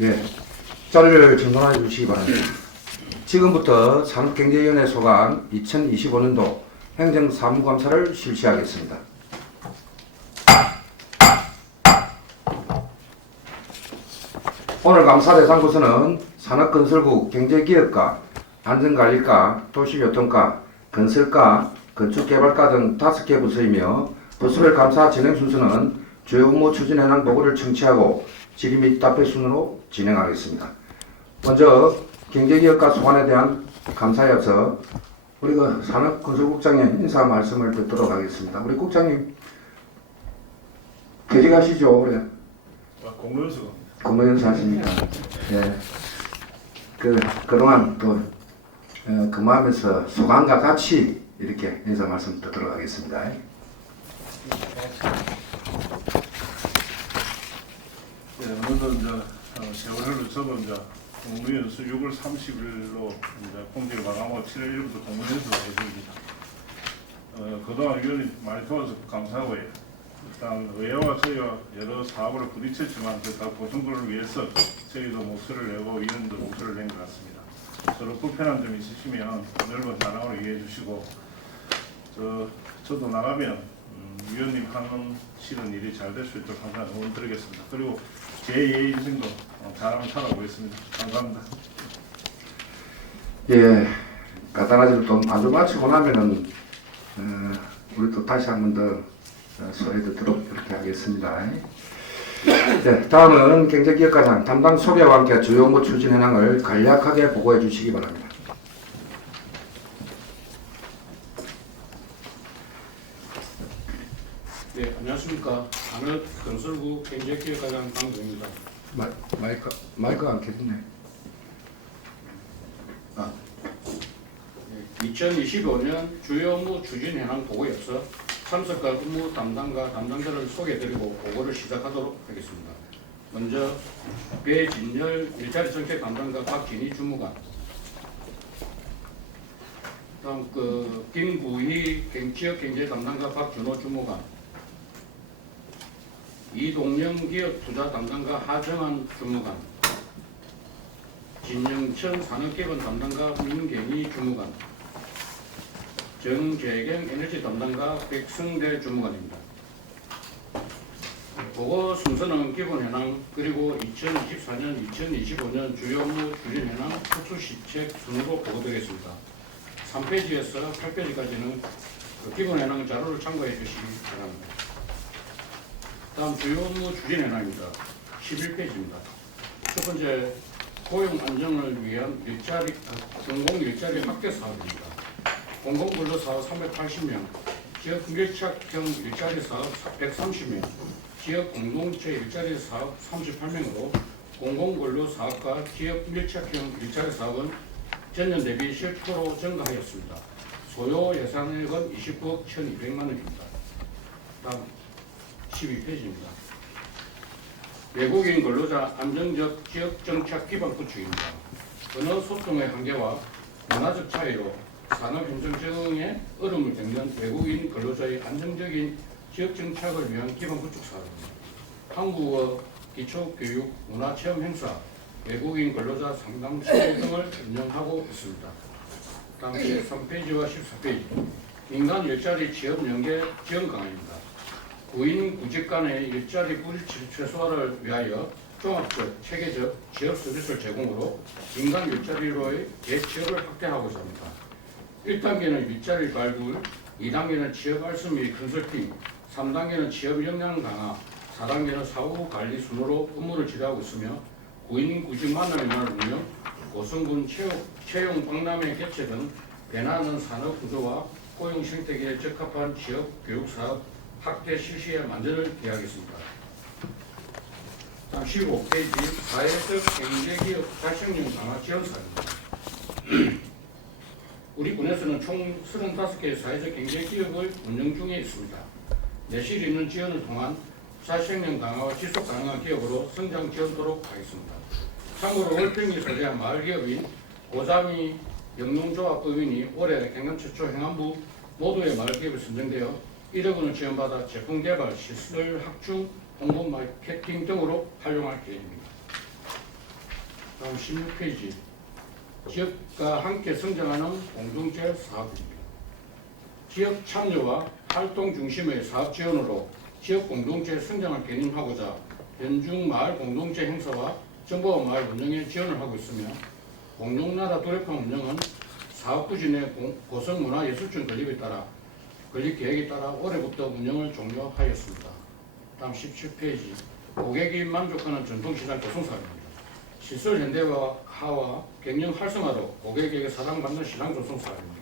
예, 자료를 전송해 주시기 바랍니다. 지금부터 산업경제위원회 소관 2025년도 행정사무감사를 실시하겠습니다. 오늘 감사 대상 부서는 산업건설국, 경제기업과, 안전관리과, 도시교통과, 건설과, 건축개발과 등 5개 부서이며 부서별 감사 진행 순서는 주요 업무 추진 현황 보고를 청취하고 질의 및 답변 순으로 진행하겠습니다. 먼저 경제기업과 소관에 대한 감사에 앞서 우리 산업건설국장의 인사 말씀을 듣도록 하겠습니다. 우리 국장님 퇴직하시죠 올해? 공무원수. 공무원수 하십니까? 예. 그동안 또 근무하면서 소감과 같이 이렇게 인사 말씀 듣도록 하겠습니다. 오늘도 이제 세월호를 접어 이제 공무원수 6월 30일로 이제 공직을 마감하고 7월 1일부터 공무원수가 되십니다. 그동안 위원님 많이 도와서 감사하고요. 일단 의회와 저희가 여러 사업을 부딪혔지만 그 보충군을 위해서 저희도 목소리를 내고 위원도 목소리를 낸 것 같습니다. 서로 불편한 점이 있으시면 넓은 사랑으로 이해해 주시고 저도 나가면 위원님 하는 실은 일이 잘 될 수 있도록 항상 응원 드리겠습니다. 그리고 제 예 인생도 잘하면 살아보겠습니다. 감사합니다. 예, 간단하지만 또 반주 마치고 나면은 우리 또 다시 한 번 더 소리 듣도록 이렇게 하겠습니다. 네, 다음은 경제기업과장 담당 소개와 함께 주요 업무 추진 현황을 간략하게 보고해 주시기 바랍니다. 네, 안녕하십니까. 산업건설국 경제기업과장 강동입니다. 마이크가 안 켜졌네. 2025년 주요 업무 추진 현황 보고에 앞서 참석과 업무 담당자를 소개해드리고 보고를 시작하도록 하겠습니다. 먼저 배진열 일자리 정책 담당자 박진희 주무관, 다음 김구희 지역경제 담당자 박준호 주무관, 이동영 기업 투자 담당자 하정환 주무관, 진영천 산업개발 담당자 민경희 주무관, 정재경 에너지 담당자 백승대 주무관입니다. 보고 순서는 기본 현황 그리고 2024년, 2025년 주요 업무 추진 현황 특수시책 순으로 보고드리겠습니다. 3페이지에서 8페이지까지는 기본 현황 자료를 참고해 주시기 바랍니다. 다음 주요 업무 추진 현황입니다. 11페이지입니다. 첫 번째, 고용 안정을 위한 공공 일자리 확대 사업입니다. 공공근로 사업 380명, 지역 밀착형 일자리 사업 130명, 지역 공동체 일자리 사업 38명으로 공공근로 사업과 지역 밀착형 일자리 사업은 전년 대비 10% 증가하였습니다. 소요 예산액은 29억 1,200만 원입니다. 다음 12페이지입니다. 외국인 근로자 안정적 지역 정착 기반 구축입니다. 언어 소통의 한계와 문화적 차이로 산업 행정 적응에 어려움을 겪는 외국인 근로자의 안정적인 지역 정착을 위한 기반 구축 사업입니다. 한국어, 기초교육, 문화체험 행사, 외국인 근로자 상담 수업 등을 운영하고 있습니다. 다음 13페이지와 14페이지 민간 일자리 취업 연계 지원 강화입니다. 구인 구직 간의 일자리 불일치 최소화를 위하여 종합적, 체계적 지역 서비스를 제공으로 민간 일자리로의 재취업을 확대하고 있습니다. 1단계는 일자리 발굴, 2단계는 취업 알선 및 컨설팅, 3단계는 취업 역량 강화, 4단계는 사후 관리 순으로 업무를 지도하고 있으며 구인 구직 만남의 날 운영, 고성군 채용 박람회 개최 등 변화하는 산업 구조와 고용 생태계에 적합한 취업 교육 사업 확대 실시에 만전을 기하겠습니다. 다음 15페이지 사회적 경제기업 발생률 강화 지원 사입니다. 우리 군에서는 총 35개의 사회적 경제기업을 운영 중에 있습니다. 내실 있는 지원을 통한 사실행령 강화와 지속 가능한 기업으로 성장 지원토록 하겠습니다. 참고로 월평이 소재한 마을기업인 고자미 영농조합법인이 올해 경남 최초 행안부 모두의 마을기업에 선정되어 1억 원을 지원받아 제품 개발, 시설 확충, 홍보 마케팅 등으로 활용할 계획입니다. 16페이지. 지역과 함께 성장하는 공동체 사업입니다. 지역 참여와 활동 중심의 사업 지원으로 지역 공동체 성장을 견인하고자 현중 마을 공동체 행사와 정보와 마을 운영에 지원을 하고 있으며 공룡나라 도래판 운영은 사업부지 내 고성문화예술촌 건립 계획에 따라 올해부터 운영을 종료하였습니다. 다음 17페이지. 고객이 만족하는 전통시장 조성사업입니다. 시설 현대화와 경영 활성화로 고객에게 사랑받는 시장 조성사업입니다.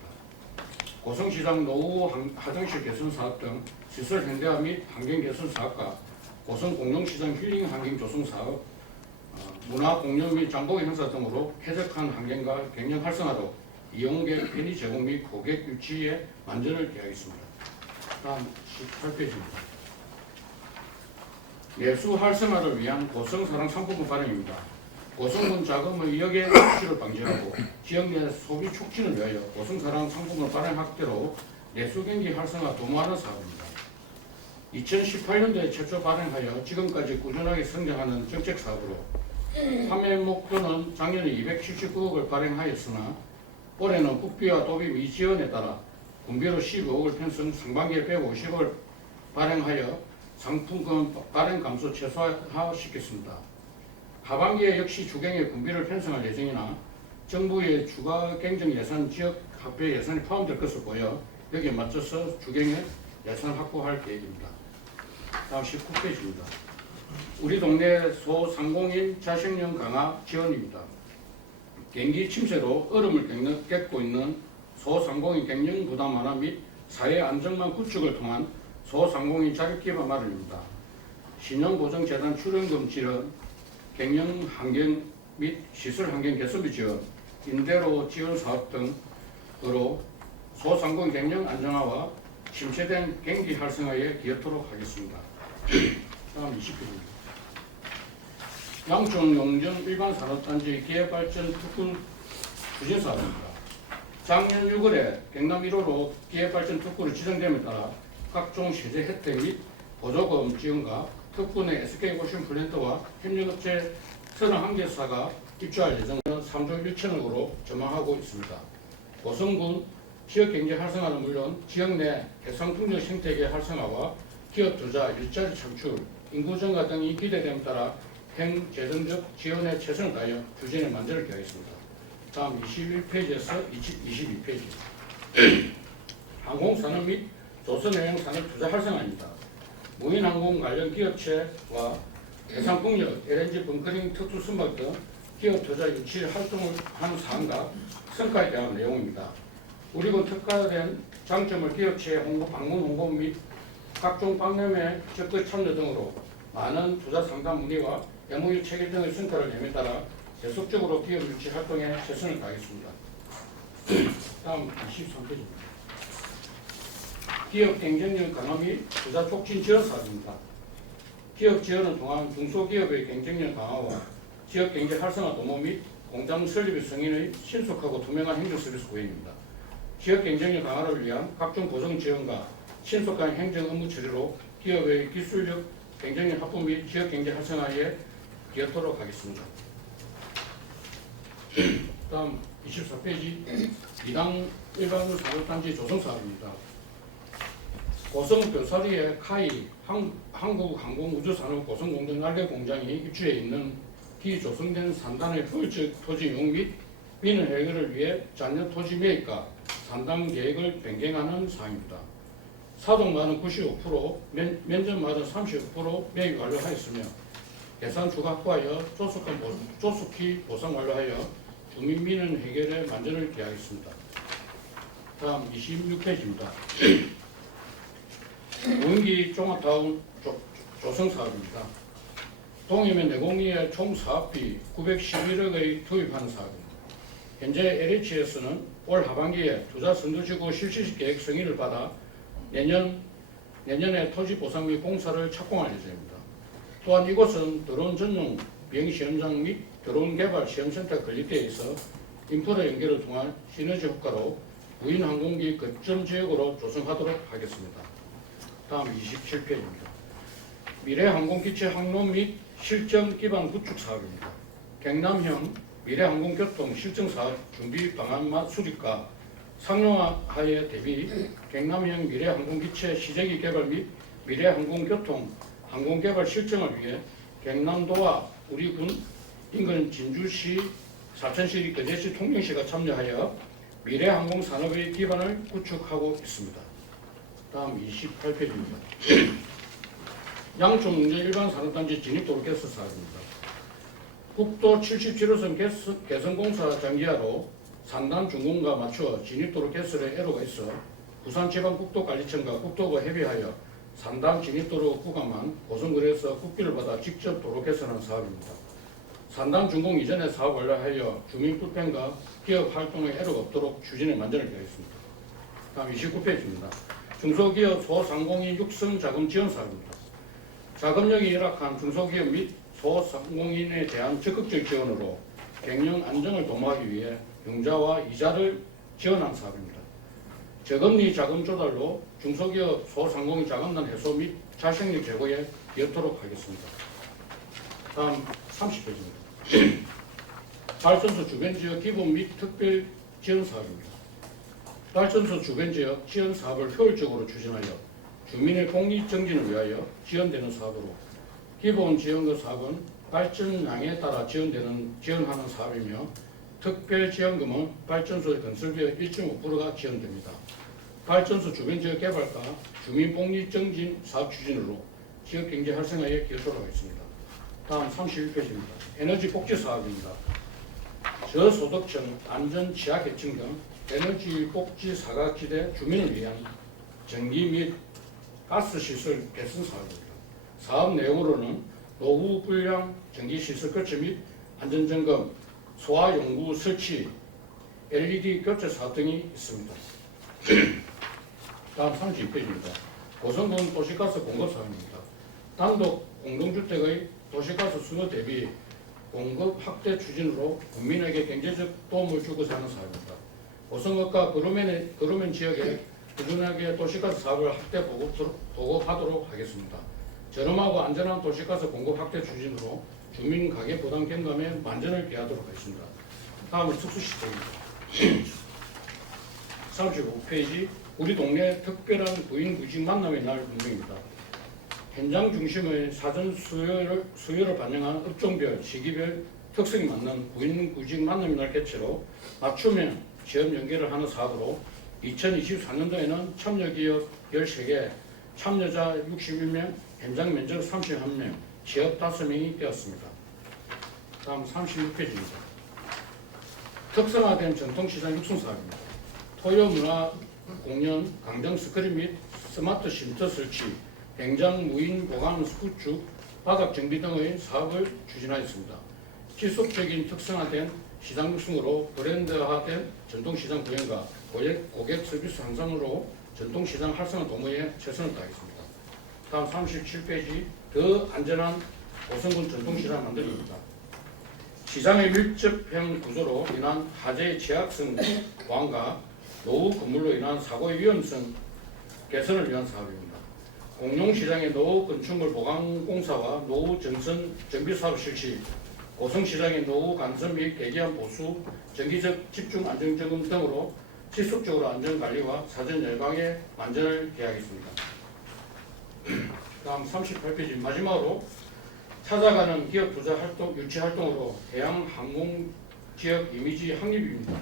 고성시장 노후 화장실 개선 사업 등 시설 현대화 및 환경 개선 사업과 고성 공룡시장 힐링 환경 조성 사업, 문화 공연 및 장보기 행사 등으로 쾌적한 환경과 경영 활성화로 이용객 편의 제공 및 고객 유치에 만전을 기하겠습니다. 다음 18페이지입니다. 내수 활성화를 위한 고성사랑 상품권 발행입니다. 고성군 자금의 역의 수출을 방지하고 지역 내 소비 촉진을 위하여 고성사랑 상품권 발행 확대로 내수 경기 활성화 도모하는 사업입니다. 2018년도에 최초 발행하여 지금까지 꾸준하게 성장하는 정책 사업으로 판매 목표는 작년에 279억을 발행하였으나 올해는 국비와 도비 미지원에 따라 군비로 15억을 편성, 상반기에 150억을 발행하여 상품권 발행 감소 최소화시켰습니다. 하반기에 역시 주경에 군비를 편성할 예정이나 정부의 추가 경정 예산 지역 합계 예산이 포함될 것으로 보여 여기에 맞춰서 주경에 예산 확보할 계획입니다. 다음 19페이지입니다. 우리 동네 소상공인 자식령 강화 지원입니다. 경기 침체로 어려움을 겪고 있는 소상공인 경영 부담 완화 및 사회 안정망 구축을 통한 소상공인 자격 기반 마련입니다. 신용보증재단 출연금 지원, 경영 환경 및 시설 환경 개선비 지원, 임대료 지원 사업 등으로 소상공인 경영 안정화와 침체된 경기 활성화에 기여토록 하겠습니다. 다음 20페이지입니다. 양촌 용정 일반 산업단지 기회발전 특구 추진 사업입니다. 작년 6월에 경남 1호로 기회발전 특구를 지정됨에 따라 각종 세제 혜택 및 보조금 지원과 특구 내 SK오션 플랜트와 협력업체 31개사가 입주할 예정은 3조 1천억으로 전망하고 있습니다. 고성군 지역경제 활성화는 물론 지역 내 해상풍력 생태계 활성화와 기업 투자, 일자리 창출, 인구 증가 등이 기대됨에 따라 행재정적 지원에 최선을 다하여 추진에 만전을 기하겠습니다. 다음 21페이지에서 22페이지. 항공산업 및 조선여행산업 투자 활성화입니다. 무인항공 관련 기업체와 해상풍력, LNG 벙커링 특수 선박 등 기업 투자 유치 활동을 하는 사항과 성과에 대한 내용입니다. 우리군 특화된 장점을 기업체 홍보, 방문 홍보 및 각종 박람회 적극 참여 등으로 많은 투자 상담 문의와 MOU 체결 등의 성과를 내에 따라 계속적으로 기업 유치 활동에 최선을 다하겠습니다. 다음 23페이지입니다. 기업 경쟁력 강화 및 투자 촉진 지원 사업입니다. 기업 지원을 통한 중소기업의 경쟁력 강화와 지역 경제 활성화 도모 및 공장 설립의 승인의 신속하고 투명한 행정 서비스 구현입니다. 지역 경쟁력 강화를 위한 각종 보정 지원과 신속한 행정 업무 처리로 기업의 기술력 경쟁력 확보 및 지역 경제 활성화에 기여토록 하겠습니다. 다음 24페이지 이당 일반 산업단지 조성 사업입니다. 고성 벼사리의 카이 한국항공우주산업 고성공동 날개 공장이 입주해 있는 기조성된 산단의 효율적 토지 이용 및 민원 해결을 위해 잔여 토지 매입과 산단 계획을 변경하는 사항입니다. 사동마는 95%, 면적마다 35% 매입 완료하였으며 예산 추가 확보하여 조속히 보상 완료하여 주민 민원 해결에 만전을 기하겠습니다. 다음 26페이지입니다. 무인기 종합타운 조성 사업입니다. 동해면 내공리에 총 사업비 911억의 투입하는 사업입니다. 현재 LH에서는 올 하반기에 투자 선두지구 실시 계획 승인을 받아 내년에 토지 보상 및 공사를 착공할 예정입니다. 또한 이곳은 드론 전용 비행 시험장 및 드론 개발 시험센터 건립대에 있어 인프라 연결을 통한 시너지 효과로 무인 항공기 거점 지역으로 조성하도록 하겠습니다. 다음 27페이지입니다. 미래 항공기체 항로 및 실전 기반 구축 사업입니다. 경남형 미래항공교통 실증사업 준비 방안만 수립과 상용화에 대비 경남형 미래항공기체 시제기 개발 및 미래항공교통 항공개발 실증을 위해 경남도와 우리 군 인근 진주시, 사천시, 거제시, 통영시가 참여하여 미래항공산업의 기반을 구축하고 있습니다. 다음 28페이지입니다. 양촌 일반 산업단지 진입도로 개설 사업입니다. 국도 77호선 개선공사 장기화로 산단 준공과 맞추어 진입도로 개설에 애로가 있어 부산지방국도관리청과 국토부가 협의하여 산단 진입도로 구간만 고성거래에서 국비를 받아 직접 도로 개선한 사업입니다. 산단 준공 이전에 사업 완료하여 주민 불편과 기업 활동에 애로가 없도록 추진에 만전을 기하였습니다. 다음 29페이지입니다. 중소기업 소상공인 육성 자금 지원 사업입니다. 자금력이 열악한 중소기업 및 소상공인에 대한 적극적 지원으로 경영 안정을 도모하기 위해 융자와 이자를 지원한 사업입니다. 저금리 자금 조달로 중소기업 소상공인 자금난 해소 및 자생력 제고에 기여토록 하겠습니다. 다음 30페이지입니다. 발전소 주변지역 기본 및 특별 지원 사업입니다. 발전소 주변지역 지원 사업을 효율적으로 추진하여 주민의 복리 정진을 위하여 지원되는 사업으로 기본 지원금 사업은 발전량에 따라 지원하는 사업이며 특별 지원금은 발전소의 건설비의 1.5%가 지원됩니다. 발전소 주변지역 개발과 주민복리 정진 사업 추진으로 지역경제 활성화에 기여토록 하겠습니다. 다음 31페이지입니다. 에너지 복지 사업입니다. 저소득층, 안전 취약계층 등 에너지 복지 사각지대 주민을 위한 전기 및 가스 시설 개선 사업입니다. 사업 내용으로는 노후 불량 전기시설 교체 및 안전점검, 소화용구 설치, LED 교체 사업 등이 있습니다. 다음 32페이지입니다. 고성군 도시가스 공급 사업입니다. 단독 공동주택의 도시가스 수요 대비 공급 확대 추진으로 국민에게 경제적 도움을 주고자 하는 사업입니다. 고성읍과 그루면 지역에 꾸준하게 도시가스 사업을 확대 보급하도록 하겠습니다. 저렴하고 안전한 도시가스 공급 확대 추진으로 주민 가계 부담 경감에 만전을 기하도록 하겠습니다. 다음은 특수시설입니다. 35페이지 우리 동네 특별한 부인 구직 만남의 날 운동입니다. 현장 중심의 사전 수요를 반영한 업종별, 시기별 특성이 맞는 부인 구직 만남의 날 개최로 맞춤형 취업 연계를 하는 사업으로 2024년도에는 참여기업 13개, 참여자 61명, 현장 면접 31명, 취업 5명이 되었습니다. 다음 36페이지입니다. 특성화된 전통시장 육성사업입니다. 토요문화 공연, 강정 스크린 및 스마트 쉼터 설치, 행장 무인 보관 구축, 바닥 정비 등의 사업을 추진하였습니다. 지속적인 특성화된 시장 육성으로 브랜드화된 전통시장 구현과 고객 서비스 향상으로 전통시장 활성화 도모에 최선을 다하겠습니다. 다음 37페이지 더 안전한 고성군 전통시장 만들기입니다. 시장의 밀접형 구조로 인한 화재의 취약성 보완과 노후 건물로 인한 사고의 위험성 개선을 위한 사업입니다. 공룡시장의 노후 건축물 보강 공사와 노후 전선 정비 사업 실시, 고성시장의 노후 간섭 및 대기한 보수, 정기적 집중 안전점검 등으로 지속적으로 안전관리와 사전 예방에 만전을 기하겠습니다. 다음 38페이지 마지막으로 찾아가는 기업 투자 활동, 유치 활동으로 해양 항공 지역 이미지 확립입니다.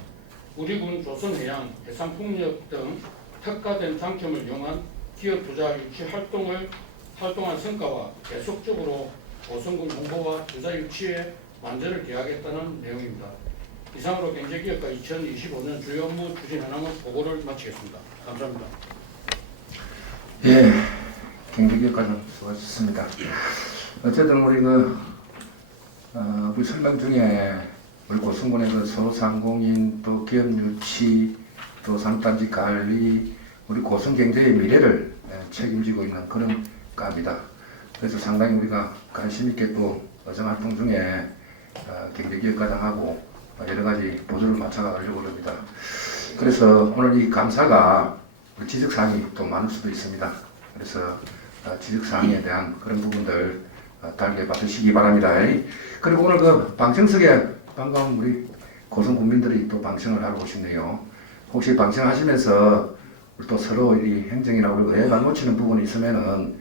우리 군 조선해양, 해상풍력 등 특화된 장점을 이용한 기업 투자 유치 활동한 성과와 계속적으로 고성군 홍보와 투자 유치에 만전을 기하겠다는 내용입니다. 이상으로 경제기업과 2025년 주요 업무 추진 현황의 보고를 마치겠습니다. 감사합니다. 예, 경제기업과는 수고하셨습니다. 어쨌든 우리 우리 설명 중에 우리 고성군의 소상공인 또 기업 유치 또 산업단지 관리 우리 고성 경제의 미래를 책임지고 있는 그런 과입니다. 그래서 상당히 우리가 관심 있게 또 어정활동 중에 경제기업과장하고 여러 가지 보조를 맞춰가려고 합니다. 그래서 오늘 이 감사가 지적사항이 또 많을 수도 있습니다. 그래서 지적사항에 대한 그런 부분들 달게 받으시기 바랍니다. 그리고 오늘 방청석에 반가운 우리 고성 국민들이 또 방청을 하러 오셨네요. 혹시 방청하시면서 우리 또 서로 이 행정이나 우리 의회가 놓치는 부분이 있으면은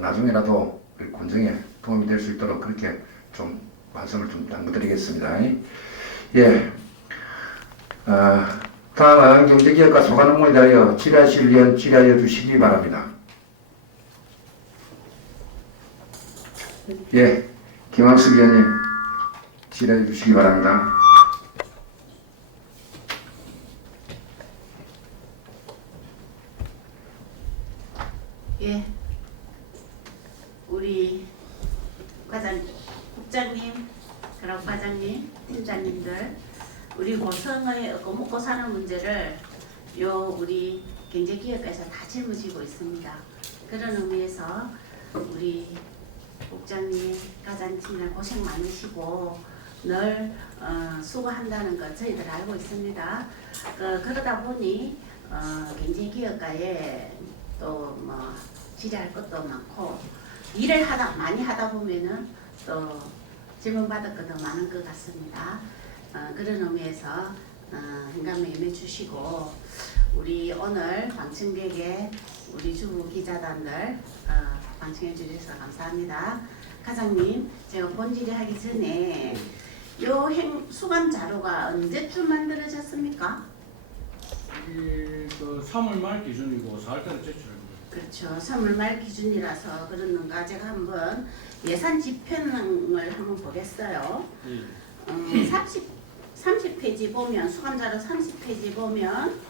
나중에라도 우리 군정에 도움이 될 수 있도록 그렇게 좀 말씀을 좀 당부드리겠습니다. 예. 다음은 경제기업과 소관업무에 대하여 질의하실 의원 질의하여 주시기 바랍니다. 예, 김학수 위원님 질의해 주시기 바랍니다. 예, 우리 국장님, 그리고 과장님, 팀장님들, 우리 고성의 먹고 사는 문제를 우리 경제기업에서 다 짊어지고 있습니다. 그런 의미에서 우리 국장님, 과장팀장 고생 많으시고 늘 수고한다는 것 저희들 알고 있습니다. 그러다 보니 경제기업가에 또 뭐 지랄 것도 많고 일을 많이 하다 보면은 또 질문받을 것도 많은 것 같습니다. 그런 의미에서 현감에 임해 주시고 우리 오늘 방청객의 우리 주부 기자단들 방청해 주셔서 감사합니다. 과장님, 제가 본질이 하기 전에 요 수감 자료가 언제쯤 만들어졌습니까? 그 3월 말 기준이고 4월달에 제출합니다. 그렇죠. 3월 말 기준이라서 그러는가 제가 한번 예산 집행을 한번 보겠어요. 30페이지 보면 수감자료 30페이지 보면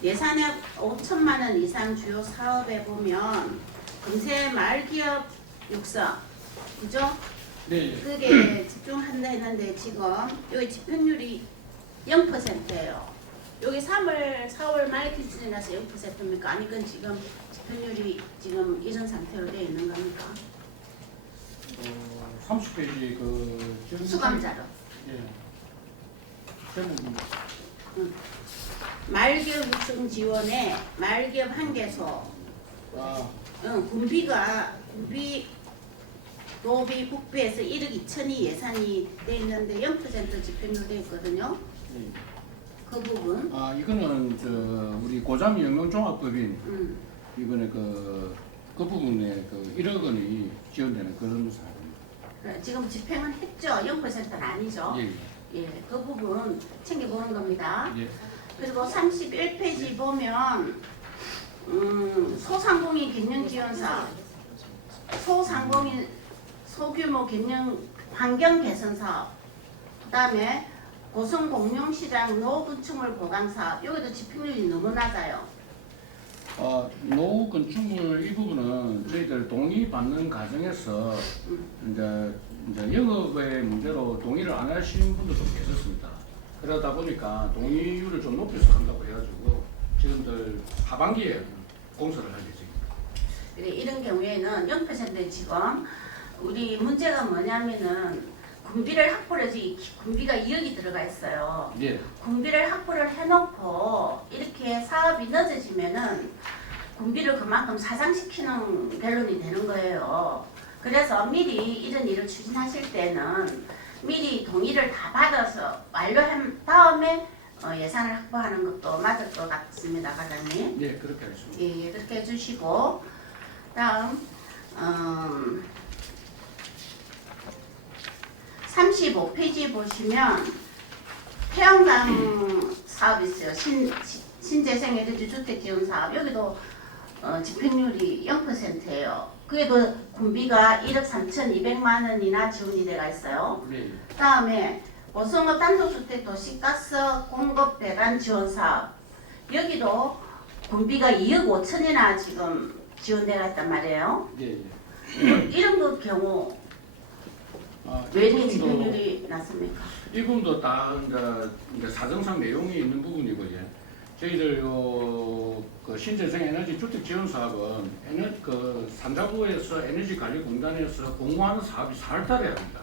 예산액 5천만 원 이상 주요 사업에 보면 금세 말기업 육성 그죠? 네. 그게 집중한다 했는데 지금 여기 집행률이 0%예요. 여기 4월 말 기준이라서 0%입니까? 아니건 지금 집행률이 지금 이런 상태로 되어 있는 겁니까? 30페이지 수감자료. 예. 제목이 말기업 육성 지원에 말기업 한개소. 군비 도비 국비에서 1억 2천이 예산이 돼 있는데 0% 집행률 돼 있거든요. 예. 그 부분. 이거는 우리 고자미 영농종합법인 이번에 그 부분에 1억 원이 지원되는 그런 사항입니다. 그래, 지금 집행은 했죠. 0%는 아니죠. 예. 예, 그 부분 챙겨보는 겁니다. 예. 그리고 31페이지 보면 소상공인 경영 지원 사업, 소상공인 소규모 경영 환경 개선 사업, 그다음에 고성 공룡시장 노후 건축물 보강 사업, 여기도 집행률이 너무 낮아요. 노후 건축물 이 부분은 저희들 동의 받는 과정에서 이제 영업의 문제로 동의를 안 하시는 분들도 계셨습니다. 그러다 보니까 동의율을 좀 높여서 한다고 해가지고 지금들 하반기에 공사를 할 예정입니다. 그래, 이런 경우에는 0% 지금 우리 문제가 뭐냐면은 군비를 확보를 해서 군비가 2억이 들어가 있어요. 예. 군비를 확보를 해놓고 이렇게 사업이 늦어지면은 군비를 그만큼 사장시키는 결론이 되는 거예요. 그래서 미리 이런 일을 추진하실 때는 미리 동의를 다 받아서 완료한 다음에 예산을 확보하는 것도 맞을 것 같습니다, 과장님. 예, 그렇게 하겠습니다. 예, 그렇게 해주시고 다음 35페이지 보시면 태양광 사업 있어요. 신재생 에너지 주택 지원 사업 여기도 집행률이 0%예요. 그게도 군비가 1억 3,200만 원이나 지원이 돼가 있어요. 예. 다음에 고성읍 단독주택 도시가스 공급 배관 지원 사업 여기도 군비가 2억 5천이나 지금 지원돼가 있단 말이에요. 예. 이런 경우 왜 이렇게 집행률이 낮습니까? 이 부분도 다 이제 사정상 내용이 있는 부분이고 저희들 그 신재생 에너지 주택 지원 사업은 산자부에서 에너지관리공단에서 공모하는 사업이 4월달에 합니다.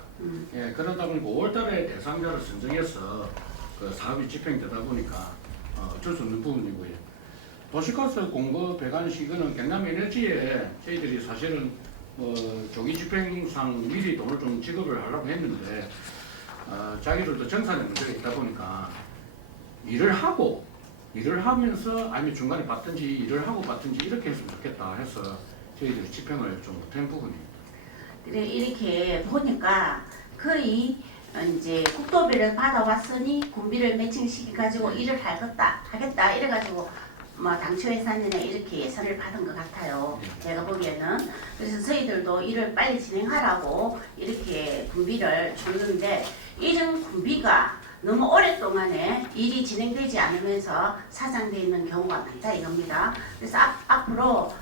예, 그러다 보니까 5월달에 대상자를 선정해서 그 사업이 집행되다 보니까 어쩔 수 없는 부분이고요. 도시가스 공급 배관 시기는 경남 에너지에 저희들이 사실은 조기 집행상 미리 돈을 좀 지급을 하려고 했는데 자기들도 정산의 문제가 있다 보니까 일을 하면서 아니면 중간에 받든지 일을 하고 받든지 이렇게 했으면 좋겠다 해서 저희들이 집행을 좀 못한 부분입니다. 그래 이렇게 보니까 거의 이제 국도비를 받아왔으니 군비를 매칭시켜 가지고 일을 하겠다 이래가지고 뭐 당초 예산이나 이렇게 예산을 받은 것 같아요. 제가 보기에는. 그래서 저희들도 일을 빨리 진행하라고 이렇게 군비를 줬는데 이런 군비가 너무 오랫동안에 일이 진행되지 않으면서 사장되어 있는 경우가 많다 이겁니다. 그래서 앞으로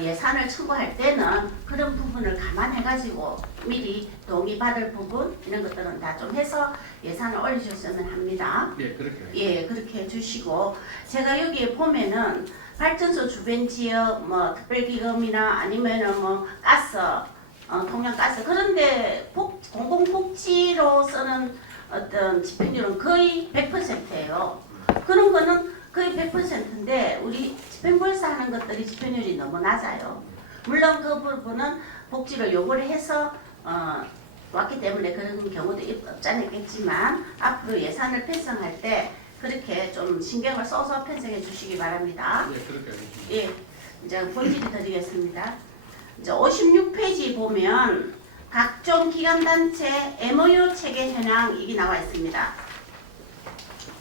예산을 청구할 때는 그런 부분을 감안해가지고 미리 동의받을 부분 이런 것들은 다 좀 해서 예산을 올려주셨으면 합니다. 예, 그렇게. 예, 그렇게 해주시고 제가 여기에 보면은 발전소 주변 지역 뭐 특별기금이나 아니면은 뭐 가스, 통영가스 그런데 공공복지로 쓰는 어떤 집행률은 거의 100%예요. 그런 거는 거의 100%인데 우리 집행부에서 하는 것들이 집행률이 너무 낮아요. 물론 그 부분은 복지를 요구를 해서 왔기 때문에 그런 경우도 없지 않겠지만 앞으로 예산을 편성할 때 그렇게 좀 신경을 써서 편성해 주시기 바랍니다. 예, 그렇게 하겠습니다. 예, 이제 본질이 드리겠습니다. 이제 56페이지 보면 각종 기관단체 MOU 체계 현황 이게 나와 있습니다.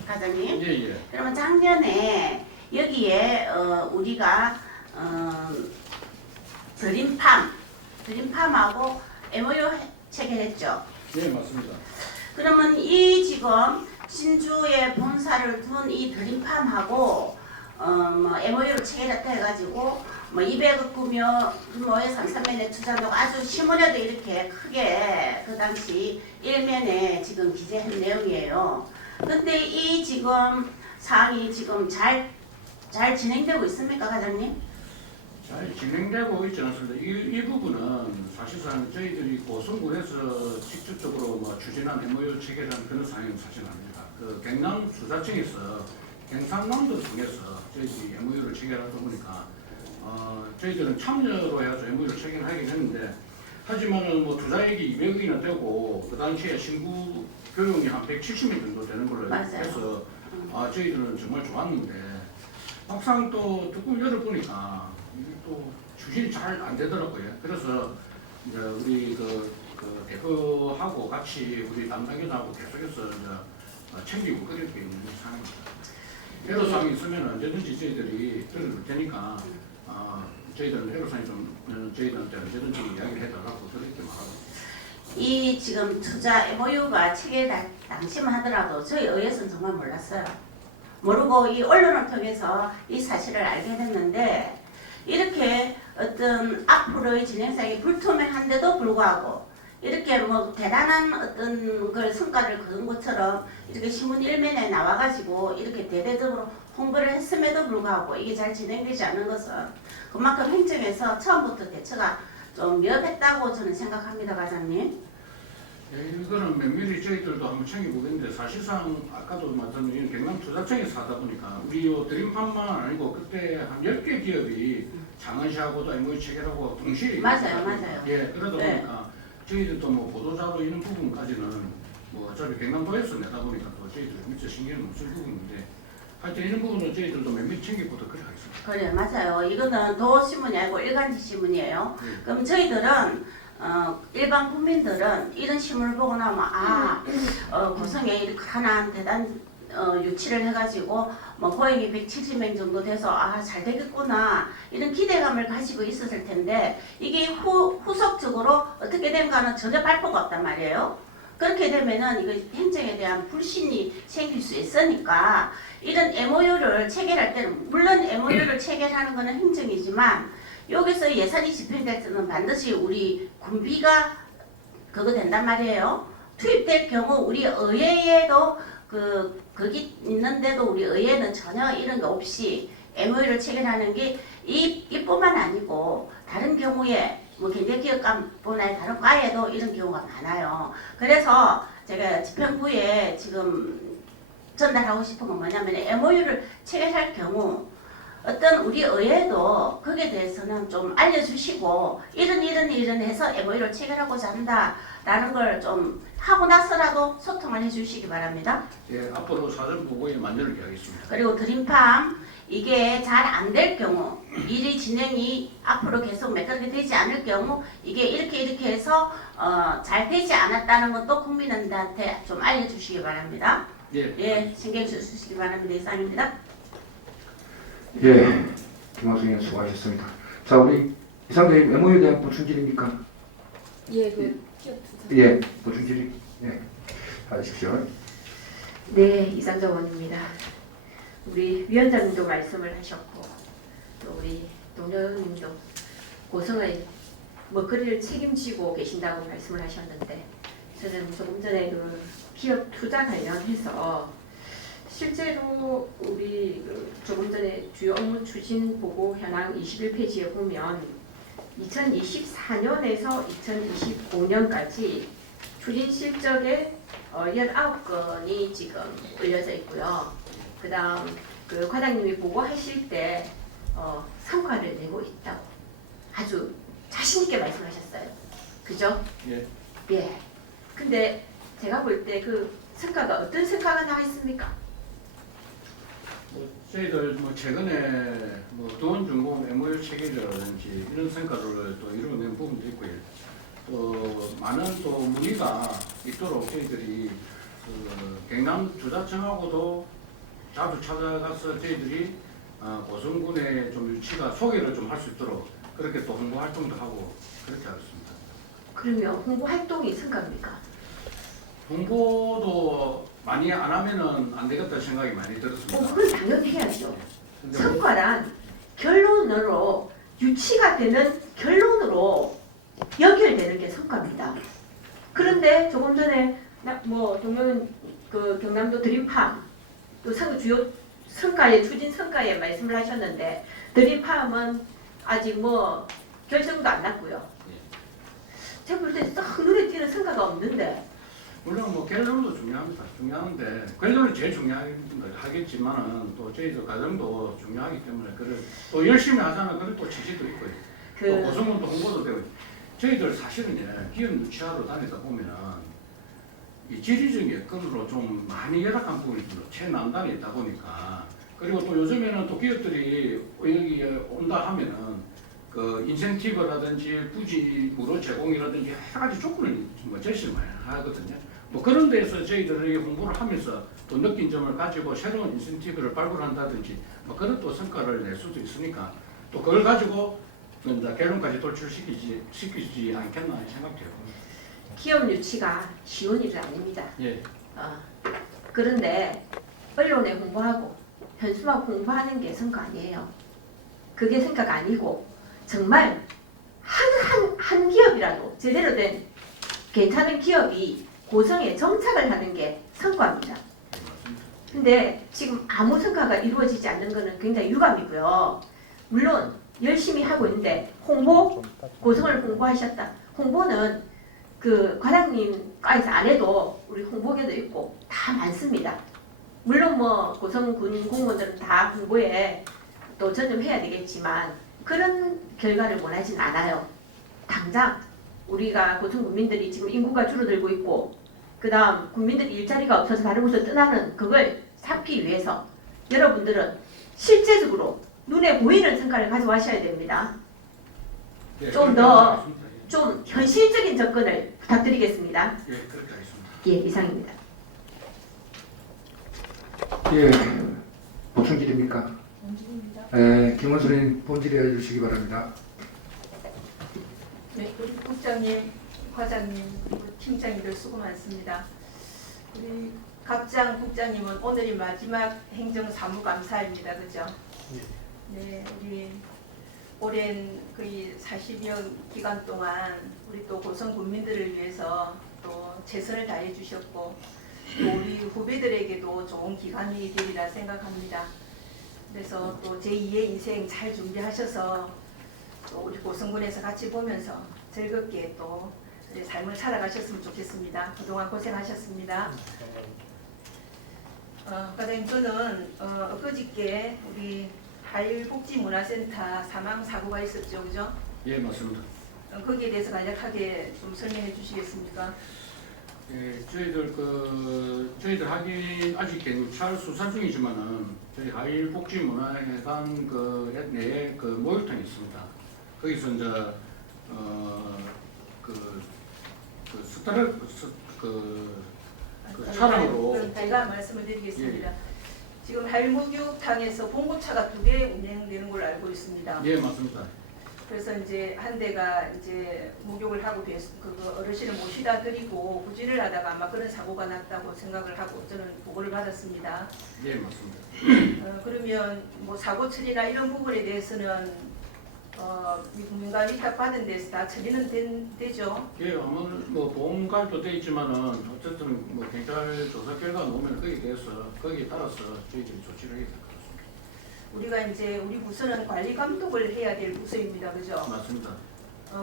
과장님. 예, 예. 그러면 작년에 여기에 우리가 드림팜하고 MOU 체결했죠. 예, 맞습니다. 그러면 이 지금 진주에 본사를 둔 이 드림팜하고 뭐 MOU를 체결했다 해가지고 뭐 200억 규모의 3,3년에 투자하고 아주 신문에도 이렇게 크게 그 당시 일면에 지금 기재한 내용이에요. 근데 이 지금 사항이 지금 잘 진행되고 있습니까, 과장님? 잘 진행되고 있지 않습니다. 이 부분은 사실상 저희들이 고성군에서 직접적으로 뭐 추진한 MOU 체결한 그런 사항은 사실 아닙니다. 그 경남 수사청에서 경상남도 통해서 저희들이 MOU를 체결하다 보니까 저희들은 참여로 해서 MOU를 체결하긴 했는데 하지만은 뭐 투자액이 200억이나 되고 그 당시에 신구 교육이 한 170명 정도 되는 걸로 맞아요. 해서 저희들은 정말 좋았는데 막상 또 뚜껑 열어보니까 이게 또 추진이 잘 안 되더라고요. 그래서 이제 우리 그 대표하고 같이 우리 담당자하고 계속해서 이제 챙기고 그렇게 있는 상황입니다. 애로사항이 있으면 언제든지 저희들이 들어줄 테니까 저희들은 애로사항이 좀 저희들한테 언제든지 이야기를 해달라고 그렇게 말하고. 이 지금 투자 MOU가 체결 당시만 하더라도 저희 의회에서는 정말 몰랐어요. 모르고 이 언론을 통해서 이 사실을 알게 됐는데 이렇게 어떤 앞으로의 진행상이 불투명한데도 불구하고 이렇게 뭐 대단한 어떤 걸 성과를 거둔 것처럼 이렇게 신문 일면에 나와가지고 이렇게 대대적으로 홍보를 했음에도 불구하고 이게 잘 진행되지 않는 것은 그만큼 행정에서 처음부터 대처가 좀 미흡했다고 저는 생각합니다, 과장님. 예, 이거는 면밀히 저희들도 한번 챙겨보겠는데 사실상 아까도 말씀드린 경남투자청에서 하다 보니까 우리 요 드림팜만 아니고 그때 한 10개 기업이 장안시하고도 MOU 체결하고 동시에 맞아요. 예, 그러다 네. 보니까 저희들도 뭐 보도자료 이런 부분까지는 뭐 어차피 경남도에서 내다 보니까 또 저희들 미처 신경을 못 쓸 부분인데 하여튼 이런 부분은 저희들도 면밀히 챙겨보도록 그래 하겠습니다. 그래 맞아요. 이거는 도신문이 아니고 일간지 신문이에요. 네. 그럼 저희들은 일반 국민들은 이런 신문을 보고 나면 고성에 이렇게 하나 대단 유치를 해가지고 뭐 고용이 170명 정도 돼서 잘 되겠구나 이런 기대감을 가지고 있었을 텐데 이게 후속적으로 어떻게 된가는 전혀 발표가 없단 말이에요. 그렇게 되면은 이거 행정에 대한 불신이 생길 수 있으니까 이런 MOU를 체결할 때는 물론 MOU를 체결하는 것은 행정이지만 여기서 예산이 집행될 때는 반드시 우리 군비가 그거 된단 말이에요. 투입될 경우 우리 의회에도 거기 있는데도 우리 의회는 전혀 이런 거 없이 MOU를 체결하는 게 이뿐만 아니고 다른 경우에 뭐 경제기업감보다 다른 과에도 이런 경우가 많아요. 그래서 제가 집행부에 지금 전달하고 싶은 건 뭐냐면 MOU를 체결할 경우 어떤 우리 의회도 거기에 대해서는 좀 알려주시고 이런 해서 MOU를 체결하고자 한다라는 걸 좀 하고 나서라도 소통을 해주시기 바랍니다. 예, 앞으로 사전 보고에 만전을 기하겠습니다. 그리고 드림팜 이게 잘 안 될 경우 일이 진행이 앞으로 계속 매끄럽게 되지 않을 경우 이게 이렇게 해서 잘 되지 않았다는 것도 국민들한테 좀 알려주시기 바랍니다. 예. 신경 쓰시기 바랍니다. 이상입니다. 예, 김학수 의원 수고하셨습니다. 자, 우리 이상적인 MOU에 대한 보충 질의입니까? 예, 그 기업 투자. 예, 보충 질의. 예, 하십시오. 네, 이상정 의원입니다. 우리 위원장님도 말씀을 하셨고 또 우리 동료 의원님도 고성의 먹거리를 책임지고 계신다고 말씀을 하셨는데 저는 조금 전에 그 기업 투자 관련해서 실제로 우리 조금 전에 주요 업무 추진 보고 현황 21페이지에 보면 2024년에서 2025년까지 추진 실적에 19건이 지금 올려져 있고요. 그 다음 그 과장님이 보고하실 때 성과를 내고 있다고 아주 자신있게 말씀하셨어요. 그죠? 예. 예. 근데 제가 볼 때 그 성과가 어떤 성과가 나와 있습니까? 저희들 최근에 도원중공 MOU 체결이라든지 이런 성과를 또 이루어낸 부분도 있고요. 또 많은 또 문의가 있도록 저희들이 경남 주자청하고도 자주 찾아가서 저희들이 고성군의 좀 유치가 소개를 좀 할 수 있도록 그렇게 또 홍보 활동도 하고 그렇게 하겠습니다. 그러면 홍보 활동이 성과입니까? 홍보도 많이 안 하면은 안 되겠다 생각이 많이 들었습니다. 그건 당연히 해야죠. 근데 성과란 결론으로 유치가 되는 결론으로 연결되는 게 성과입니다. 그런데 조금 전에 동료는 그 경남도 드림팜 또 주요 성과에 추진 성과에 말씀을 하셨는데 드림팜은 아직 결정도 안 났고요. 제가 볼 때 딱 눈에 띄는 성과가 없는데 물론 결론도 중요한데 결론이 제일 중요하겠지만은 또 저희들 과정도 중요하기 때문에 그걸 또 열심히 하자는 그런 또 지지도 있고요. 또 고성군도 홍보도 되고 저희들 사실은 기업 유치하러 다니다 보면은 이 지리적 여건으로 좀 많이 열악한 부분이 최남단에 있다 보니까 그리고 또 요즘에는 또 기업들이 여기 온다 하면은 그 인센티브라든지 부지 무료 제공이라든지 여러 가지 조건을 제시를 많이 하거든요. 그런 데서 저희들이 홍보를 하면서 또 느낀 점을 가지고 새로운 인센티브를 발굴한다든지 그런 또 성과를 낼 수도 있으니까 또 그걸 가지고 결론까지 도출시키지 않겠나 생각해요. 기업 유치가 쉬운 일은 아닙니다. 예. 그런데 언론에 홍보하고 현수막 홍보하는 게 성과 아니에요. 그게 성과가 아니고 정말 한 기업이라도 제대로 된 괜찮은 기업이 고성에 정착을 하는 게 성과입니다. 근데 지금 아무 성과가 이루어지지 않는 것은 굉장히 유감이고요. 물론 열심히 하고 있는데 고성을 홍보하셨다. 홍보는 그 과장님과에서 안 해도 우리 홍보계도 있고 다 많습니다. 물론 고성군 공무원들은 다 홍보에 또 전념해야 되겠지만 그런 결과를 원하진 않아요. 당장 우리가 고성 국민들이 지금 인구가 줄어들고 있고 그 다음 국민들이 일자리가 없어서 다른 곳으로 떠나는 그걸 삭기 위해서 여러분들은 실제적으로 눈에 보이는 성과를 가져가셔야 됩니다. 예, 좀 더 좀 현실적인 접근을 부탁드리겠습니다. 예, 그렇게 하겠습니다. 예, 이상입니다. 예, 보충 질의입니까? 원준입니다. 김원수 의원 본질해 주시기 바랍니다. 네, 우리 국장님, 과장님, 그리고 팀장님들 수고 많습니다. 우리 각장 국장님은 오늘이 마지막 행정사무감사입니다. 그죠? 네, 우리 오랜 거의 40여 기간 동안 우리 또 고성 국민들을 위해서 또 최선을 다해 주셨고 또 우리 후배들에게도 좋은 기간이 되리라 생각합니다. 그래서 또 제2의 인생 잘 준비하셔서 또 우리 고성군에서 같이 보면서 즐겁게 또 삶을 살아가셨으면 좋겠습니다. 그동안 고생하셨습니다. 과장님, 저는 엊그저께 우리 하일복지문화센터 사망 사고가 있었죠, 그죠? 예, 맞습니다. 거기에 대해서 간략하게 좀 설명해 주시겠습니까? 예, 저희들 하긴 아직 경찰 수사 중이지만은 저희 하일복지문화회관 그 내에 그 목욕탕이 있습니다. 거기서 이제 차량으로 그럼 제가 말씀을 드리겠습니다. 지금 하일목욕탕에서 봉고차가 2대 운행되는 걸로 알고 있습니다. 예, 맞습니다. 그래서 이제 한 대가 이제 목욕을 하고 그 어르신을 모시다 드리고 구진을 하다가 아마 그런 사고가 났다고 생각을 하고 저는 보고를 받았습니다. 예, 맞습니다. 그러면 뭐 사고 처리나 이런 부분에 대해서는 민간 위탁 받은 데서 다 처리는 되죠? 예, 아마 뭐 보험가입도 돼 있지만은 어쨌든 뭐 경찰 조사 결과 나오면 거기에 따라서 저희들이 조치를 해야 될 것 같습니다. 우리가 이제 우리 부서는 관리 감독을 해야 될 부서입니다, 그죠? 맞습니다.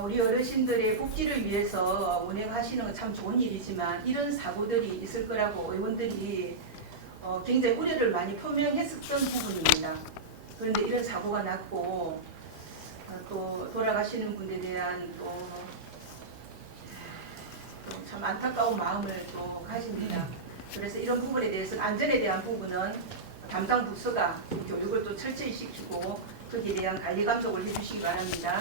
우리 어르신들의 복지를 위해서 운행하시는 건 참 좋은 일이지만 이런 사고들이 있을 거라고 의원들이 굉장히 우려를 많이 표명했었던 부분입니다. 그런데 이런 사고가 났고 또 돌아가시는 분에 대한 또 참 안타까운 마음을 또 가집니다. 그래서 이런 부분에 대해서는 안전에 대한 부분은 담당 부서가 교육을 또 철저히 시키고 거기에 대한 관리 감독을 해주시기 바랍니다.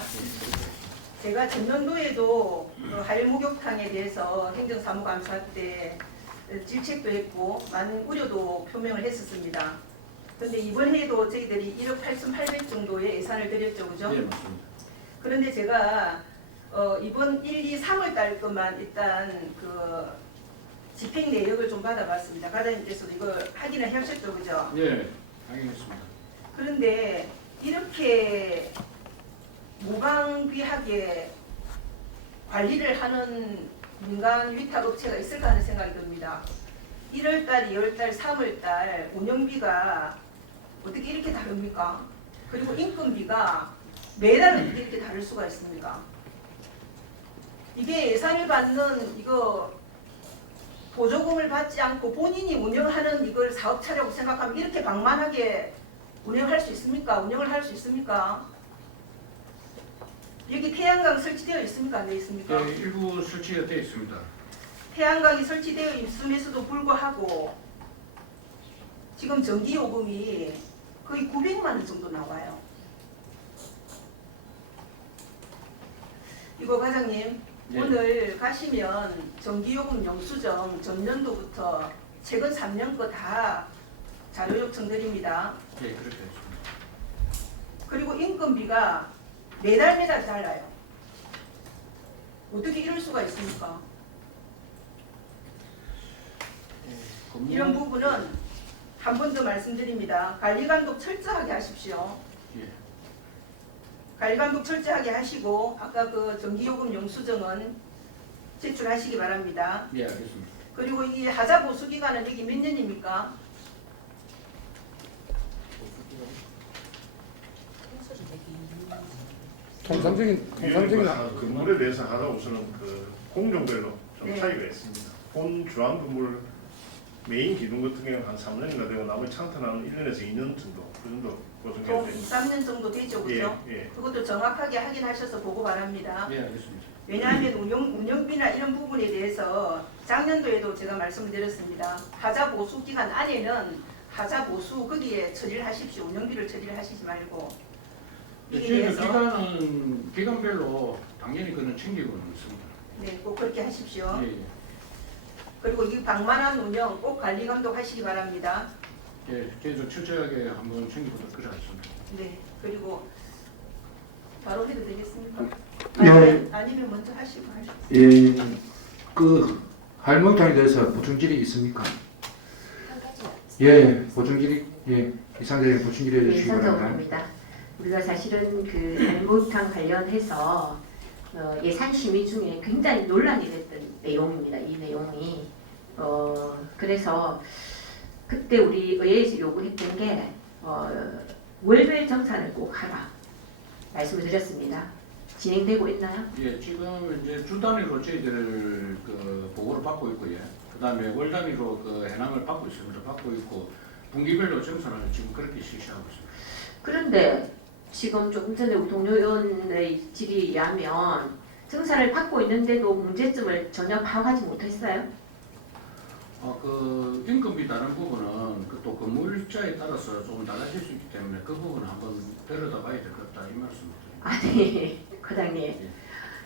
제가 전년도에도 하일목욕탕에 대해서 행정사무감사 때 질책도 했고 많은 우려도 표명을 했었습니다. 그런데 이번 해에도 저희들이 1억 8,800 정도의 예산을 드렸죠, 그죠? 예, 맞습니다. 그런데 제가 이번 1, 2, 3월 달 것만 일단 그 집행 내역을 좀 받아봤습니다. 과장님께서도 이걸 확인을 하셨죠, 그죠? 예, 확인했습니다. 그런데 이렇게 무방비하게 관리를 하는 민간 위탁 업체가 있을까 하는 생각이 듭니다. 1월달, 2월달, 3월달 운영비가 어떻게 이렇게 다릅니까? 그리고 인건비가 매달 어떻게 이렇게 다를 수가 있습니까? 이게 예산을 받는 이거 보조금을 받지 않고 본인이 운영하는 이걸 사업차라고 생각하면 이렇게 방만하게 운영할 수 있습니까? 운영을 할 수 있습니까? 여기 태양광 설치되어 있습니까? 안 되어 있습니까? 예, 일부 설치가 되어 있습니다. 태양광이 설치되어 있음에서도 불구하고 지금 전기요금이 거의 900만 원 정도 나와요. 이거 과장님, 예. 오늘 가시면 전기요금 영수증 전년도부터 최근 3년 거 다 자료 요청 드립니다. 예, 그렇게 했습니다. 그리고 인건비가 매달 달라요. 어떻게 이럴 수가 있습니까? 이런 부분은 한 번 더 말씀드립니다. 관리감독 철저하게 하십시오. 예. 관리감독 철저하게 하시고 아까 그 전기요금 영수증은 제출하시기 바랍니다. 예, 알겠습니다. 그리고 이 하자 보수 기간은 여기 몇 년입니까? 통상적인 건물에 대해서 하다 우선은 그 공종별로 좀 네. 차이가 있습니다. 본 주한 건물 메인 기둥 같은 경우는 한 3년이나 되고 나머지 창틀은 1년에서 2년 정도 그 정도 보증해야 총 됩니다. 2, 3년 정도 되죠, 그죠? 예. 그것도 정확하게 확인하셔서 보고 바랍니다. 예, 알겠습니다. 왜냐하면 운영비나 이런 부분에 대해서 작년도에도 제가 말씀을 드렸습니다. 하자 보수 기간 안에는 하자 보수 거기에 처리를 하십시오. 운영비를 처리를 하시지 말고. 이에 저희는 대해서 기간별로 당연히 그는 챙기고는 있습니다. 네, 꼭 그렇게 하십시오. 예, 예. 그리고 이 방만한 운영 꼭 관리 감독하시기 바랍니다. 예, 저희도 철저하게 한번 챙겨보도록 하겠습니다. 네, 그리고 바로 해도 되겠습니까? 예. 아니면 먼저 하시고 하십시오. 예, 그 하일목욕탕에 대해서 보충질이 있습니까? 예, 보충질이 이상적인 보충질이 네, 해주시기 바랍니다. 선정입니다. 우리가 사실은 그 하일목욕탕 관련해서 예산 심의 중에 굉장히 논란이 됐던 내용입니다. 이 내용이 그래서 그때 우리 의회에서 요구했던 게 월별 정산을 꼭 하라 말씀을 드렸습니다. 진행되고 있나요? 예, 지금 이제 주 단위로 저희들 그 보고를 받고 있고요. 그다음에 월 단위로 그 해남을 받고 있습니다. 받고 있고 분기별로 정산을 지금 그렇게 실시하고 있습니다. 그런데 지금 조금 전에 우리 동료 의원의 질의에 의하면 증사를 받고 있는데도 문제점을 전혀 파악하지 못했어요? 그 인건비 다른 부분은 또 건물자에 따라서 조금 달라질 수 있기 때문에 그 부분은 한번 들여다봐야 될 것 같다 이 말씀을 드립니다. 아니, 과장님.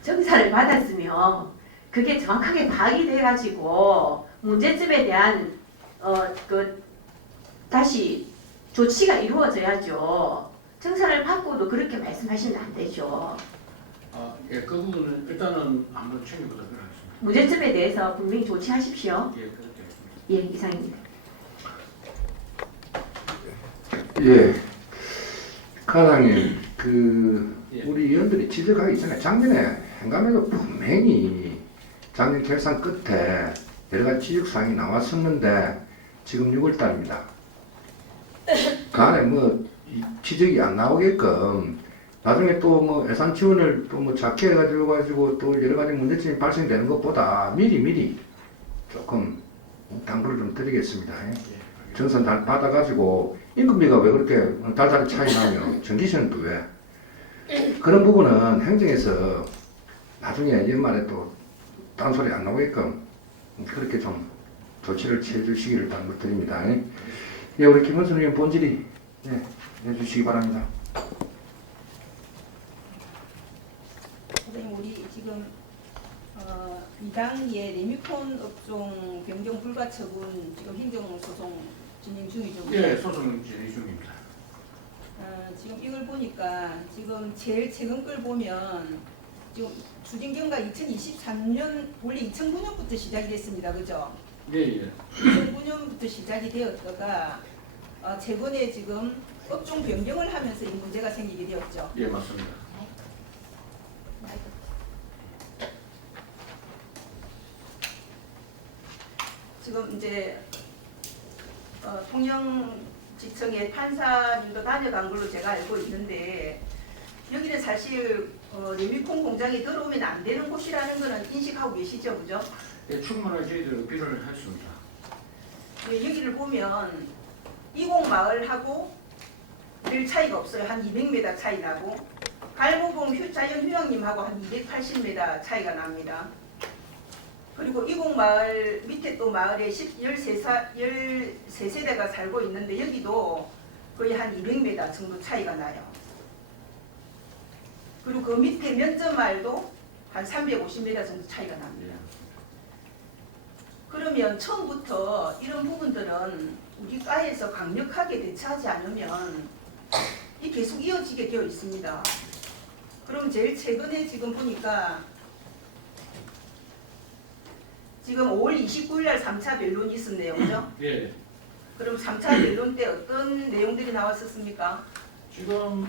증사를 받았으면 그게 정확하게 파악이 돼가지고 문제점에 대한 다시 조치가 이루어져야죠. 증사를 받고도 그렇게 말씀하시면 안 되죠. 예, 그 부분은 일단은 한번 챙겨보도록 하겠습니다. 문제점에 대해서 분명히 조치하십시오. 예, 그렇게 하겠습니다. 예, 이상입니다. 예, 과장님, 예. 우리 의원들이 지적하기 전에 작년에 행감에도 분명히 작년 결산 끝에 여러 가지 지적사항이 나왔었는데 지금 6월달입니다. 그 안에 이 지적이 안 나오게끔 나중에 또 예산 지원을 또 작게 해가지고 또 여러 가지 문제점이 발생되는 것보다 미리 조금 당부를 좀 드리겠습니다. 정선 다 받아가지고 인건비가 왜 그렇게 달달이 차이 나며 전기세는 또 왜? 그런 부분은 행정에서 나중에 연말에 또 딴소리 안 나오게끔 그렇게 좀 조치를 취해 주시기를 당부드립니다. 예, 우리 김원순 의원 본질이 해주시기 바랍니다. 선생님, 우리 지금 이당의 레미콘 업종 변경 불가 처분 지금 행정소송 진행 중이죠. 예, 소송 진행 중입니다. 지금 이걸 보니까 지금 제일 최근 걸 보면 지금 추진경과 2023년 원래 2009년부터 시작이 됐습니다. 그죠? 예. 2009년부터 시작이 되었다가 최근에 지금 업종 변경을 하면서 이 문제가 생기게 되었죠. 예, 맞습니다. 지금 이제 통영지청의 판사님도 다녀간 걸로 제가 알고 있는데 여기는 사실 레미콘 공장이 들어오면 안 되는 곳이라는 거는 인식하고 계시죠, 그죠? 예, 충분히 저희들 어필을 했습니다. 여기를 보면 이곡마을하고 별 차이가 없어요. 한 200m 차이 나고 갈모봉 자연휴양림하고 한 280m 차이가 납니다. 그리고 이곡마을 밑에 또 마을에 13세대가 살고 있는데 여기도 거의 한 200m 정도 차이가 나요. 그리고 그 밑에 면점마을도 한 350m 정도 차이가 납니다. 그러면 처음부터 이런 부분들은 우리 과에서 강력하게 대처하지 않으면 이 계속 이어지게 되어 있습니다. 그럼 제일 최근에 지금 보니까 지금 5월 29일 날 3차 변론이 있었네요. 그죠? 예. 그럼 3차 변론 때 어떤 내용들이 나왔었습니까? 지금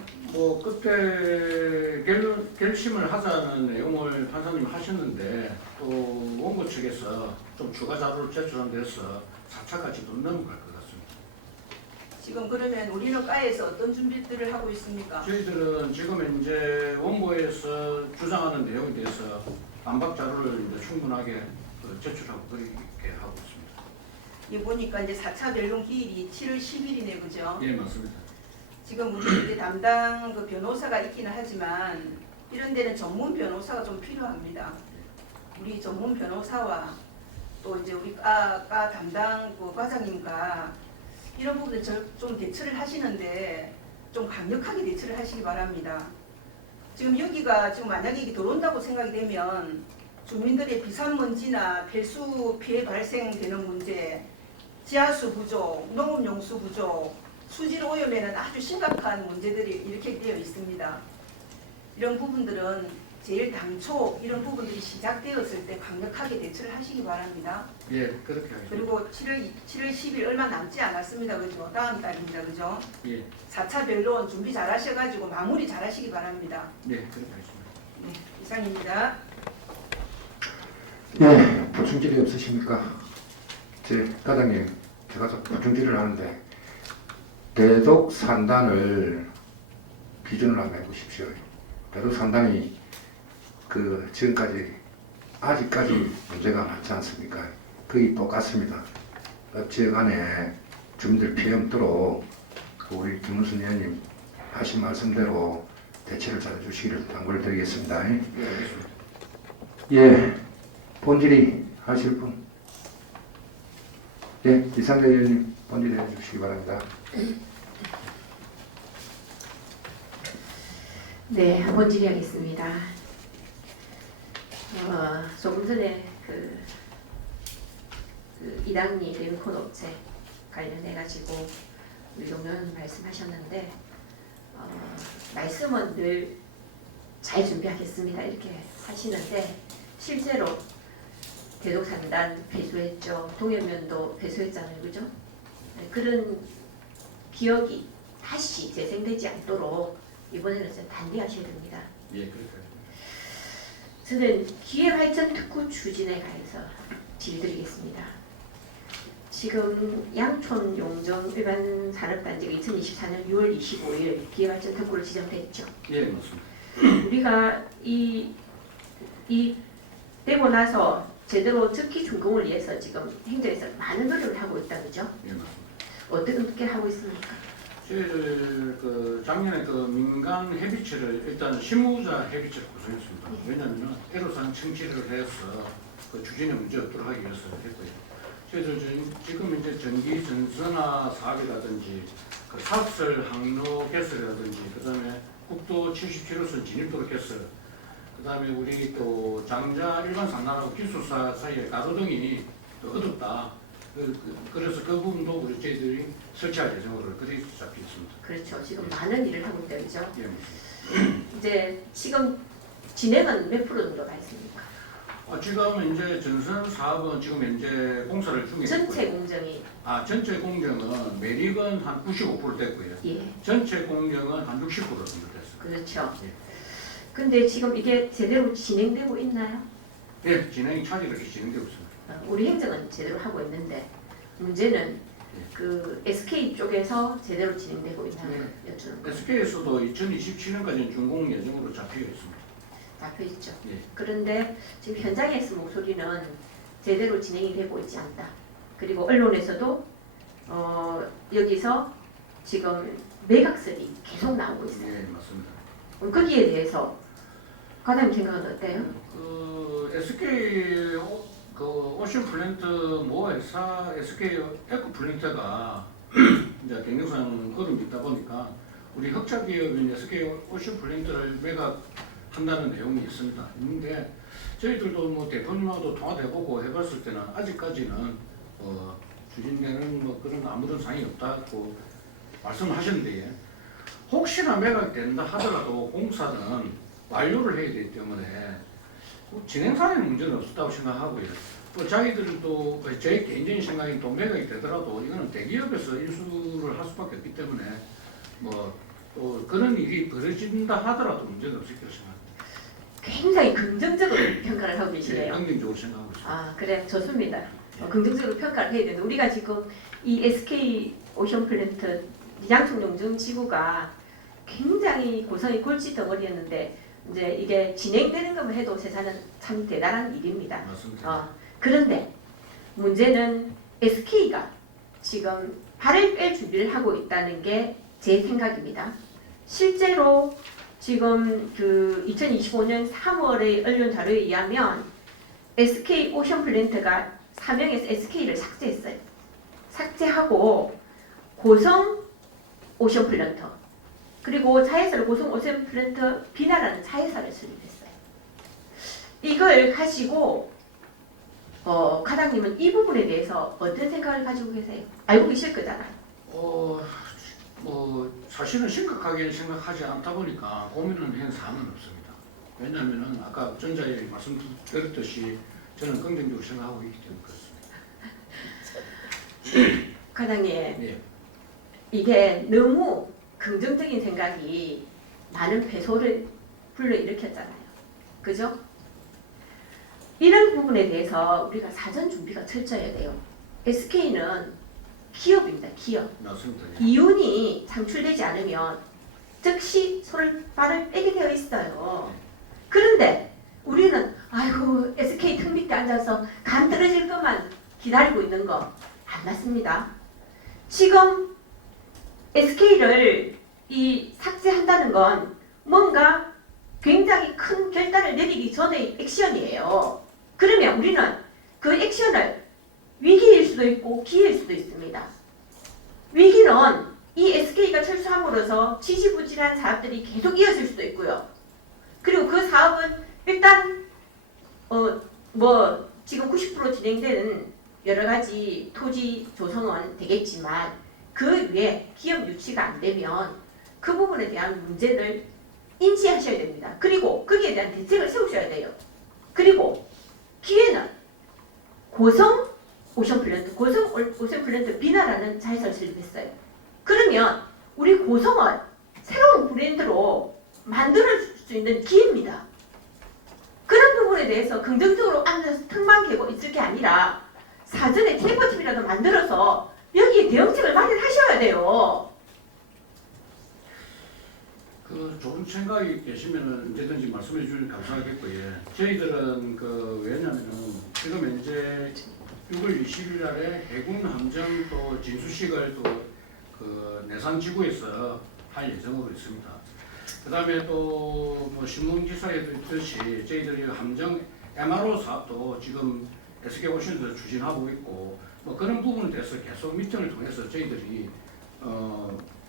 그때 결심을 하자는 내용을 판사님 하셨는데 또 원고 측에서 좀 추가 자료를 제출한 데서 4차까지 좀 넘어갈 것 같습니다. 지금 그러면 우리는 과에서 어떤 준비들을 하고 있습니까? 저희들은 지금 이제 원고에서 주장하는 내용에 대해서 반박 자료를 이제 충분하게 제출하고 그렇게 하고 있습니다. 이 보니까 이제 4차 변론 기일이 7월 10일이네, 그죠? 예, 맞습니다. 지금 우리 이제 담당 그 변호사가 있기는 하지만 이런 데는 전문 변호사가 좀 필요합니다. 우리 전문 변호사와 또 이제 우리 과 담당 그 과장님과 이런 부분을 좀 대처를 하시는데 좀 강력하게 대처를 하시기 바랍니다. 지금 여기가 지금 만약에 이게 들어온다고 생각이 되면 주민들의 비산먼지나 폐수 피해 발생되는 문제, 지하수 부족, 농업용수 부족, 수질 오염에는 아주 심각한 문제들이 이렇게 되어 있습니다. 이런 부분들은 제일 당초 이런 부분들이 시작되었을 때 강력하게 대처를 하시기 바랍니다. 예, 그렇게 하겠습니다. 그리고 7월 10일 얼마 남지 않았습니다. 그죠? 다음 달입니다. 그죠? 예, 4차 변론 준비 잘 하셔가지고 마무리 잘 하시기 바랍니다. 예, 그렇게 하겠습니다. 네, 이상입니다. 예, 보충질이 없으십니까? 과장님, 제가 좀 보충질을 하는데 대독 산단을 기준으로 한번 해보십시오. 대독 산단이 지금까지 아직까지 문제가 많지 않습니까? 거의 똑같습니다. 지역 안에 주민들 피해 없도록 우리 김문순 의원님 하신 말씀대로 대처를 잘 해주시기를 당부를 드리겠습니다. 예, 알겠습니다. 예, 본질이 하실 분. 예, 이상대 의원님 본질이 해주시기 바랍니다. 네, 한번 질의하겠습니다. 조금 전에 이당리 램콘 업체 관련해가지고 우리 동료님 말씀하셨는데 말씀은 늘 잘 준비하겠습니다 이렇게 하시는데 실제로 대독산단 배수했죠. 동해면도 배수했잖아요, 그죠? 네, 그런 기억이 다시 재생되지 않도록 이번에는 좀 단디하셔야 됩니다. 예, 그렇게. 저는 기회발전 특구 추진에 관해서 질의드리겠습니다. 지금 양촌 용정 일반 산업단지가 2024년 6월 25일 기회발전 특구로 지정됐죠. 예, 맞습니다. 우리가 이 되고 나서 제대로 즉기 준공을 위해서 지금 행정에서 많은 노력을 하고 있다, 그죠? 예, 맞습니다. 어떻게 하고 있습니까? 저희들 작년에 민간 협의체를 일단 실무자 협의체를 구성했습니다. 왜냐하면 애로사항 청취를 해서 추진의 문제 없도록 하기 위해서 했고요. 저희들 지금 이제 전기 전선화 사업이라든지 사업설 항로 개설이라든지 그다음에 국도 77호선 진입도로 개설, 그다음에 우리 또 장자 일반 상나라고 기술사 사이에 가로등이 또 어둡다. 그래서 그 부분도 우리 저희들이 설치할 예정으로 그렇게 잡혀 있습니다. 그렇죠. 지금 많은 일을 하고 있다, 그죠? 예, 맞습니다. 이제 지금 진행은 몇 프로 정도가 있습니까? 지금 이제 전선 사업은 지금 현재 공사를 중에 전체 있고요. 공정이 전체 공정은 매립은 한 95% 됐고요. 예, 전체 공정은 한 60% 정도 됐습니다. 그렇죠. 예. 근데 지금 이게 제대로 진행되고 있나요? 예, 진행이 차질없이 진행되고 있습니다. 우리 행정은 제대로 하고 있는데 문제는 그 SK 쪽에서 제대로 진행되고 있나요? 여쭈는 거 SK에서도 2027년까지는 준공 예정으로 잡혀 있습니다. 잡혀 있죠. 예. 그런데 지금 현장에서 목소리는 제대로 진행이 되고 있지 않다. 그리고 언론에서도 여기서 지금 매각설이 계속 나오고 있어요. 예, 맞습니다. 거기에 대해서 과장님 생각은 어때요? SK 오션 플랜트 모 회사 SK 에코 플랜트가 이제 경영상 어려움이 있다 보니까 우리 흑자 기업인 SK 오션 플랜트를 매각한다는 내용이 있습니다. 있는데 저희들도 뭐 대표님하고도 통화해보고 해봤을 때는 아직까지는 추진되는 그런 아무런 사항이 없다고 말씀하셨는데 혹시나 매각된다 하더라도 공사는 완료를 해야 되기 때문에 진행상에는 문제는 없었다고 생각하고요. 또 자기들도 제 개인적인 생각이 또 매각이 되더라도 이거는 대기업에서 인수를 할 수밖에 없기 때문에 또 그런 일이 벌어진다 하더라도 문제는 없을 거라고 생각합니다. 굉장히 긍정적으로 평가를 하고 예, 계시네요. 긍정적으로 생각하고 있습니다. 아, 그래, 좋습니다. 긍정적으로 평가를 해야 되는데 우리가 지금 이 SK 오션 플랜트 양촌 용정 지구가 굉장히 고성이 골치 덩어리였는데 이제 이게 진행되는 것만 해도 세상은 참 대단한 일입니다. 맞습니다. 그런데 문제는 SK가 지금 발을 뺄 준비를 하고 있다는 게 제 생각입니다. 실제로 지금 그 2025년 3월의 언론 자료에 의하면 SK 오션 플랜트가 사명에서 SK를 삭제했어요. 삭제하고 고성 오션 플랜트 그리고 자회사를 고성 오션 플랜트 비나라는 자회사를 수립했어요. 이걸 가지고 과장님은 이 부분에 대해서 어떤 생각을 가지고 계세요? 알고 계실 거잖아요. 사실은 심각하게 생각하지 않다 보니까 고민은 한 사안은 없습니다. 왜냐하면 아까 전자에 말씀드렸듯이 저는 긍정적으로 생각하고 있기 때문에 그렇습니다. 과장님, 예. 이게 너무 긍정적인 생각이 많은 패소를 불러일으켰잖아요. 그죠? 이런 부분에 대해서 우리가 사전 준비가 철저해야 돼요. SK는 기업입니다. 기업. 맞습니다. 예. 이윤이 창출되지 않으면 즉시 발을 빼게 되어 있어요. 그런데 우리는 아이고 SK 턱 밑에 앉아서 감 떨어질 것만 기다리고 있는 거 안 맞습니다. 지금 SK를 이 삭제한다는 건 뭔가 굉장히 큰 결단을 내리기 전의 액션이에요. 그러면 우리는 그 액션을 위기일 수도 있고 기회일 수도 있습니다. 위기는 이 SK가 철수함으로써 지지부진한 사업들이 계속 이어질 수도 있고요. 그리고 그 사업은 일단 뭐 지금 90% 진행되는 여러 가지 토지 조성은 되겠지만 그 위에 기업 유치가 안 되면 그 부분에 대한 문제를 인지하셔야 됩니다. 그리고 거기에 대한 대책을 세우셔야 돼요. 그리고 기회는 고성 오션플랜트, 고성 오션플랜트 비나라는 자회사를 설립했어요. 그러면 우리 고성을 새로운 브랜드로 만들 수 있는 기회입니다. 그런 부분에 대해서 긍정적으로 앉아서 턱만 개고 있을 게 아니라 사전에 대표팀이라도 만들어서 여기에 대응책을 마련하셔야 돼요. 그 좋은 생각이 계시면은 언제든지 말씀해 주시면 감사하겠고요. 예. 저희들은 그 왜냐면은 지금 현재 6월 20일 날에 해군 함정 또 진수식을 또 그 내산지구에서 할 예정으로 있습니다. 그 다음에 또 뭐 신문 기사에도 있듯이 저희들이 함정 MRO 사업도 지금 SK오션에서 추진하고 있고 뭐 그런 부분에 대해서 계속 미팅을 통해서 저희들이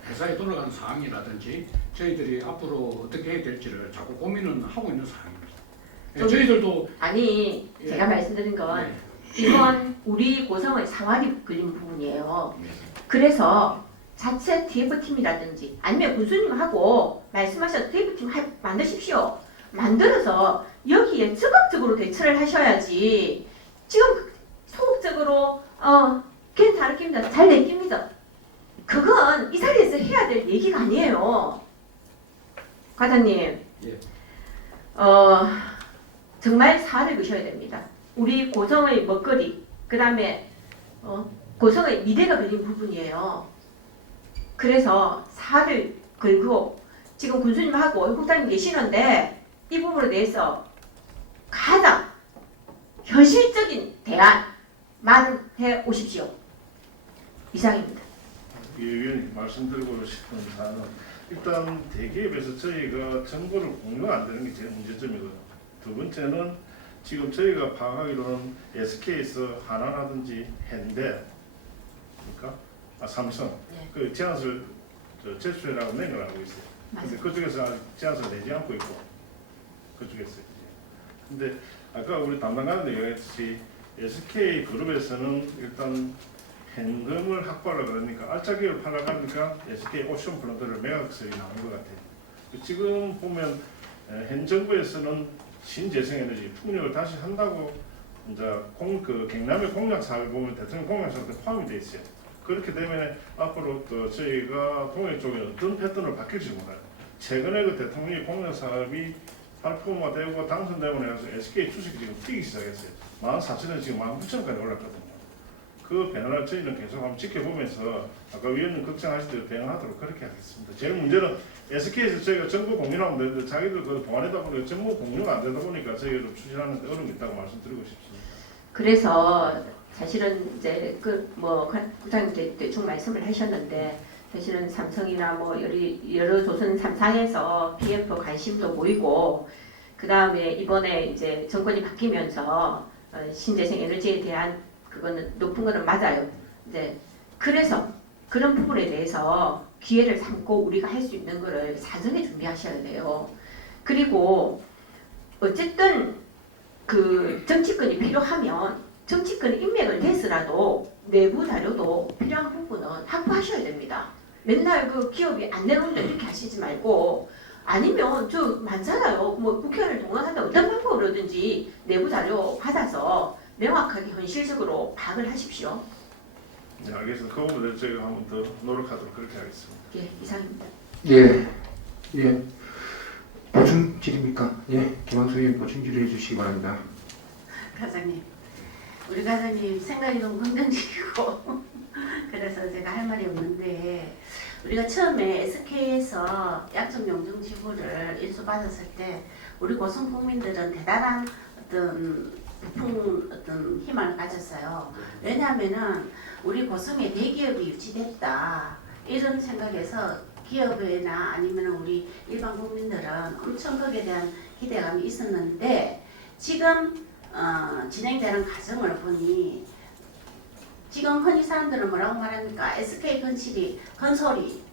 회사에 돌아가는 사항이라든지 저희들이 앞으로 어떻게 해야 될지를 자꾸 고민은 하고 있는 사항입니다. 예, 저희들도 아니 예. 제가 말씀드린 건 네. 이건 우리 고성의 사활이 걸린 부분이에요. 네. 그래서 자체 TF팀이라든지 아니면 군수님하고 말씀하신 TF팀 만드십시오. 만들어서 여기에 적극적으로 대처를 하셔야지 지금 소극적으로 걔는 잘 느낍니다. 잘 느낍니다. 그건 이 자리에서 해야 될 얘기가 아니에요. 과장님, 예. 정말 사활을 그셔야 됩니다. 우리 고성의 먹거리, 그 다음에 고성의 미래가 걸린 부분이에요. 그래서 사활을 걸고 지금 군수님하고 국장님 계시는데 이 부분에 대해서 가장 현실적인 대안만 해 오십시오. 이상입니다. 이 의원님 말씀드리고 싶은 사안은 일단 대기업에서 저희가 정보를 공유가 안 되는 게 제일 문제점이고요. 두 번째는 지금 저희가 파악하기로는 SK에서 하나라든지 현대, 그러니까 삼성 네. 그 제안서를 제출해라고 낸 걸 알고 있어요. 근데 그쪽에서 아직 제안서를 내지 않고 있고 그쪽에서. 근데 아까 우리 담당관도 얘기했듯이 SK 그룹에서는 일단 현금을 확보하려고 그러니까 알짜기를 팔려고 하니까 SK 오션 플랜트를 매각설이 나온 것 같아요. 지금 보면 현 정부에서는 신재생에너지 풍력을 다시 한다고 이제 그 경남의 공약 사업을 보면 대통령 공약 사업에 포함이 돼 있어요. 그렇게 되면 앞으로 또 저희가 동해 쪽에 어떤 패턴으로 바뀔지 몰라요. 최근에 그 대통령의 공약 사업이 발표가 되고 당선되고 나서 SK 주식이 지금 뛰기 시작했어요. 14,000원 지금 19,000원까지 올랐거든요. 그 변화를 저희는 계속 한번 지켜보면서 아까 위원님 걱정하실 대로 대응하도록 그렇게 하겠습니다. 제일 문제는 SK에서 저희가 정보 공유하면 되는데 자기들 그 동안에다 보니까 정보 공유가 안 되다 보니까 저희가 좀 추진하는 데 어려움이 있다고 말씀드리고 싶습니다. 그래서 사실은 이제 뭐 국장님 대충 말씀을 하셨는데 사실은 삼성이나 뭐 여러 조선 3사에서 PF 관심도 보이고 그 다음에 이번에 이제 정권이 바뀌면서 신재생 에너지에 대한 그거는 높은 거는 맞아요. 이제 그래서 그런 부분에 대해서 기회를 삼고 우리가 할 수 있는 거를 사전에 준비하셔야 돼요. 그리고 어쨌든 그 정치권이 필요하면 정치권 인맥을 내서라도 내부 자료도 필요한 부분은 확보하셔야 됩니다. 맨날 그 기업이 안 내놓는다 이렇게 하시지 말고 아니면 저 많잖아요. 뭐 국회의원을 동원한다 어떤 방법으로든지 내부 자료 받아서 명확하게 현실적으로 파악을 하십시오. 네, 알겠습니다. 그 부분에 대해서 저희가 한번 더 노력하도록 그렇게 하겠습니다. 예, 이상입니다. 예. 보충 질입니까? 예, 김광수 의원 보충 질의해 주시기 바랍니다. 과장님, 우리 과장님 생각이 너무 긍정적이고 그래서 제가 할 말이 없는데 우리가 처음에 SK에서 약정 용적 지구를 인수받았을 때 우리 고성 국민들은 대단한 어떤 부푼 어떤 희망을 가졌어요. 왜냐하면은 우리 고성에 대기업이 유치됐다 이런 생각에서 기업이나 아니면 우리 일반 국민들은 엄청 거기에 대한 기대감이 있었는데 지금 진행되는 과정을 보니 지금 흔히 사람들은 뭐라고 말합니까? SK 건설이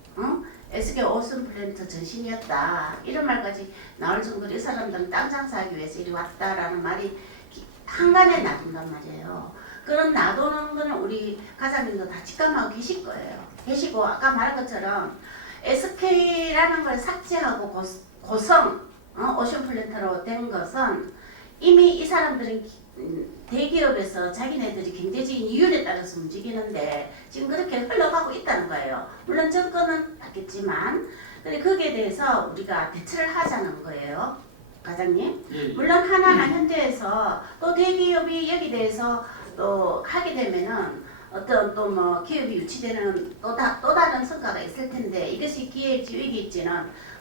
SK 오션 플랜트 전신이었다 이런 말까지 나올 정도로 이 사람들은 땅 장사하기 위해서 이리 왔다라는 말이 한간에 놔둔단 말이에요. 그런 놔두는 거는 우리 가장님도 다 직감하고 계실 거예요. 계시고 아까 말한 것처럼 SK라는 걸 삭제하고 고성 오션 플랜트로 된 것은 이미 이 사람들은 대기업에서 자기네들이 경제적인 이윤에 따라서 움직이는데 지금 그렇게 흘러가고 있다는 거예요. 물론 정권은 바뀌었지만 거기에 대해서 우리가 대처를 하자는 거예요. 과장님. 예, 예. 물론 하나나 현대에서 또 대기업이 여기 대해서 또 하게 되면은 어떤 또 뭐 기업이 유치되는 또 다른 성과가 있을 텐데 이것이 기회일지 위기일지는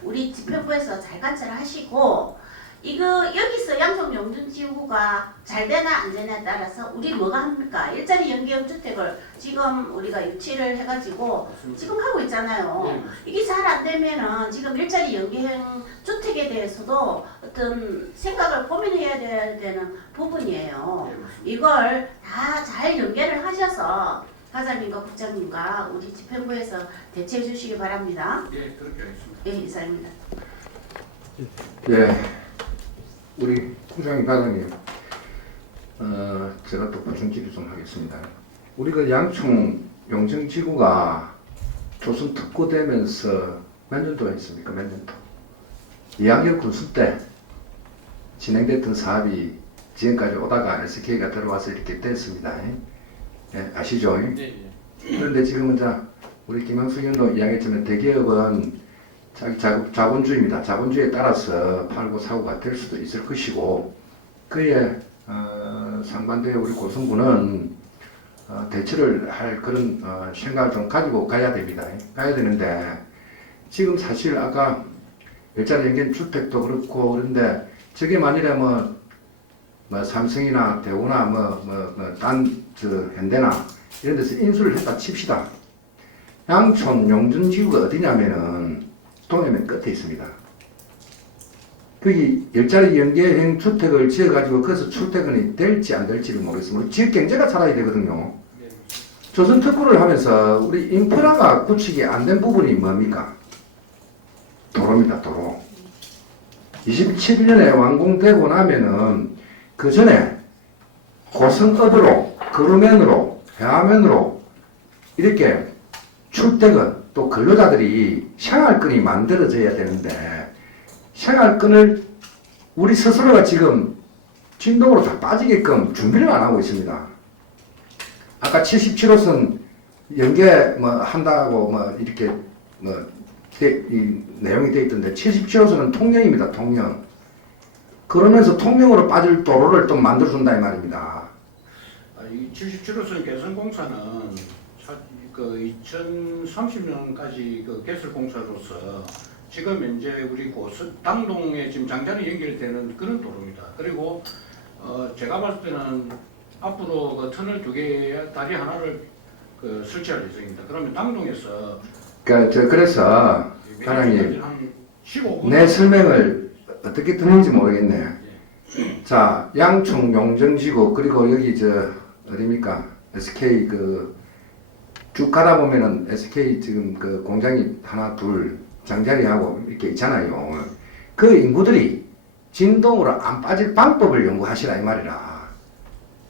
우리 집행부에서 잘 관찰하시고 이거 여기서 양성 용준지구가 잘 되나 안 되냐에 따라서 우리 뭐가 합니까? 일자리 연계형 주택을 지금 우리가 유치를 해가지고 지금 하고 있잖아요. 네. 이게 잘 안 되면은 지금 일자리 연계형 주택에 대해서도 어떤 생각을 고민해야 되는 부분이에요. 이걸 다 잘 연계를 하셔서 과장님과 국장님과 우리 집행부에서 대처해 주시기 바랍니다. 예, 그렇게 하겠습니다. 예, 이상입니다. 예, 우리 국장님 과장님, 제가 또 보충 질의 좀 하겠습니다. 우리가 양충 용정지구가 조선 특구되면서 몇 년도가 있습니까? 몇 년도? 2학년 군수 때 진행됐던 사업이 지금까지 오다가 SK가 들어와서 이렇게 됐습니다. 예, 아시죠? 예, 예. 그런데 지금은 우리 김영수 의원도 이야기했지만 대기업은 자기 자본주의입니다. 자본주의에 따라서 팔고 사고가 될 수도 있을 것이고 그에 상반되어 우리 고성군은 대처를 할 그런 생각을 좀 가지고 가야 됩니다. 가야 되는데 지금 사실 아까 일자리 연계 주택도 그렇고 그런데 저게 만일에 뭐 삼성이나 대우나 현대나 이런 데서 인수를 했다 칩시다. 양촌 용준지구가 어디냐면은 동해면 끝에 있습니다. 거기 일자리 연계형 주택을 지어가지고 거기서 출퇴근이 될지 안 될지를 모르겠습니다. 지역 경제가 살아야 되거든요. 조선 특구를 하면서 우리 인프라가 구축이 안 된 부분이 뭡니까? 도로입니다. 도로. 27년에 완공되고 나면은 그 전에 고성읍으로 거루면으로 해화면으로 이렇게 출퇴근 또 근로자들이 생활권이 만들어져야 되는데 생활권을 우리 스스로가 지금 진동으로 다 빠지게끔 준비를 안 하고 있습니다. 아까 77호선 연계 한다고 이렇게 이 내용이 되어 있던데 77호선은 통영입니다. 통영. 그러면서 통영으로 빠질 도로를 또 만들어준다 이 말입니다. 이 77호선 개선공사는 그 2030년까지 그 개설공사로서 지금 현재 우리 당동에 지금 장자리 연결되는 그런 도로입니다. 그리고 제가 봤을 때는 앞으로 그 터널 2개 다리 하나를 그 설치할 예정입니다. 그러면 당동에서 그래서 과장님 한 15분 내 설명을 어떻게 듣는지 모르겠네. 자, 양충 용정지구 그리고 여기 어디입니까? SK 쭉 가다 보면은 SK 지금 그 공장이 하나 둘 장자리하고 이렇게 있잖아요. 그 인구들이 진동으로 안 빠질 방법을 연구하시라 이 말이라.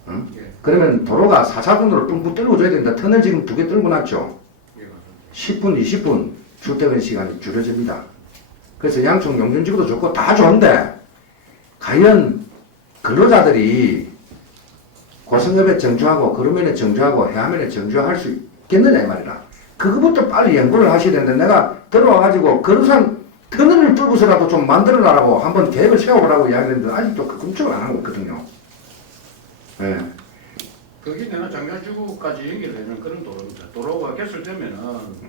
응? 예. 그러면 도로가 4차선으로 뚱뚱 뚫어줘야 된다. 터널 지금 2개 뚫고 놨죠. 예, 맞습니다. 10분, 20분 출퇴근 시간이 줄여집니다. 그래서 양충 용전지구도 좋고 다 좋은데 과연 근로자들이 고성읍에 정주하고 거루면에 정주하고 해화면에 정주할 수 있겠느냐 이 말이라. 그거부터 빨리 연구를 하셔야 되는데 내가 들어와가지고 거루산 터널을 뚫고서라도 좀 만들어라라고 한번 계획을 세워보라고 이야기했는데 아직도 그 검증을 안 하고 있거든요. 예. 거기 내가 장자지구까지 연결되는 그런 도로입니다. 도로가 개설되면은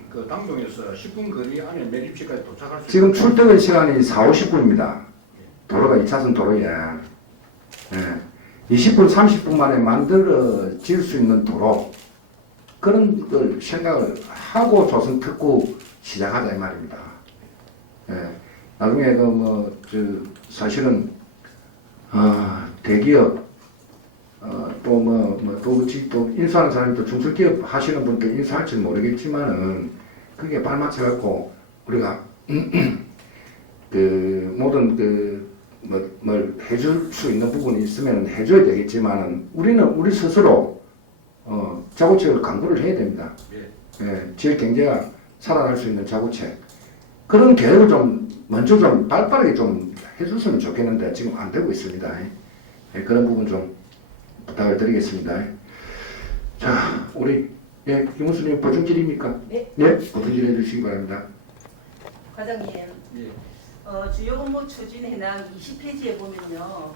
그 당동에서 10분 거리 안에 내립시까지 도착할 수 지금 있는 출퇴근 시간이 4, 50분입니다. 도로가 2차선 도로에. 예. 20분, 30분 만에 만들어질 수 있는 도로. 그런 걸 생각을 하고 조선 특구 시작하자 이 말입니다. 예. 나중에 사실은 대기업 또 인수하는 사람이 또 중소기업 하시는 분께 인수할지는 모르겠지만은 그게 발맞춰갖고 우리가 모든 뭘 해줄 수 있는 부분이 있으면 해줘야 되겠지만은 우리 스스로 자구책을 강구를 해야 됩니다. 예, 지역 경제가 살아날 수 있는 자구책 그런 계획을 좀 먼저 좀 빨리빨리 좀 해줬으면 좋겠는데 지금 안 되고 있습니다. 예, 그런 부분 좀 부탁을 드리겠습니다. 자, 우리 김우수님 보충질입니까? 네. 네, 보충질 해주시기 바랍니다. 과장님, 예. 주요 업무 추진 현황 20페이지에 보면요.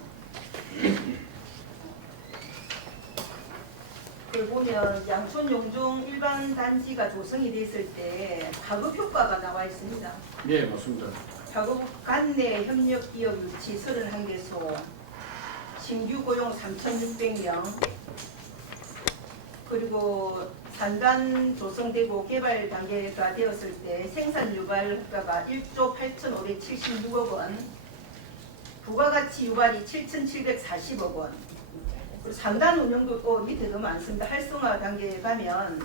그걸 보면 양촌 용종 일반 단지가 조성이 됐을 때 파급 효과가 나와 있습니다. 예, 맞습니다. 파급 관내 협력 기업 유치 31개소, 신규 고용 3,600명, 그리고 산단 조성되고 개발 단계가 되었을 때 생산 유발 효과가 1조 8,576억 원, 부가가치 유발이 7,740억 원, 그리고 산단 운영도 또 밑에 더 많습니다. 활성화 단계에 가면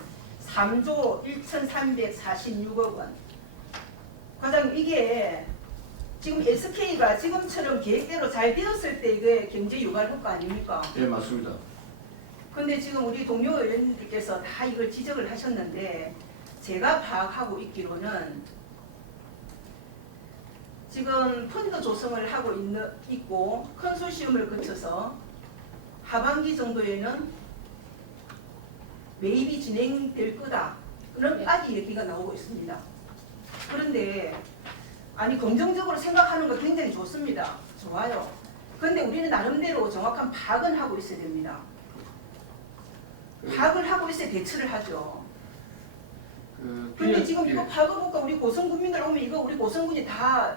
3조 1,346억 원. 과장님, 이게 지금 SK가 지금처럼 계획대로 잘 되었을 때 이게 경제 유발 효과 아닙니까? 예, 맞습니다. 근데 지금 우리 동료 의원님들께서 다 이걸 지적을 하셨는데 제가 파악하고 있기로는 지금 펀드 조성을 하고 있고 컨소시엄을 거쳐서 하반기 정도에는 매입이 진행될 거다는 아직 얘기가 나오고 있습니다. 그런데 아니 긍정적으로 생각하는 거 굉장히 좋습니다. 좋아요. 그런데 우리는 나름대로 정확한 파악은 하고 있어야 됩니다. 파악을 하고 있어야 대처를 하죠. 근데 지금 이거 파악해볼까 우리 고성군민들 오면 이거 우리 고성군이 다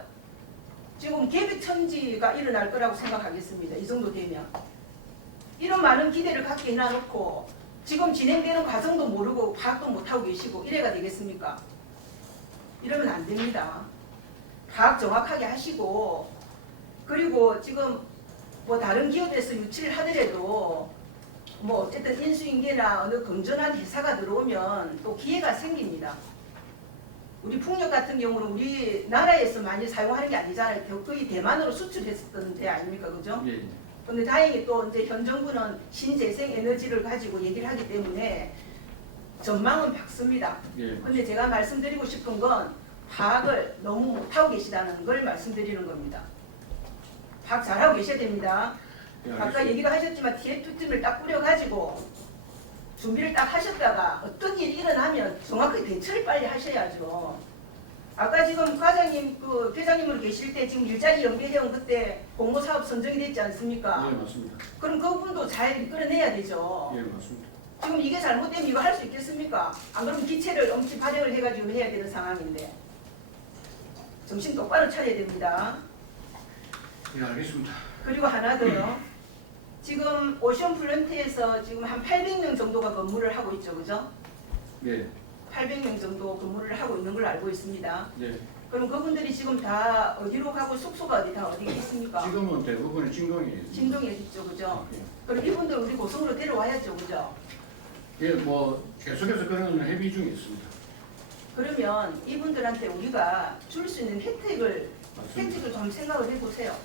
지금 계획천지가 일어날 거라고 생각하겠습니다. 이 정도 되면. 이런 많은 기대를 갖게 해놔놓고 지금 진행되는 과정도 모르고 파악도 못하고 계시고 이래가 되겠습니까? 이러면 안 됩니다. 파악 정확하게 하시고 그리고 지금 뭐 다른 기업에서 유치를 하더라도 뭐 어쨌든 인수인계나 어느 건전한 회사가 들어오면 또 기회가 생깁니다. 우리 풍력 같은 경우는 우리나라에서 많이 사용하는 게 아니잖아요. 거의 대만으로 수출했었던 데 아닙니까, 그죠? 예. 근데 다행히 또 이제 현 정부는 신재생 에너지를 가지고 얘기를 하기 때문에 전망은 밝습니다. 예. 근데 제가 말씀드리고 싶은 건 파악을 너무 못하고 계시다는 걸 말씀드리는 겁니다. 파악 잘하고 계셔야 됩니다. 예, 아까 알겠습니다. 얘기도 하셨지만 뒤에 투팀을 딱 뿌려가지고 준비를 딱 하셨다가 어떤 일이 일어나면 정확하게 대처를 빨리 하셔야죠. 아까 지금 과장님, 회장님으로 계실 때 지금 일자리 연계회원 그때 공모사업 선정이 됐지 않습니까? 예, 맞습니다. 그럼 그분도 잘 이끌어내야 되죠. 예, 맞습니다. 지금 이게 잘못되면 이거 할 수 있겠습니까? 안 그러면 기체를 엄청 발행을 해가지고 해야 되는 상황인데 정신 똑바로 차려야 됩니다. 예, 알겠습니다. 그리고 하나 더요. 지금 오션 플랜트에서 지금 한 800명 정도가 근무를 하고 있죠, 그죠? 예, 800명 정도 근무를 하고 있는 걸로 알고 있습니다. 예. 그럼 그분들이 지금 다 어디로 가고 숙소가 어디에 있습니까? 지금은 대부분이 진동이에요. 진동에 있죠, 그죠? 예. 그럼 이분들 우리 고성으로 데려와야죠, 그죠? 예, 뭐 계속해서 그런 협의 중에 있습니다. 그러면 이분들한테 우리가 줄 수 있는 혜택을 좀 생각을 해보세요.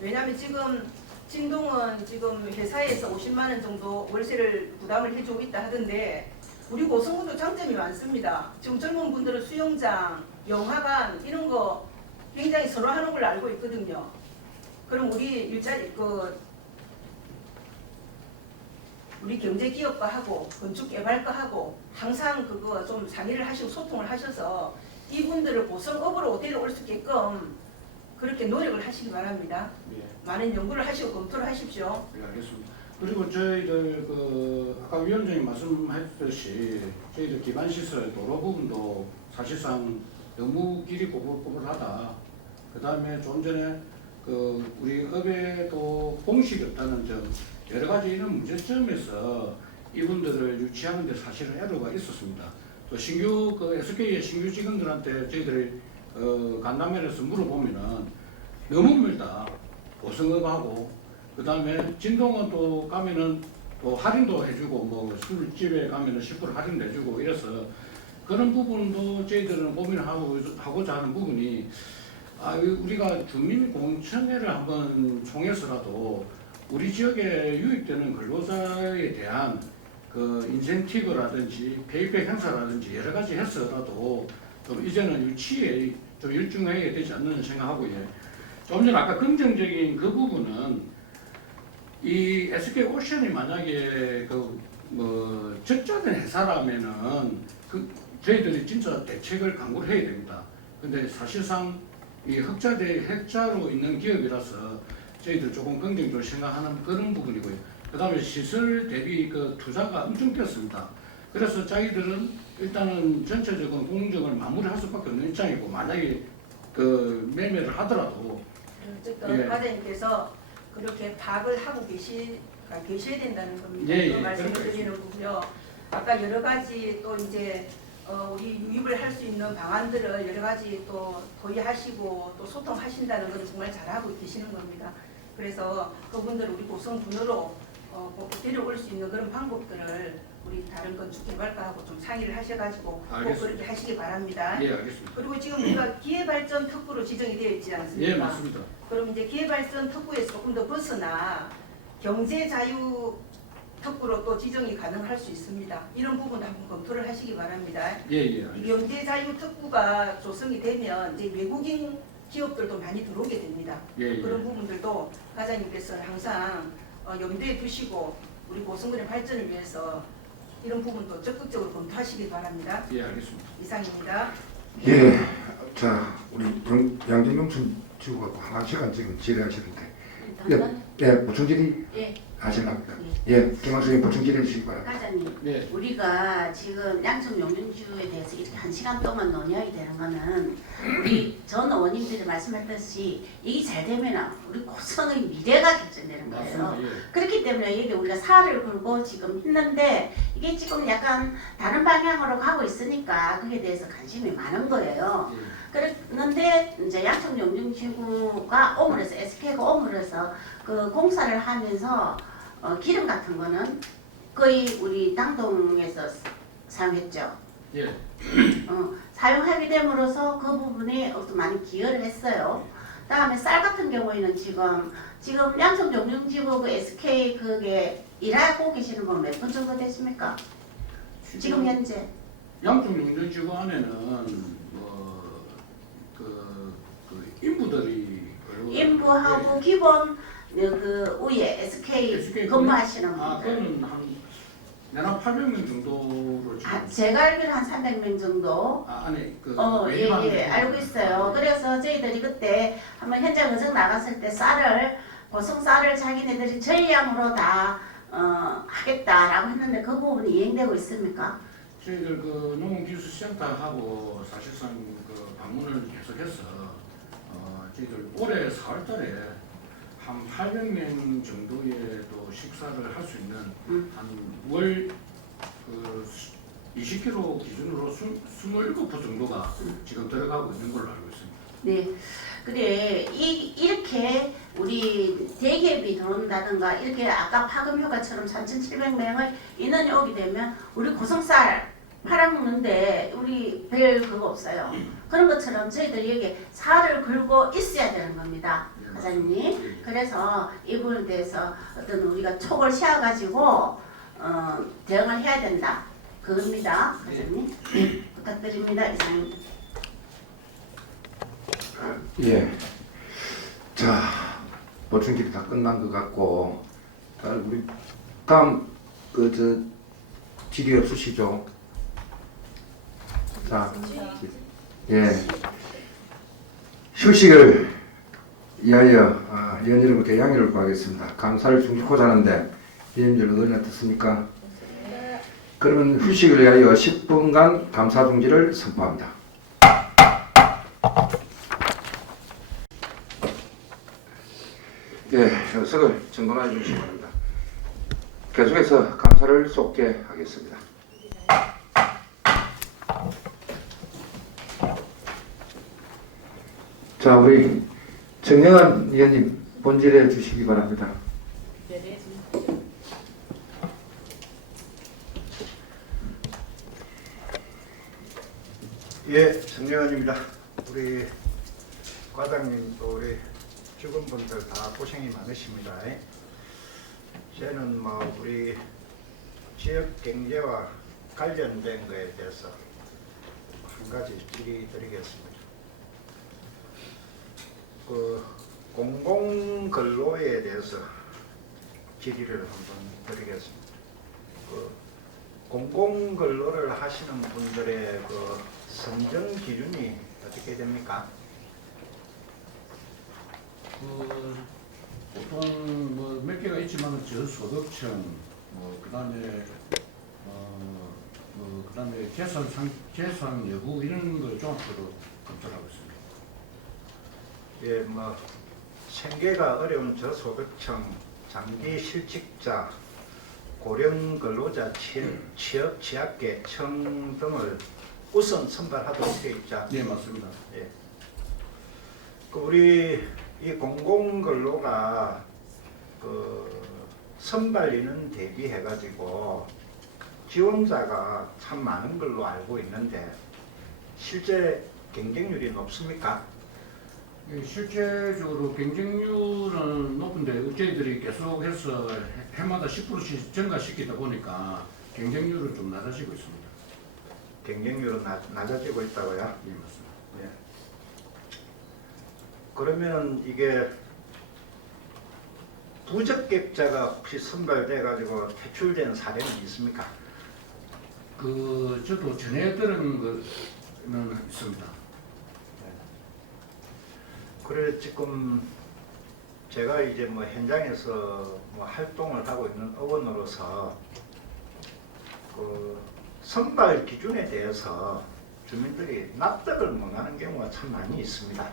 왜냐하면 지금 진동은 지금 회사에서 50만 원 정도 월세를 부담을 해주고 있다 하던데 우리 고성군도 장점이 많습니다. 지금 젊은 분들은 수영장, 영화관 이런 거 굉장히 선호하는 걸로 알고 있거든요. 그럼 우리 일자리 우리 경제기업과 하고 건축개발과 하고 항상 그거 좀 상의를 하시고 소통을 하셔서 이분들을 고성업으로 데려올 수 있게끔 그렇게 노력을 하시기 바랍니다. 예, 많은 연구를 하시고 검토를 하십시오. 예, 알겠습니다. 그리고 저희들 아까 위원장님 말씀하셨듯이 저희들 기반시설 도로 부분도 사실상 너무 길이 꼬불꼬불하다. 그 다음에 좀 전에 우리 업에도 공식이 없다는 점 여러 가지 이런 문제점에서 이분들을 유치하는 데 사실은 에러가 있었습니다. 또 신규 그 SK의 신규 직원들한테 저희들이 간담회에서 물어보면은 너무 멀다. 고성업하고 그 다음에 진동은 또 가면은 또 할인도 해주고 뭐 술집에 가면은 10% 할인도 해주고 이래서 그런 부분도 저희들은 고민을 하고자 하는 부분이 우리가 주민공청회를 한번 총해서라도 우리 지역에 유입되는 근로자에 대한 그 인센티브라든지 페이백 행사라든지 여러 가지 해서라도 좀 이제는 유치에 좀 일중해야 되지 않는 생각하고 좀 전에 아까 긍정적인 그 부분은 이 SK 오션이 만약에 그 적자된 회사라면은 저희들이 진짜 대책을 강구를 해야 됩니다. 근데 사실상 이 흑자로 있는 기업이라서 저희들 조금 긍정적으로 생각하는 그런 부분이고요. 그 다음에 시설 대비 그 투자가 엄청 뛰었습니다. 그래서 자기들은 일단은 전체적인 공정을 마무리할 수밖에 없는 입장이고 만약에 그 매매를 하더라도 어쨌든 예. 과장님께서 그렇게 파악을 하고 계셔야 된다는 겁니다. 예, 그 예, 말씀을 그렇게 드리는 거고요. 아까 여러 가지 또 이제 우리 유입을 할 수 있는 방안들을 여러 가지 또 도의하시고 또 소통하신다는 건 정말 잘하고 계시는 겁니다. 그래서 그분들 우리 고성군으로 데려올 수 있는 그런 방법들을 우리 다른 건축개발과하고 좀 상의를 하셔가지고 꼭 알겠습니다. 그렇게 하시기 바랍니다. 예, 알겠습니다. 그리고 지금 우리가 기회발전 특구로 지정이 되어 있지 않습니까? 예, 맞습니다. 그럼 이제 기회발전 특구에서 조금 더 벗어나 경제자유 특구로 또 지정이 가능할 수 있습니다. 이런 부분도 한번 검토를 하시기 바랍니다. 예, 예, 이 알겠습니다. 경제자유 특구가 조성이 되면 이제 외국인 기업들도 많이 들어오게 됩니다. 예, 그런 예. 부분들도 과장님께서 항상 염두에 두시고 우리 고성군의 발전을 위해서 이런 부분도 적극적으로 검토하시기 바랍니다. 예, 알겠습니다. 이상입니다. 예, 자 우리 양진용춘 지구가 한 시간 지금 질의하시는데 보충 질의 예. 하시랍니까? 예, 김학수님 보충 질의 주시기 바랍니다. 과장님, 네. 우리가 지금 양천 용준주에 대해서 이렇게 1시간 동안 논의하게 되는 거는 우리 전 의원님들이 말씀하셨듯이 이게 잘 되면 우리 고성의 미래가 결정되는 거예요. 맞습니다. 예. 그렇기 때문에 이게 우리가 살을 걸고 지금 했는데 이게 지금 약간 다른 방향으로 가고 있으니까 그에 대해서 관심이 많은 거예요. 그랬는데 이제 양천 용준지구가 오물에서 SK가 오물에서 그 공사를 하면서 기름 같은 거는 거의 우리 당동에서 사용했죠. 예. 사용하게 됨으로써 그 부분에 어떤 많이 기여를 했어요. 다음에 쌀 같은 경우에는 지금 양천 용융지구 그 SK 그게 일하고 계시는 분 몇 분 정도 되십니까? 지금 현재 양쪽 용전지구 안에는 그 인부들이 인부하고 기본 그 위에 SK 근무하시는 분들. 그거는 한 내나 800명 정도로 지금. 제가 알기로 한 300명 정도. 안에 그 예, 알고 있어요. 그래서 저희들이 그때 한번 현장 의정 나갔을 때 고성 쌀을 자기네들이 전량으로 다 하겠다라고 했는데 그 부분이 이행되고 있습니까? 저희들 그 농업기술센터하고 사실상 그 방문을 계속해서 저희들 올해 4월달에 한 800명 정도의 또 식사를 할 수 있는 한 월 그 20kg 기준으로 27% 정도가 지금 들어가고 있는 걸로 알고 있습니다. 네. 그래 이렇게 우리 대기업이 들어온다든가 이렇게 아까 파급효과처럼 3,700명의 인원이 오게 되면 우리 고성쌀 팔아먹는데 우리 별 그거 없어요. 그런 것처럼 저희들이 여기 살을 걸고 있어야 되는 겁니다. 과장님. 그래서 이 부분에 대해서 어떤 우리가 촉을 세워가지고 대응을 해야 된다. 그겁니다. 과장님. 부탁드립니다. 이상입니다. 예, 자 보충 질의 다 끝난 것 같고, 자 우리 다음 질의 없으시죠? 자, 예, 휴식을 위하여 위원 여러분께 양해를 구하겠습니다. 감사를 중지코자 하는데 위원님들 의견이 어떻습니까? 그러면 휴식을 위하여 10분간 감사 중지를 선포합니다. 예, 석을 정돈해 주시기 바랍니다. 계속해서 감사를 쏟게 하겠습니다. 자, 우리 정영환 의원님 본질해 주시기 바랍니다. 예, 정영환입니다. 우리 과장님 또 우리 직원분들 다 고생이 많으십니다. 저는 뭐 우리 지역 경제와 관련된 거에 대해서 한 가지 질의 드리겠습니다. 그 공공근로에 대해서 질의를 한번 드리겠습니다. 그 공공근로를 하시는 분들의 그 선정 기준이 어떻게 됩니까? 보통 뭐 몇 개가 있지만 저소득층, 뭐 그다음에 그다음에 재산 여부 이런 걸 종합적으로 검토하고 있습니다. 예, 뭐 생계가 어려운 저소득층, 장기 실직자, 고령 근로자, 취업 취약계층 등을 우선 선발하도록 되어 있죠. 네, 맞습니다. 예. 그 우리 이 공공근로가 그 선발인은 대비해 가지고 지원자가 참 많은 걸로 알고 있는데 실제 경쟁률이 높습니까? 예, 실제적으로 경쟁률은 높은데 저희들이 계속해서 해마다 10%씩 증가시키다 보니까 경쟁률은 좀 낮아지고 있습니다. 경쟁률은 낮아지고 있다고요? 예, 맞습니다. 예. 그러면 이게 부적격자가 혹시 선발돼 가지고 퇴출된 사례는 있습니까? 저도 전에 들은 거는 있습니다. 그래 지금 제가 이제 뭐 현장에서 뭐 활동을 하고 있는 의원으로서 그 선발 기준에 대해서 주민들이 납득을 못하는 경우가 참 많이 있습니다.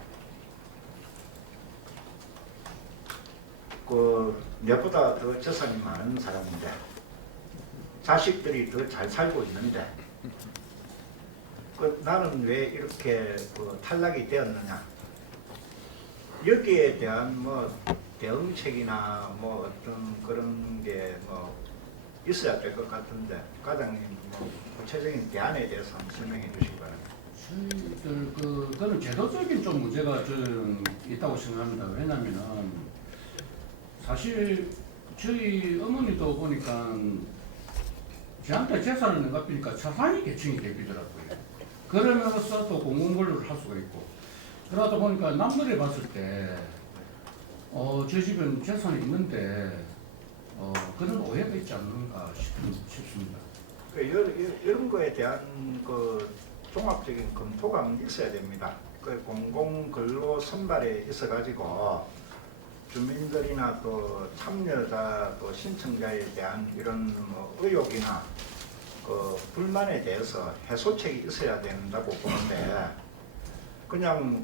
그 내보다 더 재산이 많은 사람인데 자식들이 더 잘 살고 있는데 그 나는 왜 이렇게 그 탈락이 되었느냐? 여기에 대한 뭐 대응책이나 뭐 어떤 그런 게 뭐 있어야 될 것 같은데 과장님 뭐 구체적인 대안에 대해서 한번 설명해 주시기 바랍니다. 저희들 그거는 제도적인 좀 문제가 좀 있다고 생각합니다. 왜냐면은 사실 저희 어머니도 보니까 저한테 재산을 넘겨주니까 차상위 계층이 되더라고요. 그러면서 또 공공근로를 할 수가 있고 그러다 보니까 남들이 봤을 때 저 집은 재산이 있는데 그런 오해가 있지 않는가 싶습니다. 이런 거에 대한 그 종합적인 검토가 있어야 됩니다. 그 공공근로 선발에 있어 가지고 주민들이나 또 참여자 또 신청자에 대한 이런 뭐 의혹이나 그 불만에 대해서 해소책이 있어야 된다고 보는데 그냥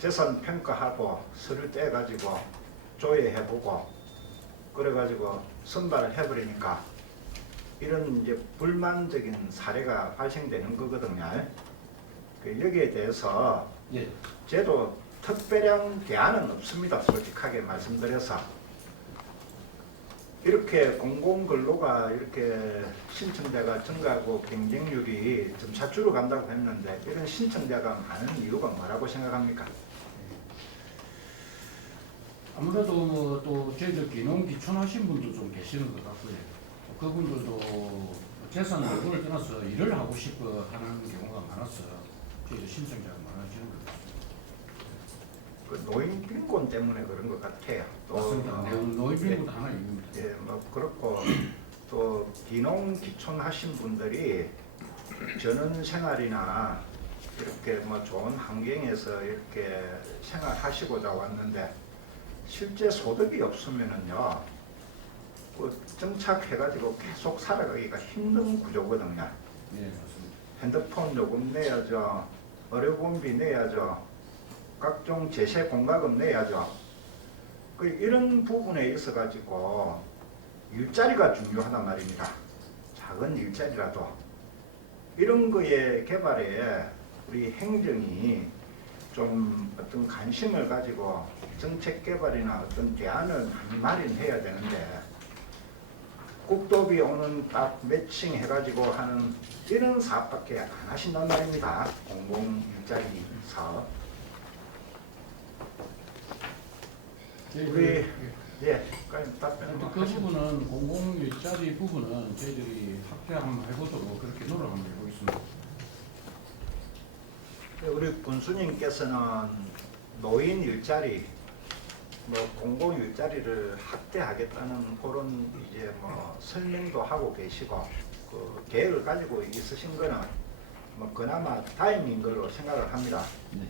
재산 평가하고 서류 떼가지고 조회해보고 그래가지고 선발을 해버리니까 이런 이제 불만적인 사례가 발생되는 거거든요. 여기에 대해서 예. 제도 특별한 대안은 없습니다. 솔직하게 말씀드려서 이렇게 공공근로가 이렇게 신청자가 증가하고 경쟁률이 좀 좌측으로 간다고 했는데 이런 신청자가 많은 이유가 뭐라고 생각합니까? 아무래도 또 저희들 기농기촌하신 분도 좀 계시는 것 같고요. 그분들도 재산 여부를 떠나서 일을 하고 싶어 하는 경우가 많아서 저희들 신청자가 많아지는 것 같습니다. 그 노인 빈곤 때문에 그런 것 같아요. 맞습니다. 노인 빈곤도 하나 이유입니다. 예, 뭐 그렇고 또 기농기촌 하신 분들이 전원 생활이나 이렇게 뭐 좋은 환경에서 이렇게 생활하시고자 왔는데 실제 소득이 없으면은요, 그 정착해가지고 계속 살아가기가 힘든 구조거든요. 네, 맞습니다. 핸드폰 요금 내야죠, 의료보험비 내야죠, 각종 제세 공과금 내야죠. 그 이런 부분에 있어가지고 일자리가 중요하단 말입니다. 작은 일자리라도 이런 거의 개발에 우리 행정이 좀 어떤 관심을 가지고 정책 개발이나 어떤 대안을 마련해야 되는데 국도비 오는 딱 매칭해가지고 하는 이런 사업밖에 안 하신단 말입니다. 공공 일자리 사업. 우리 예, 답변 그 부분은 공공 일자리 부분은 저희들이 확대 한번 해보도록 그렇게 노력 한번 해보겠습니다. 우리 군수님께서는 노인 일자리, 뭐 공공 일자리를 확대하겠다는 그런 이제 뭐 설명도 하고 계시고 그 계획을 가지고 있으신 거는 뭐 그나마 다행인 걸로 생각을 합니다. 네.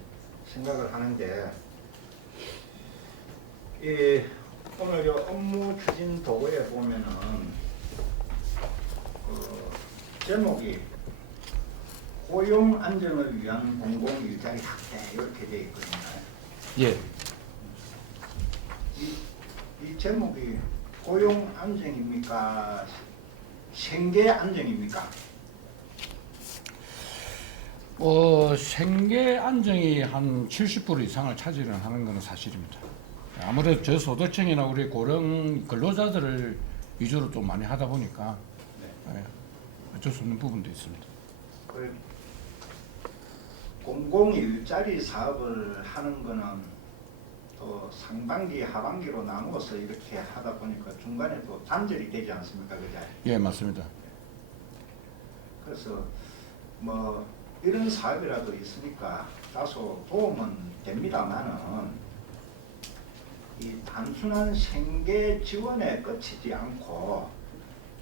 생각을 하는데 이 오늘 요 업무 추진 도구에 보면은 제목이 고용 안정을 위한 공공 일자리 확대 이렇게 되어 있거든요. 예. 이 제목이 고용 안정입니까? 생계 안정입니까? 생계 안정이 한 70% 이상을 차지를 하는 것은 사실입니다. 아무래도 저소득층이나 우리 고령 근로자들을 위주로 좀 많이 하다 보니까 예, 어쩔 수 없는 부분도 있습니다. 그 공공 일자리 사업을 하는 거는 또 상반기, 하반기로 나누어서 이렇게 하다 보니까 중간에 또 단절이 되지 않습니까, 그죠? 예, 맞습니다. 그래서 뭐 이런 사업이라도 있으니까 다소 도움은 됩니다만은 이 단순한 생계 지원에 그치지 않고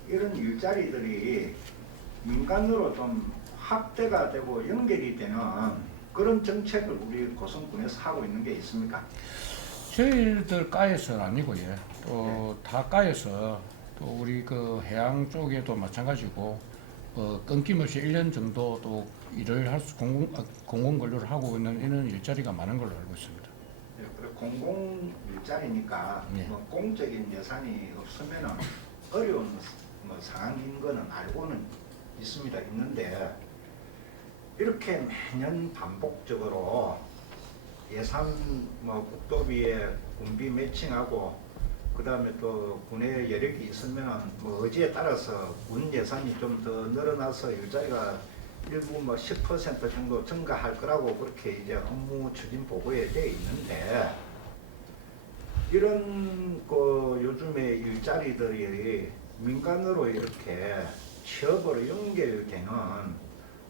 이런 일자리들이 민간으로 좀 확대가 되고 연결이 되는 그런 정책을 우리 고성군에서 하고 있는 게 있습니까? 저희들 가에서는 아니고 예. 또 다 가에서 또 우리 그 해양 쪽에도 마찬가지고 끊김없이 1년 정도 또 일을 할 수 공공 근로를 하고 있는 이런 일자리가 많은 걸로 알고 있습니다. 네, 그래 공공 일자리니까 네. 뭐 공적인 예산이 없으면은 어려운 뭐 상황인 거는 알고는 있습니다. 있는데 이렇게 매년 반복적으로 예산 뭐 국도비에 군비 매칭하고 그 다음에 또 군의 여력이 있으면 뭐 의지에 따라서 군 예산이 좀 더 늘어나서 일자리가 일부 뭐 10% 정도 증가할 거라고 그렇게 이제 업무 추진 보고에 되어 있는데 이런 그 요즘에 일자리들이 민간으로 이렇게 취업으로 연결되는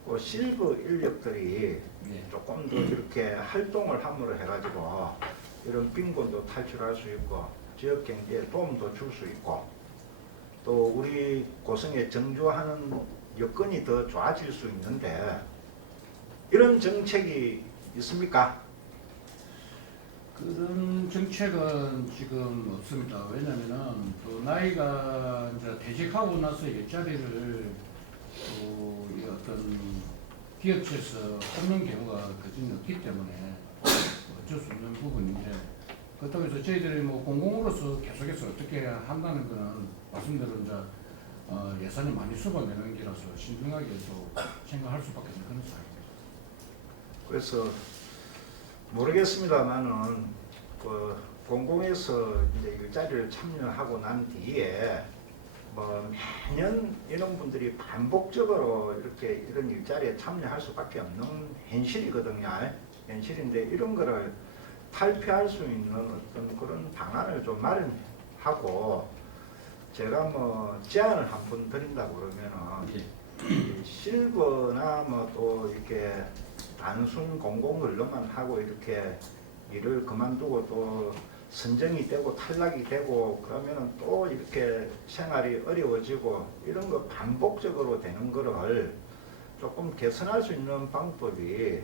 그 실버 인력들이 예. 조금 더 이렇게 활동을 함으로 해가지고 이런 빈곤도 탈출할 수 있고 지역 경제에 도움도 줄 수 있고 또 우리 고성에 정주하는 여건이 더 좋아질 수 있는데 이런 정책이 있습니까? 그런 정책은 지금 없습니다. 왜냐면은 또 나이가 이제 퇴직하고 나서 일자리를 또 이 어떤 기업체에서 뽑는 경우가 거진 없기 때문에 어쩔 수 없는 부분인데 그렇다고 해서 저희들이 뭐 공공으로서 계속해서 어떻게 한다는 거는 말씀대로 이제 예산이 많이 수반되는 기라서 신중하게 또 생각할 수밖에 없는 그런 상황입니다. 그래서 모르겠습니다만은 그 공공에서 이제 일자리를 참여하고 난 뒤에 뭐 매년 이런 분들이 반복적으로 이렇게 이런 일자리에 참여할 수밖에 없는 현실이거든요. 현실인데 이런 거를 탈피할 수 있는 어떤 그런 방안을 좀 마련하고 제가 뭐 제안을 한번 드린다고 그러면은 이 실버나 뭐 또 이렇게 단순 공공 근로만 하고 이렇게 일을 그만두고 또 선정이 되고 탈락이 되고 그러면은 또 이렇게 생활이 어려워지고 이런 거 반복적으로 되는 거를 조금 개선할 수 있는 방법이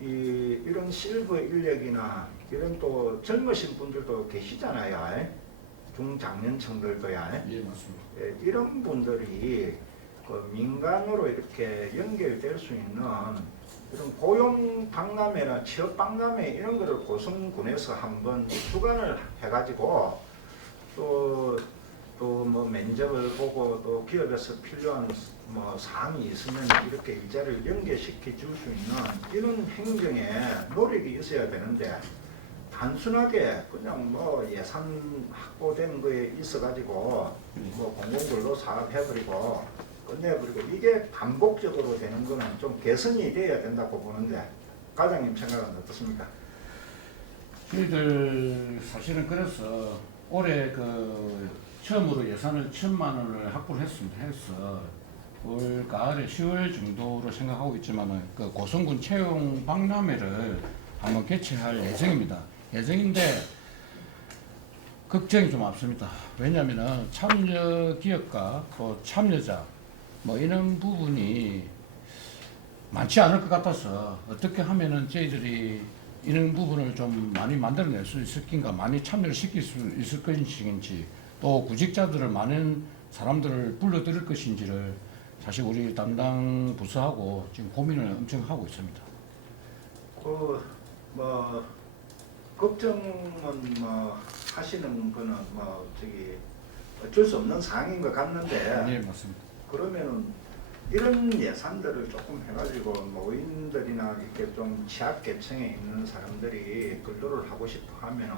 이런 실버 인력이나 이런 또 젊으신 분들도 계시잖아요. 중장년층들도야. 예, 맞습니다. 예, 이런 분들이 그 민간으로 이렇게 연결될 수 있는 이런 고용 박람회나 취업 박람회 이런 거를 고성군에서 한번 주관을 해가지고 또 또 뭐 면접을 보고 또 기업에서 필요한 뭐 사항이 있으면 이렇게 일자리를 연계시켜 줄 수 있는 이런 행정에 노력이 있어야 되는데 단순하게 그냥 뭐 예산 확보된 거에 있어가지고 뭐 공공근로 사업 해버리고 끝내버리고 이게 반복적으로 되는 거는 좀 개선이 돼야 된다고 보는데 과장님 생각은 어떻습니까? 저희들 사실은 그래서 올해 처음으로 예산을 1,000만 원을 확보를 했습니다. 해서 올 가을에 10월 정도로 생각하고 있지만은 고성군 채용 박람회를 한번 개최할 예정입니다. 예정인데 걱정이 좀 앞섭니다. 왜냐하면은 참여 기업과 또 참여자 뭐 이런 부분이 많지 않을 것 같아서 어떻게 하면은 저희들이 이런 부분을 좀 많이 만들어낼 수 있을 건가, 많이 참여를 시킬 수 있을 것인지, 또 구직자들을 많은 사람들을 불러들일 것인지를 사실 우리 담당 부서하고 지금 고민을 엄청 하고 있습니다. 뭐 걱정은 뭐 하시는 거는 뭐 어쩔 수 없는 사항인 것 같는데 네, 맞습니다. 그러면은 이런 예산들을 조금 해가지고 노인들이나 이렇게 좀 취약계층에 있는 사람들이 근로를 하고 싶어 하면은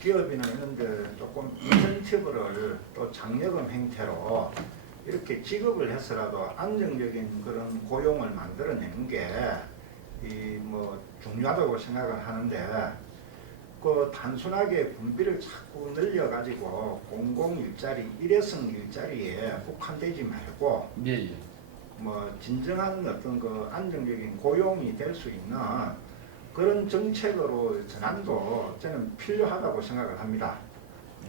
기업이나 이런 데 조금 인센티브를 또 장려금 형태로 이렇게 지급을 해서라도 안정적인 그런 고용을 만들어내는 게 이 뭐 중요하다고 생각을 하는데 그 단순하게 분비를 자꾸 늘려가지고 공공 일자리, 일회성 일자리에 국한되지 말고 예. 뭐 진정한 어떤 그 안정적인 고용이 될 수 있는 그런 정책으로 전환도 저는 필요하다고 생각을 합니다.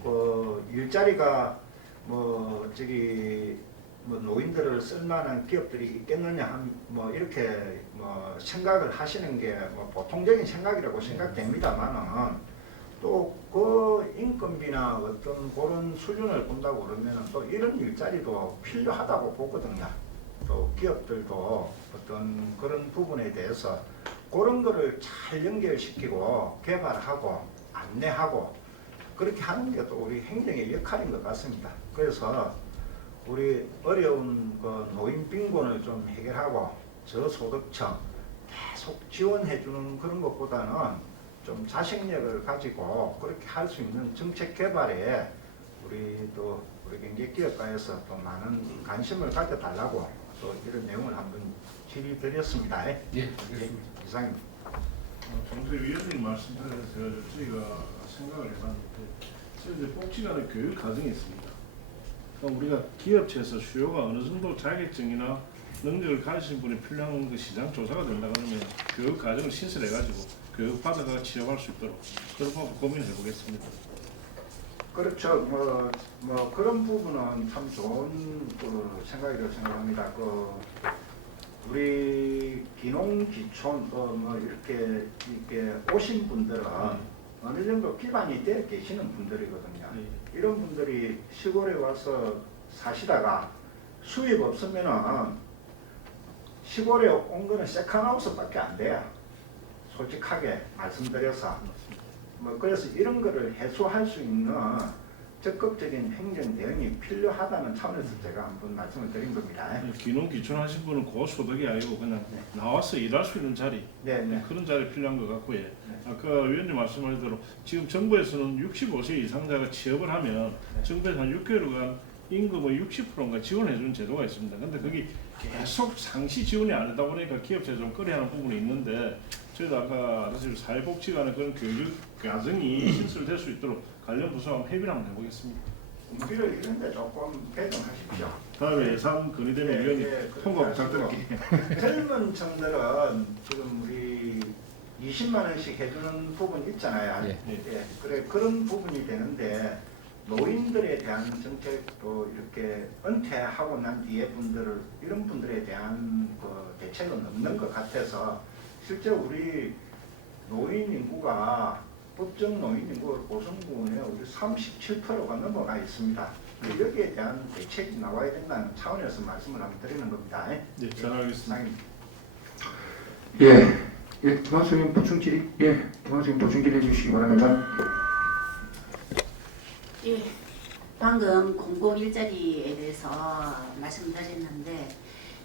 그 일자리가 뭐 노인들을 쓸만한 기업들이 있겠느냐 뭐 이렇게 뭐 생각을 하시는 게 뭐 보통적인 생각이라고 생각됩니다만은 또 그 인건비나 어떤 그런 수준을 본다고 그러면 또 이런 일자리도 필요하다고 보거든요. 또 기업들도 어떤 그런 부분에 대해서 그런 거를 잘 연결시키고 개발하고 안내하고 그렇게 하는 게 또 우리 행정의 역할인 것 같습니다. 그래서 우리 어려운 그 노인 빈곤을 좀 해결하고 저소득층 계속 지원해주는 그런 것보다는 좀 자식력을 가지고 그렇게 할 수 있는 정책 개발에 우리 경제기업가에서 또 많은 관심을 가져달라고 또 이런 내용을 한번 질의드렸습니다. 예, 알겠습니다. 이상입니다. 정세위원님 말씀드려서 저희가 생각을 해봤는데 저희 복지관의 교육 과정이 있습니다. 그러니까 우리가 기업체에서 수요가 어느 정도 자격증이나 능력을 가지신 분이 필요한 그 시장 조사가 된다 그러면 교육 과정을 신설해가지고 교육 받아가 취업할 수 있도록 그런 거 고민해 보겠습니다. 그렇죠. 뭐 그런 부분은 참 좋은 그 생각이라고 생각합니다. 우리 기농기촌 뭐 이렇게 오신 분들은 어느 정도 기반이 되어 계시는 분들이거든요. 이런 분들이 시골에 와서 사시다가 수입 없으면은 시골에 온 거는 세컨하우스밖에 안 돼요. 솔직하게 말씀드려서 뭐 그래서 이런 거를 해소할 수 있는 적극적인 행정 대응이 필요하다는 차원에서 제가 한번 말씀을 드린 겁니다. 기농 기촌하신 분은 고소득이 아니고 그냥 나와서 일할 수 있는 자리 네. 그런 자리 필요한 것 같고요. 아까 위원님 말씀하신 대로 지금 정부에서는 65세 이상자가 취업을 하면 정부에서 한 6개월간 임금의 60%인가 지원해 주는 제도가 있습니다. 근데 거기 계속 상시 지원이 안 되다 보니까 기업체에 좀 꺼려하는 부분이 있는데 저희도 아까 알았듯이 사회복지관의 그런 교육 과정이 신설될 수 있도록 관련 부서와 협의를 한번 해보겠습니다. 공비를 이런데 조금 개정하십시오. 다음에 예산 건의되면 위원님 그렇게 통과 하시고. 부탁드릴게요. 젊은 층들은 지금 우리 20만 원씩 해주는 부분 있잖아요. 예. 그래 그런 부분이 되는데 노인들에 대한 정책도 이렇게 은퇴하고 난 뒤에 이런 분들에 대한 그 대책은 없는 것 같아서 실제 우리 노인 인구가 법정 노인 인구가 고성군에 우리 37%가 넘어가 있습니다. 여기에 대한 대책이 나와야 된다는 차원에서 말씀을 한번 드리는 겁니다. 네, 잘 알겠습니다. 김학수님 보충 질의, 김학수님 보충 질의 해주시기 바랍니다. 예, 방금 공공일자리에 대해서 말씀드렸는데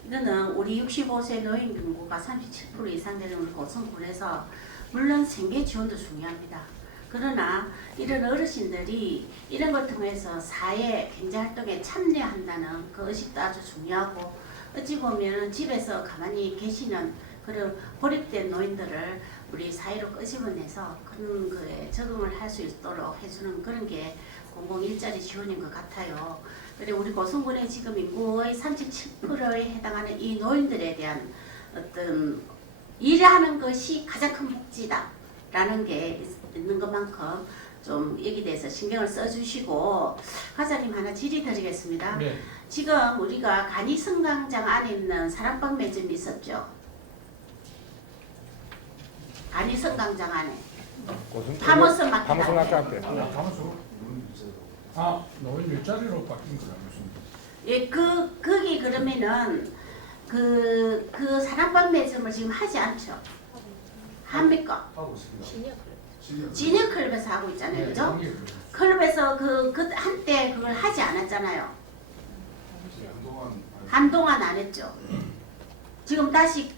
이거는 우리 65세 노인 인구가 37% 이상 되는 우리 고성군에서 물론 생계 지원도 중요합니다. 그러나 이런 어르신들이 이런 걸 통해서 사회 경제활동에 참여한다는 그 의식도 아주 중요하고 어찌 보면 집에서 가만히 계시는 그런 고립된 노인들을 우리 사회로 끄집어내서 그런 거에 적응을 할 수 있도록 해주는 그런 게 공공일자리 지원인 것 같아요. 그리고 우리 고성군의 지금 인구의 37%에 해당하는 이 노인들에 대한 어떤 일하는 것이 가장 큰 복지다라는 게 있는 것만큼 좀 여기 대해서 신경을 써주시고 과장님 하나 질의드리겠습니다. 네. 지금 우리가 간이성강장 안에 있는 사랑방 매점이 있었죠. 간이성강장 안에 파머스 마켓 앞에. 아, 노인 일자리로 바뀐 거 알겠습니다. 예, 거기 그러면은 그 사랑방 매점을 지금 하지 않죠? 합니까? 하고 있습니다. 지니어 클럽에서 하고 있잖아요, 그죠? 클럽에서 그 한때 그걸 하지 않았잖아요. 한동안 안 했죠. 지금 다시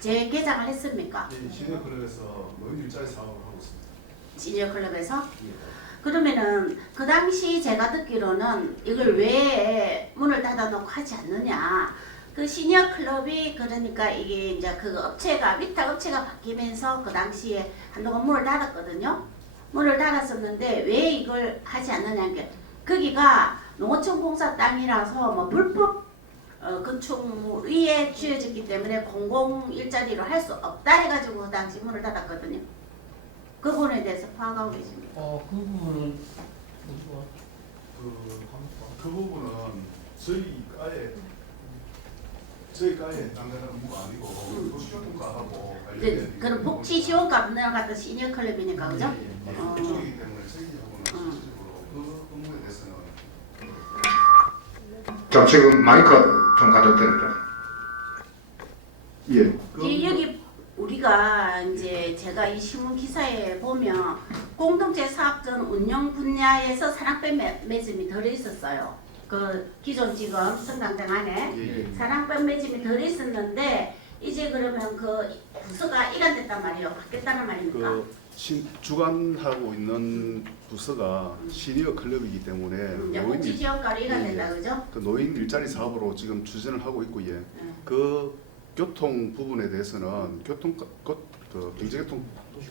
재개장을 했습니까? 예, 시니어 클럽에서 노인 일자리 사업을 하고 있습니다. 지니어 클럽에서? 예. 그러면은 그 당시 제가 듣기로는 이걸 왜 문을 닫아놓고 하지 않느냐. 그 시니어 클럽이 그러니까 이게 이제 그 업체가 위탁 업체가 바뀌면서 그 당시에 한동안 문을 닫았거든요. 문을 닫았었는데 왜 이걸 하지 않느냐는 게 거기가 농어촌 공사 땅이라서 뭐 불법 건축물 위에 지어졌기 때문에 공공 일자리로 할 수 없다 해가지고 그 당시 문을 닫았거든요. 그 부분에 대해서 파악하고 계십니까? 그 부분은 그 부분은 저희 과에 해당되는 업무가 아니고 도시교통과하고 이제 그런 복지 지원과 같은 시니어 클럽이니까 그죠? 그쪽이기 때문에 저희하고는 실질적으로 그 업무에 대해서는 자, 지금 마이크 좀 가져도 됩니다. 예. 여기 우리가 이제 제가 이 신문 기사에 보면 공동체 사업전 운영 분야에서 사랑방 매점이 들어 있었어요. 그 기존 지금 성당장 안에 사랑방 매점이 들어 있었는데 이제 그러면 그 부서가 이관됐단 말이에요. 바뀌었다는 말입니까? 그 주관하고 있는 부서가 시니어 클럽이기 때문에 이제 복지 지원과로 이관됐다 그죠? 그 노인 일자리 사업으로 지금 추진을 하고 있고 예. 그 교통 부분에 대해서는 그 경제교통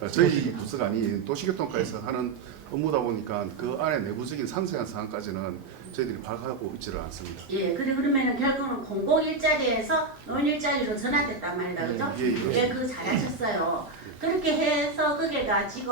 저희 부서가 아닌 도시교통과에서 하는 업무다 보니까 그 안에 내부적인 상세한 사항까지는 저희들이 파악하고 있지를 않습니다. 예, 그러면은 결국은 공공 일자리에서 노인 일자리로 전환됐단 말이다, 그죠? 예, 그거 잘하셨어요. 그렇게 해서 그게가 지금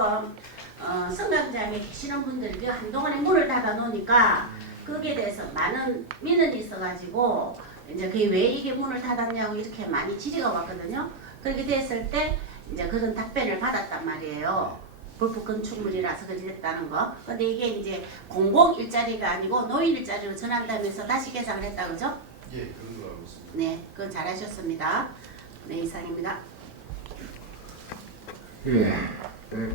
성당장에 계시는 분들이 그 한동안에 문을 닫아 놓으니까 거기에 대해서 많은 민원이 있어가지고 이제 그게 왜 이게 문을 닫았냐고 이렇게 많이 질의가 왔거든요. 그렇게 됐을 때 이제 그런 답변을 받았단 말이에요. 불법 건축물이라서 그랬다는 거. 근데 이게 이제 공공 일자리가 아니고 노인 일자리로 전환되면서 다시 개장을 했다 그죠? 예, 그런 걸 알고 있습니다. 네, 그건 잘하셨습니다. 네, 이상입니다. 예,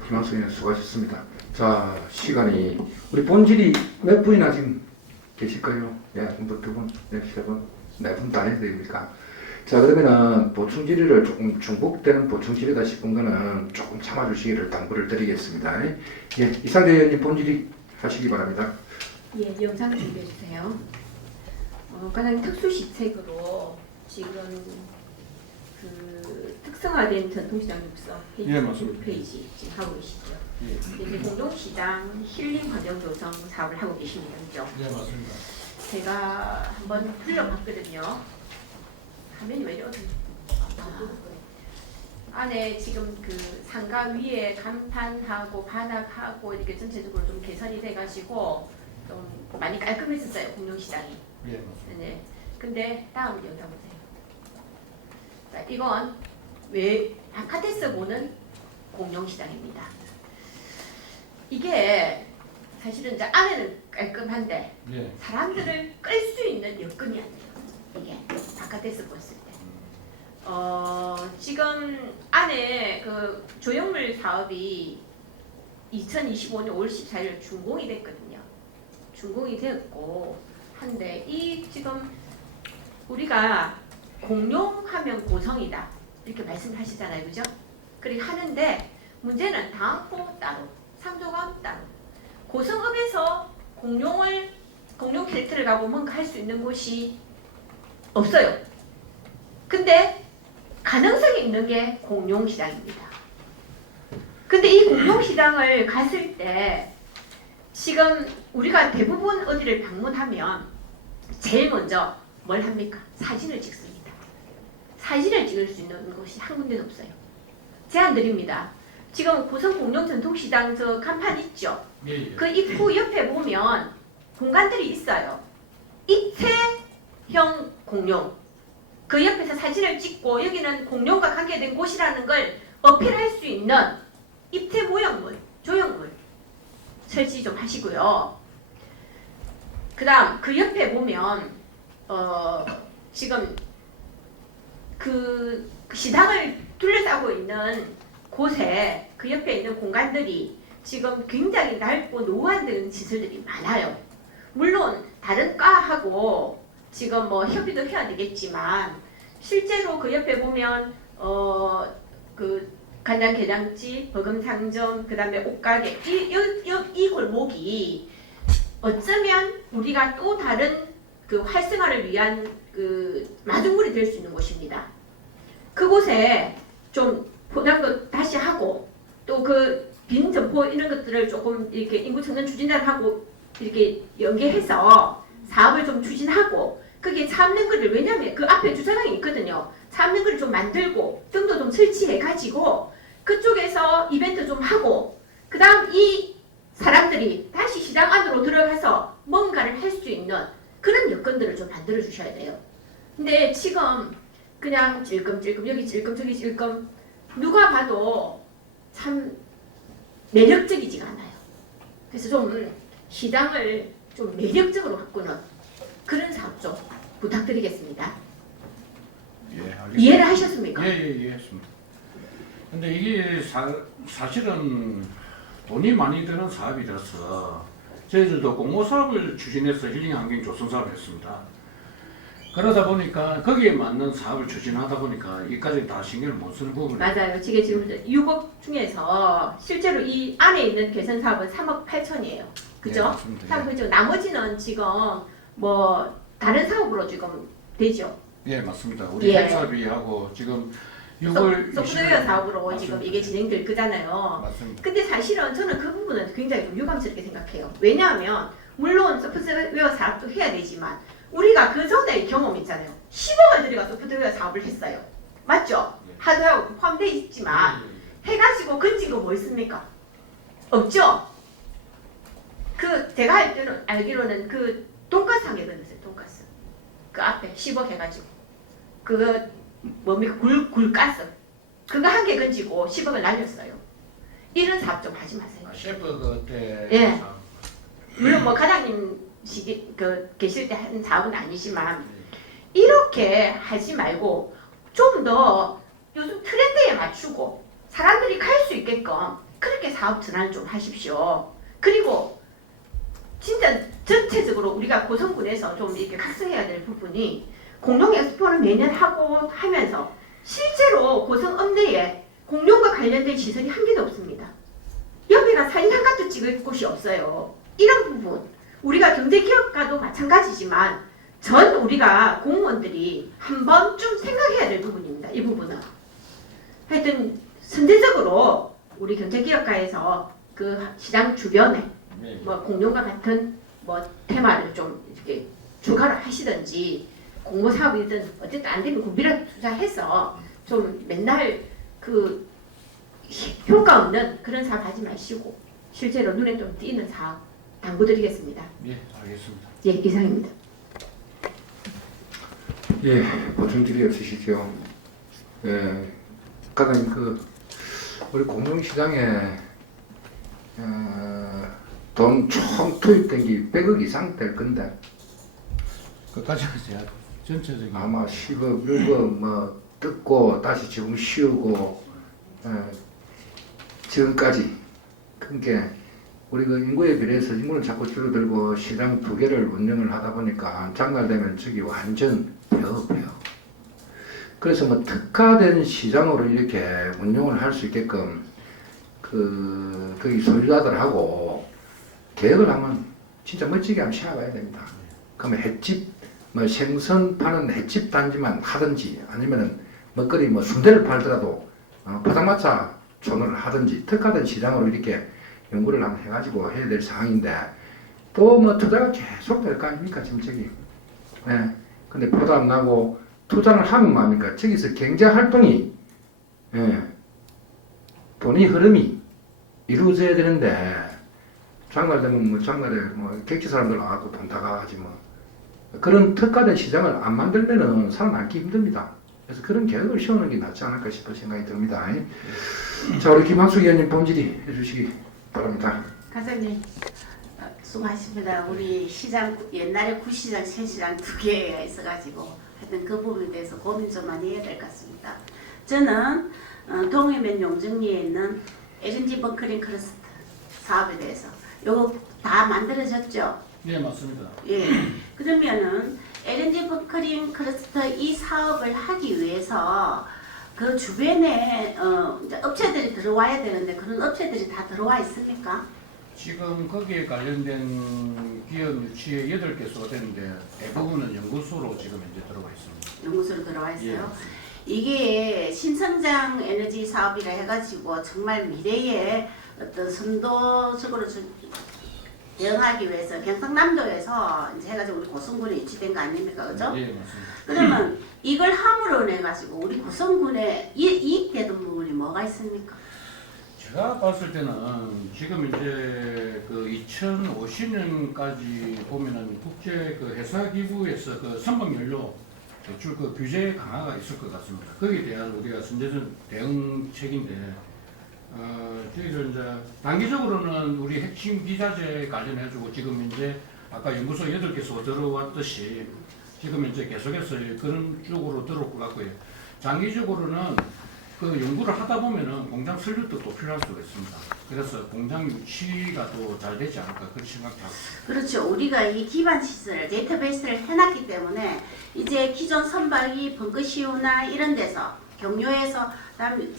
김학수님 수고하셨습니다. 자, 시간이 우리 본질이 몇 분이나 지금 계실까요? 예, 뭐 두 분, 네, 세 분, 네 분 다 해도 됩니까? 자, 그러면은 보충 질의를 조금 중복되는 보충 질의다 싶은 거는 조금 참아주시기를 당부를 드리겠습니다. 예, 이상대 의원님 본 질의 하시기 바랍니다. 예, 영상 준비해 주세요. 가장 특수시책으로 지금 그 특성화된 전통시장 육성 페이지, 예, 맞습니다. 페이지 지금 하고 계시죠. 예. 이제 공동시장 힐링 환경 조성 사업을 하고 계시네요, 그죠? 네, 맞습니다. 제가 한번 불러봤거든요. 화면이 왜 이러지? 안에 지금 그 상가 위에 간판하고 반학하고 이렇게 전체적으로 좀 개선이 돼가지고 좀 많이 깔끔했었어요, 공룡시장이. 예, 맞습니다. 네. 근데 다음 영상 보세요. 자, 이건 왜 바깥에서 보는 공룡시장입니다. 이게 사실은 이제 안에는 깔끔한데 예. 사람들을 끌 수 있는 여건이 안 돼요. 이게 바깥에서 봤을 때. 지금 안에 그 조형물 사업이 2025년 5월 14일 준공이 됐거든요. 준공이 되었고 한데 이 지금 우리가 공룡하면 고성이다 이렇게 말씀하시잖아요, 그죠? 그렇게 하는데 문제는 다음포 따로, 상조감 따로, 고성읍에서 공룡 캐릭터를 가고 뭔가 할 수 있는 곳이 없어요. 근데 가능성이 있는 게 공룡시장입니다. 근데 이 공룡시장을 갔을 때 지금 우리가 대부분 어디를 방문하면 제일 먼저 뭘 합니까? 사진을 찍습니다. 사진을 찍을 수 있는 곳이 한 군데도 없어요. 제안 드립니다. 지금 고성 공룡전통시장 저 간판 있죠? 예, 예. 그 입구 옆에 보면 공간들이 있어요. 입체형 공룡. 그 옆에서 사진을 찍고 여기는 공룡과 관계된 곳이라는 걸 어필할 수 있는 입체 모형물, 조형물 설치 좀 하시고요. 그 다음 그 옆에 보면 지금 그 시장을 둘러싸고 있는 곳에 그 옆에 있는 공간들이 지금 굉장히 넓고 노후화된 시설들이 많아요. 물론 다른 과하고 지금 뭐 협의도 해야 되겠지만 실제로 그 옆에 보면 그 간장게장집, 버금상점, 그 다음에 옷가게 이 골목이 어쩌면 우리가 또 다른 그 활성화를 위한 그 마중물이 될 수 있는 곳입니다. 그곳에 좀 포장도 다시 하고 또 그 빈 점포 이런 것들을 조금 이렇게 인구 청년 추진단하고 이렇게 연계해서 사업을 좀 추진하고 거기에 참는 거를 왜냐면 그 앞에 주차장이 있거든요. 참는 거를 좀 만들고 등도 좀 설치해 가지고 그쪽에서 이벤트 좀 하고 그 다음 이 사람들이 다시 시장 안으로 들어가서 뭔가를 할 수 있는 그런 여건들을 좀 만들어 주셔야 돼요. 근데 지금 그냥 찔끔찔끔 여기 찔끔 저기 찔끔 누가 봐도 참 매력적이지가 않아요. 그래서 좀 시장을 좀 매력적으로 바꾸는 그런 사업 좀 부탁드리겠습니다. 예, 알겠습니다. 이해를 하셨습니까? 예, 이해했습니다. 근데 이게 사실은 돈이 많이 드는 사업이라서 저희들도 공모 사업을 추진해서 힐링 환경 조성 사업을 했습니다. 그러다 보니까 거기에 맞는 사업을 추진하다 보니까 이까지 다 신경을 못 쓰는 부분이 맞아요. 지금 6억 중에서 실제로 이 안에 있는 개선 사업은 3억 8천이에요. 그죠? 맞습니다. 3억 8천. 나머지는 지금 뭐 다른 사업으로 지금 되죠. 예, 맞습니다. 우리 예. 헬사비하고 지금 6월 소프트웨어 사업으로 맞습니다. 지금 이게 진행될 거잖아요. 맞습니다. 근데 사실은 저는 그 부분은 굉장히 좀 유감스럽게 생각해요. 왜냐하면 물론 소프트웨어 사업도 해야 되지만 우리가 그 전에 경험 있잖아요. 10억을 들여가 소프트웨어 사업을 했어요. 맞죠? 네. 하드웨어 포함되어 있지만 해가지고 건진 거 뭐 있습니까? 없죠? 그 제가 알기로는 그 돈가스 한 개 건졌어요. 돈가스. 그 앞에 10억 해가지고 그거 뭡니까? 굴가스. 그거 한 개 건지고 10억을 날렸어요. 이런 사업 좀 하지 마세요. 아, 셰프 그때 예. 물론 뭐 과장님 계실 때 한 사업은 아니지만 이렇게 하지 말고 좀 더 요즘 트렌드에 맞추고 사람들이 갈 수 있게끔 그렇게 사업 전환을 좀 하십시오. 그리고 진짜 전체적으로 우리가 고성군에서 좀 이렇게 각성해야 될 부분이 공룡 엑스포는 매년 하고 하면서 실제로 고성 읍내에 공룡과 관련된 시설이 한 개도 없습니다. 옆에가 사진 한 컷도 찍을 곳이 없어요. 이런 부분 우리가 경제기업가도 마찬가지지만 전 우리가 공무원들이 한 번쯤 생각해야 될 부분입니다. 이 부분은 하여튼 선제적으로 우리 경제기업가에서 그 시장 주변에 뭐 공룡과 같은 뭐 테마를 좀 이렇게 추가로 하시든지 공모 사업이든 어쨌든 안 되면 군비라도 투자해서 좀 맨날 그 효과 없는 그런 사업 하지 마시고 실제로 눈에 좀 띄는 사업 당부드리겠습니다. 예, 알겠습니다. 예, 이상입니다. 예, 보충 질의 없으시죠? 예, 과장님 우리 공룡시장에 돈 총 투입된 게 100억 이상 될 건데 그까지는 제가 전체적인 아마 10억, 6억 뭐 뜯고 다시 지금 씌우고 지금까지 그러니까 우리 그 인구에 비례해서 인구는 자꾸 줄어들고 시장 두 개를 운영을 하다 보니까 장날되면 저기 완전 벼. 그래서 뭐 특화된 시장으로 이렇게 운영을 할 수 있게끔 거기 소유자들하고 계획을 하면 진짜 멋지게 한번 시작해야 됩니다. 그러면 횟집, 뭐 생선 파는 횟집 단지만 하든지 아니면은 먹거리 뭐 순대를 팔더라도 포장마차 촌을 하든지 특화된 시장으로 이렇게 연구를 한번 해가지고 해야 될 상황인데 또 뭐 투자가 계속 될 거 아닙니까 지금 저기. 예. 근데 포도 안 나고 투자를 하면 뭐합니까? 저기서 경제 활동이 돈의 흐름이 이루어져야 되는데 장날되면 뭐 장날에 뭐 객지 사람들 나가고 돈 다 가가지 뭐 그런 특화된 시장을 안 만들면은 살아남기 힘듭니다. 그래서 그런 계획을 세우는 게 낫지 않을까 싶은 생각이 듭니다. 자 우리 김학수 의원님 본질이 해주시기 바랍니다. 과장님 수고하십니다. 우리 시장 옛날에 구시장, 새시장 두 개가 있어가지고 하여튼 그 부분에 대해서 고민 좀 많이 해야 될 것 같습니다. 저는 동해면 용정리에 있는 LNG 벙커링 클러스터 사업에 대해서 요거 다 만들어졌죠? 네, 맞습니다. 예. 그러면은 LNG 벙커링 클러스터 이 사업을 하기 위해서 그 주변에 이제 업체들이 들어와야 되는데 그런 업체들이 다 들어와 있습니까? 지금 거기에 관련된 기업 유치에 8개소가 되는데 대부분은 연구소로 지금 현재 들어가 있습니다. 연구소로 들어와 있어요. 이게 신성장 에너지 사업이라 해가지고 정말 미래에 어떤 선도적으로 대응하기 위해서 경상남도에서 이제 해가지고 우리 고성군에 위치된 거 아닙니까, 그죠? 예, 맞습니다. 그러면 이걸 함으로 인해 가지고 우리 고성군에 이익되는 부분이 뭐가 있습니까? 제가 봤을 때는 지금 이제 그 2050년까지 보면은 국제 그 회사 기구에서 그 선박연료 대출 그 규제 강화가 있을 것 같습니다. 거기에 대한 우리가 선제적 대응책인데, 저희들 이제 단기적으로는 우리 핵심 기자재 관련해주고 지금 이제 아까 연구소 8개소 들어왔듯이 지금 이제 계속해서 그런 쪽으로 들어올 것 같고요. 장기적으로는 그 연구를 하다 보면은 공장 설립도 또 필요할 수가 있습니다. 그래서 공장 유치가 또 잘 되지 않을까 그런 생각도 하고. 그렇죠. 우리가 이 기반 시설을 데이터베이스를 해놨기 때문에 이제 기존 선박이 벙커시우나 이런 데서 경유해서 다음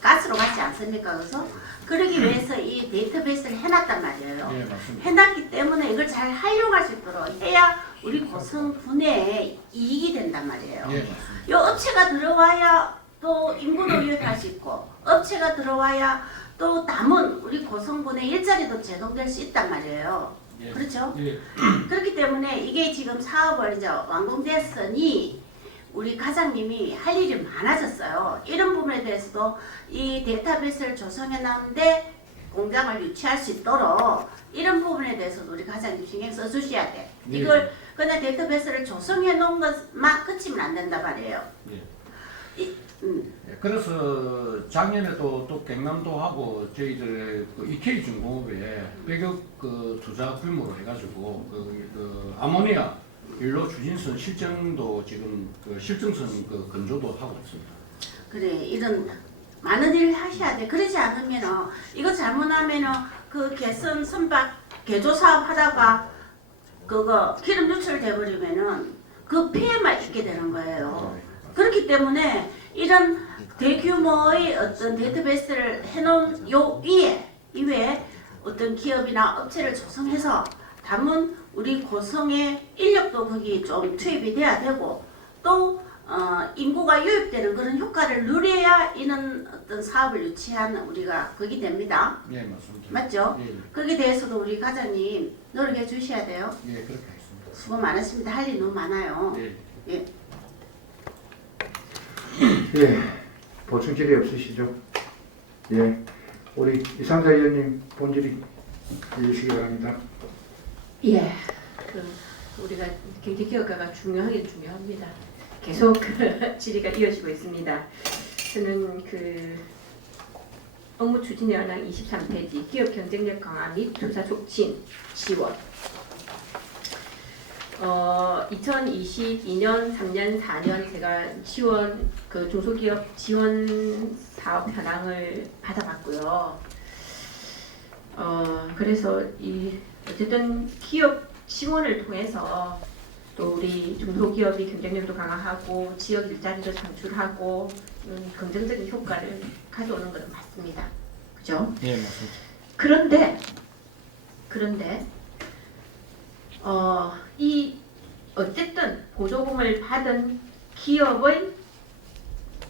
가스로 가지 않습니까? 그래서 그러기 위해서 이 데이터베이스를 해놨단 말이에요. 네, 맞습니다. 해놨기 때문에 이걸 잘 활용할 수 있도록 해야 우리 고성군에 이익이 된단 말이에요. 네, 맞습니다. 이 업체가 들어와야 또 인구도 유입할 수 있고 업체가 들어와야 또 남은 우리 고성군의 일자리도 제공될 수 있단 말이에요. 예. 그렇죠? 예. 그렇기 때문에 이게 지금 사업을 이제 완공됐으니 우리 과장님이 할 일이 많아졌어요. 이런 부분에 대해서도 이 데이터베이스를 조성해 놨는데 공장을 유치할 수 있도록 이런 부분에 대해서도 우리 과장님 신경 써주셔야 돼. 네. 이걸 그냥 데이터베이스를 조성해 놓은 것만 그치면 안 된단 말이에요. 예. 음. 그래서 작년에도 또 경남도하고 저희들 그 EK중공업에 100억 그 투자 규모로 해가지고 그 아모니아 일로 추진선 실정도 지금 그 실증선 그 건조도 하고 있습니다. 그래 이런 많은 일을 하셔야 돼. 그러지 않으면은 이거 잘못하면은 그 개선 선박 개조 사업 하다가 그거 기름 유출돼 버리면은 그 피해만 입게 되는 거예요. 그렇기 때문에 이런 대규모의 어떤 데이터베이스를 해놓은 요 이외에 어떤 기업이나 업체를 조성해서 담은 우리 고성의 인력도 거기 좀 투입이 돼야 되고 또 인구가 유입되는 그런 효과를 누려야 이런 어떤 사업을 유치한 우리가 그게 됩니다. 예, 맞습니다. 맞죠? 예, 거기에 대해서도 우리 과장님 노력해 주셔야 돼요. 예, 그렇게 하겠습니다. 수고 많으십니다. 할 일 너무 많아요. 예. 예. 예, 보충 질의 없으시죠? 예, 우리 이상자 의원님 본질이 해주시기 바랍니다. 예, 우리가 경제기업가가 중요하긴 중요합니다. 계속 질의가 이어지고 있습니다. 저는 업무 추진에 관한 23페이지 기업 경쟁력 강화 및 투자 촉진 지원 2022년, 3년, 4년 제가 지원 중소기업 지원 사업 현황을 받아봤고요. 그래서 어쨌든 기업 지원을 통해서 또 우리 중소기업이 경쟁력도 강화하고 지역 일자리도 창출하고 긍정적인 효과를 가져오는 것은 맞습니다. 그죠? 예, 맞습니다. 그런데 어쨌든 보조금을 받은 기업의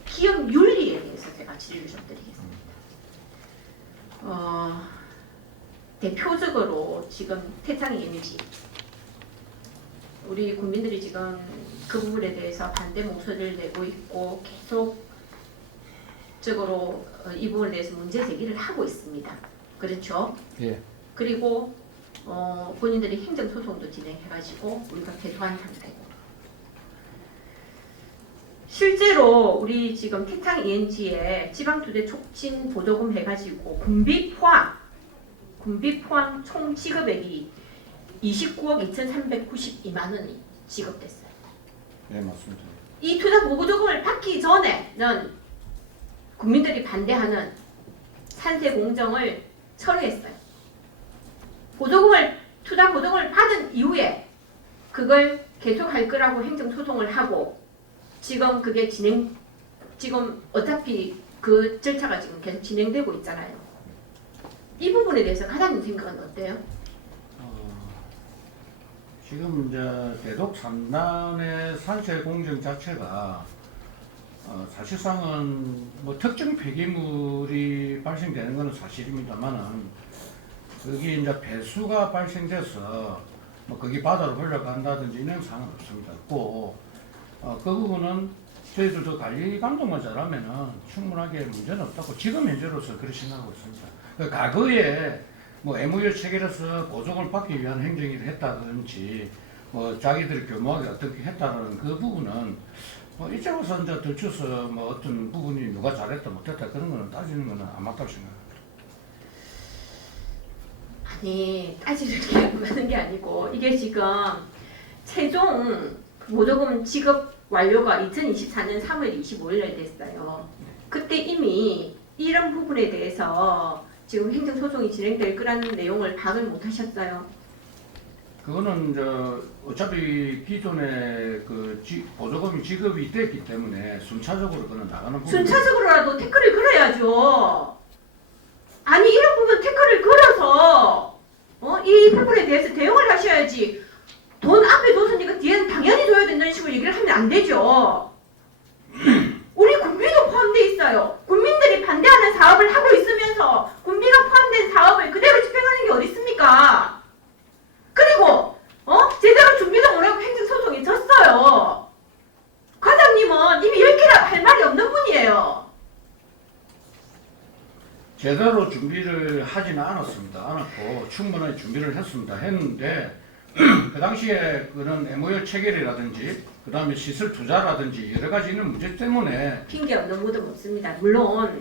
기업 윤리에 대해서 제가 질의를 좀 드리겠습니다. 대표적으로 지금 태창 EMG 우리 국민들이 지금 그 부분에 대해서 반대 목소리를 내고 있고 계속적으로 이 부분에 대해서 문제 제기를 하고 있습니다. 그렇죠? 예. 그리고 본인들이 행정소송도 진행해가지고 우리가 패소한 상태고 실제로 우리 지금 태창 ENG에 지방투대 촉진 보조금 해가지고 군비 포함 총 지급액이 29억 2,392만 원이 지급됐어요. 네, 맞습니다. 이 투자 보조금을 받기 전에는 국민들이 반대하는 산세 공정을 철회했어요. 투자 보조금을 받은 이후에 그걸 계속할 거라고 행정소송을 하고 지금 그게 지금 어차피 그 절차가 지금 계속 진행되고 있잖아요. 이 부분에 대해서 과장님 생각은 어때요? 지금 이제 대독 3단의 산세 공정 자체가 사실상은 뭐 특정 폐기물이 발생되는 것은 사실입니다만은 거기 이제 배수가 발생돼서 뭐 거기 바다로 흘러간다든지 이런 상황은 없습니다. 그 부분은 저희들도 관리 감독만 잘하면은 충분하게 문제는 없다고 지금 현재로서 그렇게 생각하고 있습니다. 과거에 뭐 MOU 체결해서 보조금을 받기 위한 행정일을 했다든지 뭐 자기들이 교모하게 어떻게 했다는 그 부분은 뭐 이쪽에서 이제 들춰서 뭐 어떤 부분이 누가 잘했다 못했다 그런 거는 따지는 거는 안 맞다고 생각합니다. 아니 따지는 게 맞는 게 아니고 이게 지금 최종 보조금 지급 완료가 2024년 3월 25일에 됐어요. 그때 이미 이런 부분에 대해서 지금 행정소송이 진행될 거라는 내용을 파악을 못 하셨어요. 그거는 어차피 기존에 그 보조금이 지급이 됐기 때문에 순차적으로 그는 나가는 부분. 순차적으로라도 태클을 걸어야죠. 아니 이런 부분 태클을 걸어서 이 부분에 대해서 대응을 하셔야지. 돈 앞에 뒀으니까 뒤에는 당연히 줘야 된다는 식으로 얘기를 하면 안 되죠. 우리 군비도 포함되어 있어요. 국민들이 반대하는 사업을 하고 있으면서 군비가 포함된 사업을 그대로 집행하는 게 어디 있습니까? 그리고 제대로 준비도 못하고 행정소송이 졌어요. 과장님은 이미 10개라 할 말이 없는 분이에요. 제대로 준비를 하지는 않았고 충분하게 준비를 했는데 그 당시에 그런 MOU 체결이라든지 그 다음에 시설 투자라든지 여러 가지 있는 문제 때문에 핑계 없는 무도 없습니다. 물론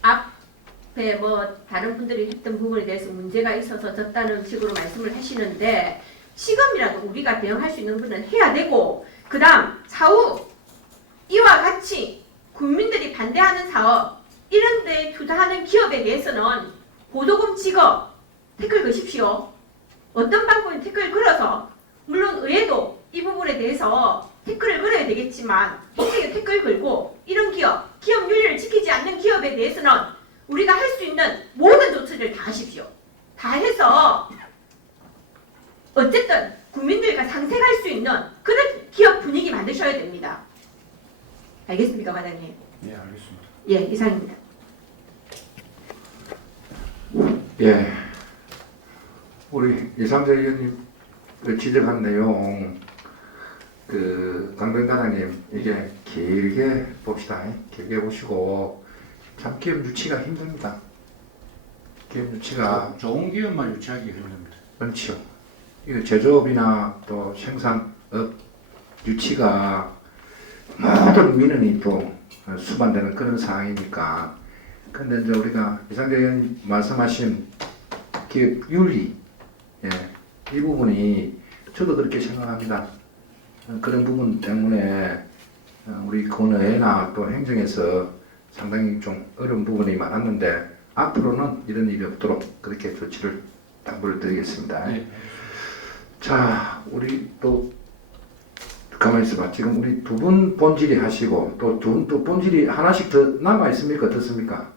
앞에 뭐 다른 분들이 했던 부분에 대해서 문제가 있어서 졌다는 식으로 말씀을 하시는데 지금이라도 우리가 대응할 수 있는 부분은 해야 되고 그 다음 차후 이와 같이 국민들이 반대하는 사업 이런 데 투자하는 기업에 대해서는 보조금 지급 태클 거십시오. 어떤 방법인 태클을 걸어서 물론 의회도 이 부분에 대해서 태클을 걸어야 되겠지만 이쪽에 태클 걸고 이런 기업 윤리를 지키지 않는 기업에 대해서는 우리가 할 수 있는 모든 조치를 다 하십시오. 다 해서 어쨌든 국민들과 상생할 수 있는 그런 기업 분위기 만드셔야 됩니다. 알겠습니까, 과장님? 네, 알겠습니다. 예, 이상입니다. 예, 우리 이상재 의원님 지적한 내용 강병 과장님 이게 길게 봅시다. 길게 보시고 참 기업 유치가 힘듭니다. 기업 유치가 좋은 기업만 유치하기 힘듭니다. 그렇죠. 이거 제조업이나 또 생산업 유치가 모든 민원이 또 수반되는 그런 상황이니까. 근데 이제 우리가 이상재 의원님 말씀하신 기업 윤리, 이 부분이 저도 그렇게 생각합니다. 그런 부분 때문에 우리 권의회나 또 행정에서 상당히 좀 어려운 부분이 많았는데 앞으로는 이런 일이 없도록 그렇게 조치를 당부를 드리겠습니다. 네. 자, 우리 또 가만히 있어봐. 지금 우리 두 분 본질이 하시고 또 두 분 또 본질이 하나씩 더 남아 있습니까? 어떻습니까?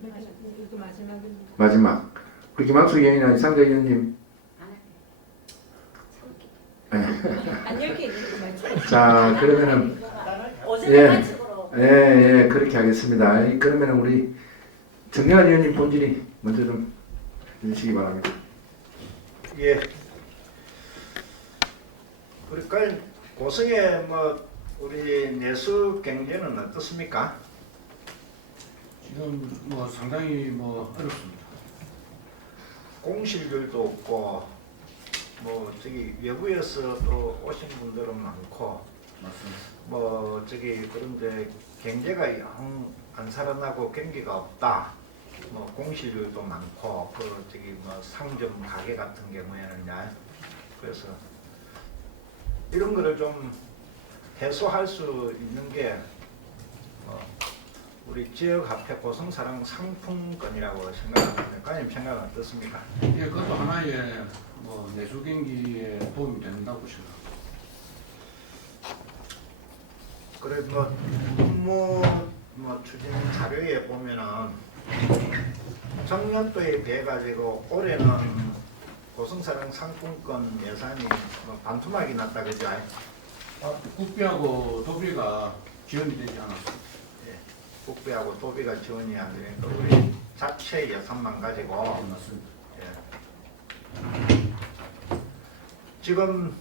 이거 마지막입니다. 마지막 우리 김학수 의원이나 이상자 의원님. 안 읽게 있는 자, 그러면은 예, 예, 그렇게 하겠습니다. 그러면은 우리 정영환 의원님 본질이 먼저 좀 해주시기 바랍니다. 예. 그러니까 고성의 뭐 우리 내수 경제는 어떻습니까? 지금 뭐 상당히 뭐 어렵습니다. 공실률도 없고 뭐 저기 외부에서 또 오신 분들은 많고 맞습니다. 뭐 저기 그런데 경제가 영 안 살아나고 경기가 없다. 뭐 공실률도 많고 그 저기 뭐 상점 가게 같은 경우에는요. 그래서 이런 거를 좀 해소할 수 있는 게 우리 지역 화폐 고성사랑 상품권이라고 생각합니다. 과님 생각은 어떻습니까? 예, 그것도 하나의 뭐 내수 경기에 도움이 된다고 생각합니다. 그래 뭐 업무 뭐 추진 자료에 보면은 전년도에 비해 가지고 올해는 고성사랑 상품권 예산이 뭐 반토막이 났다 그죠? 국비하고 도비가 지원이 되지 않았습니다. 국비하고 도비가 지원이 안 되니까 우리 자체 예산만 가지고 맞습니다. 지금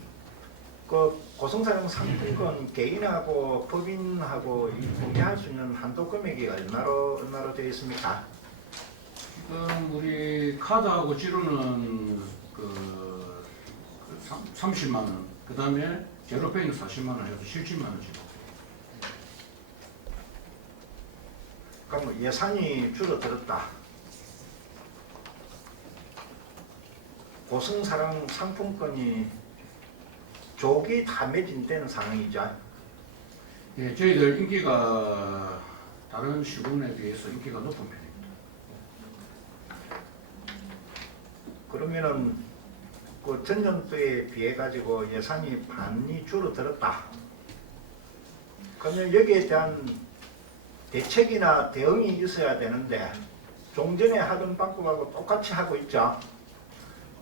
그 고성사령 상품권 개인하고 법인하고 공개할 수 있는 한도 금액이 얼마로 되어 있습니까? 지금 우리 카드하고 지로는 30만 원, 그 다음에 제로페이는 40만 원 해서 70만 원 지로. 그럼 예산이 줄어들었다. 고성사령 상품권이 조기 다 매진되는 상황이죠. 예, 저희들 인기가 다른 시군에 비해서 인기가 높은 편입니다. 그러면은 그 전년도에 비해 가지고 예산이 반이 줄어들었다. 그러면 여기에 대한 대책이나 대응이 있어야 되는데 종전에 하던 방법하고 똑같이 하고 있죠.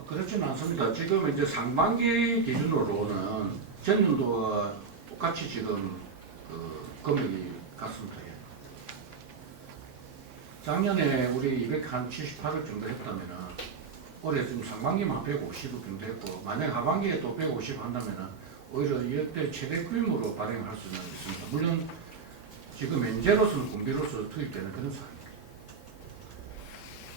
그렇지는 않습니다. 지금 이제 상반기 기준으로는 전년도와 똑같이 지금 그 금액이 같습니다. 예. 작년에 우리 278억 정도 했다면은 올해 지금 상반기만 150억 정도 했고 만약 하반기에 또 150 한다면은 오히려 역대 최대 규모로 발행할 수는 있습니다. 물론 지금 현재로서는 군비로서 투입되는 그런 상황입니다.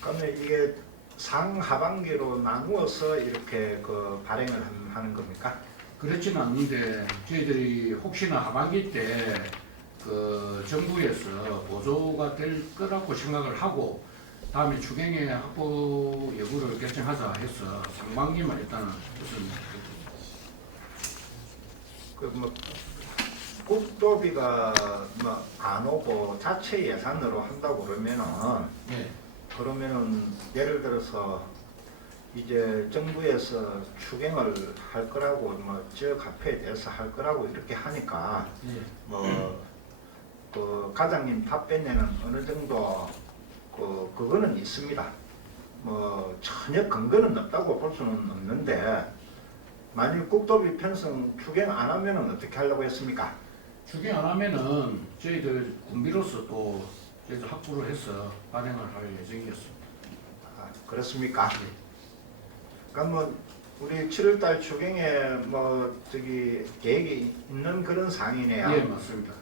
그러면 이게 상하반기로 나누어서 이렇게 그 발행을 하는 겁니까? 그렇지는 않는데 저희들이 혹시나 하반기 때 그 정부에서 보조가 될 거라고 생각을 하고 다음에 추경의 확보 여부를 결정하자 해서 상반기만 일단은 무슨 그 뭐 국도비가 뭐 안 오고 자체 예산으로 한다고 그러면은 예. 그러면은 예를 들어서 이제 정부에서 추경을 할 거라고 뭐 지역 화폐에 대해서 할 거라고 이렇게 하니까 예. 뭐 그 과장님 답변에는 어느 정도 그거는 있습니다. 뭐 전혀 근거는 없다고 볼 수는 없는데 만일 국도비 편성 추경 안 하면은 어떻게 하려고 했습니까? 추경 안 하면은 저희들 군비로서 또 저희들 확보를 해서 발행을 할 예정이었습니다. 아, 그렇습니까? 그러니까 뭐 우리 7월달 추경에 뭐 저기 계획이 있는 그런 상황이네요. 예, 맞습니다.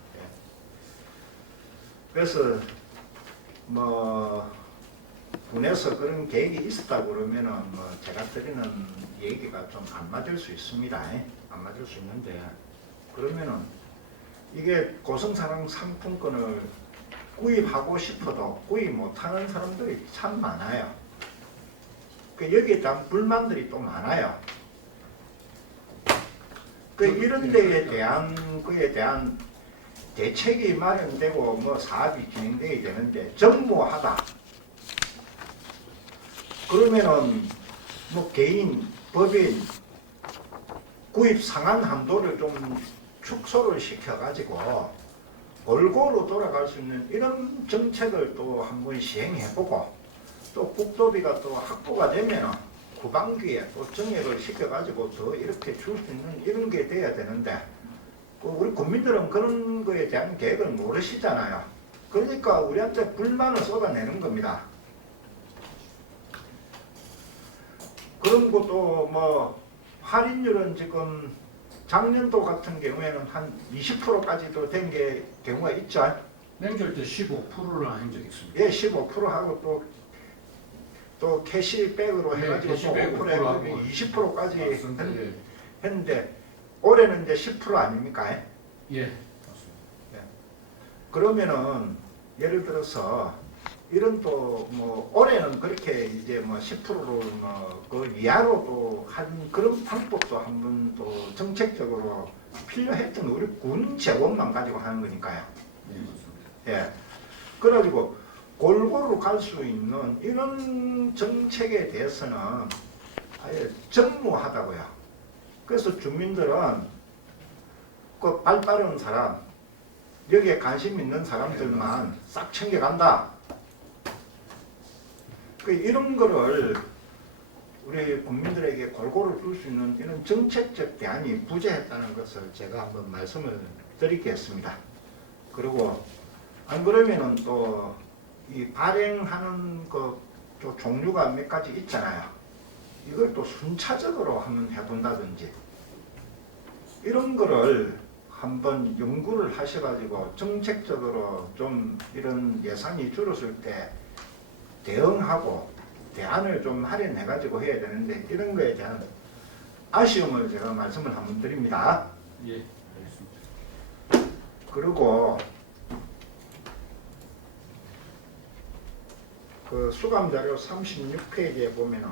그래서 뭐 군에서 그런 계획이 있었다고 그러면은 뭐 제가 드리는 얘기가 좀 안 맞을 수 있습니다. 안 맞을 수 있는데 그러면은 이게 고성사랑 상품권을 구입하고 싶어도 구입 못하는 사람들이 참 많아요. 그 여기에 대한 불만들이 또 많아요. 그 이런 데에 대한 그에 대한 대책이 마련되고 뭐 사업이 진행되어야 되는데 전무하다. 그러면은 뭐 개인, 법인 구입 상한 한도를 좀 축소를 시켜가지고 골고루 돌아갈 수 있는 이런 정책을 또 한번 시행해보고 또 국도비가 또 확보가 되면 후반기에 또 정액을 시켜가지고 더 이렇게 줄 수 있는 이런 게 돼야 되는데 우리 국민들은 그런 거에 대한 계획을 모르시잖아요. 그러니까 우리한테 불만을 쏟아내는 겁니다. 그런 것도 뭐 할인율은 지금 작년도 같은 경우에는 한 20%까지도 된 경우가 있죠. 명절 때 15%를 한 적이 있습니다. 예, 15%하고 또 캐시백으로 네, 해가지고 캐시백 또 5% 5% 해가지고 하고 20%까지 맞습니다. 예. 했는데 올해는 이제 10% 아닙니까? 예, 맞습니다. 그러면은 예를 들어서 이런 또 뭐 올해는 그렇게 이제 뭐 10%로 뭐 그 이하로 또 한 그런 방법도 한번 또 정책적으로 필요했던 우리 군 재원만 가지고 하는 거니까요. 예, 맞습니다. 예. 그래가지고 골고루 갈 수 있는 이런 정책에 대해서는 아예 전무하다고요. 그래서 주민들은 그 발 빠른 사람, 여기에 관심 있는 사람들만 싹 챙겨간다. 그 이런 거를 우리 국민들에게 골고루 줄 수 있는 이런 정책적 대안이 부재했다는 것을 제가 한번 말씀을 드리겠습니다. 그리고 안 그러면은 또 이 발행하는 그 또 종류가 몇 가지 있잖아요. 이걸 또 순차적으로 한번 해본다든지 이런 거를 한번 연구를 하셔가지고 정책적으로 좀 이런 예산이 줄었을 때 대응하고 대안을 좀 마련해가지고 해야 되는데 이런 거에 대한 아쉬움을 제가 말씀을 한번 드립니다. 예, 알겠습니다. 그리고 그 수감자료 36페이지에 보면은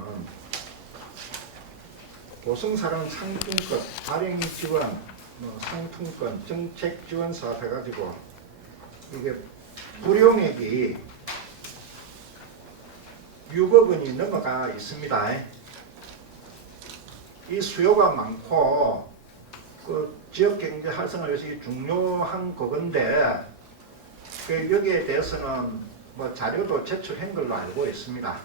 고성사랑 상품권, 발행 지원, 뭐 상품권, 정책 지원 사업 해가지고 이게 불용액이 6억 원이 넘어가 있습니다. 이 수요가 많고 그 지역 경제 활성화 위해서 중요한 거건데 그 여기에 대해서는 뭐 자료도 제출한 걸로 알고 있습니다.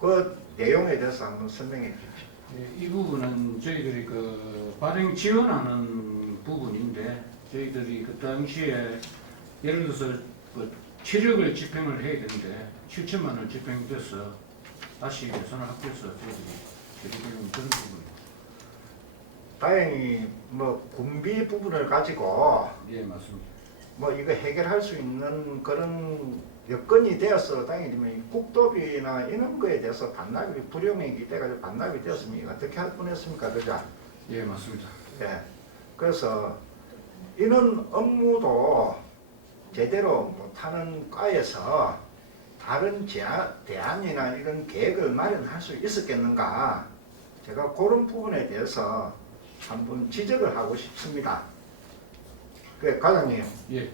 그 내용에 대해서 한번 설명해 주십시오. 예, 이 부분은 저희들이 그 발행 지원하는 부분인데 저희들이 그 당시에 예를 들어서 그 7억을 집행을 해야 되는데 7천만 원 집행돼서 다시 예산을 합해서 저희들이 제기되는 그런 부분입니다. 다행히 뭐 군비 부분을 가지고 예, 맞습니다. 뭐 이거 해결할 수 있는 그런 여건이 되어서 다행히 국도비나 이런 거에 대해서 반납이 불용액이 돼가지고 반납이 되었으면 어떻게 할 뻔했습니까, 그죠? 예, 맞습니다. 예. 그래서 이런 업무도 제대로 못하는 과에서 다른 대안이나 이런 계획을 마련할 수 있었겠는가? 제가 그런 부분에 대해서 한번 지적을 하고 싶습니다. 그 과장님, 예,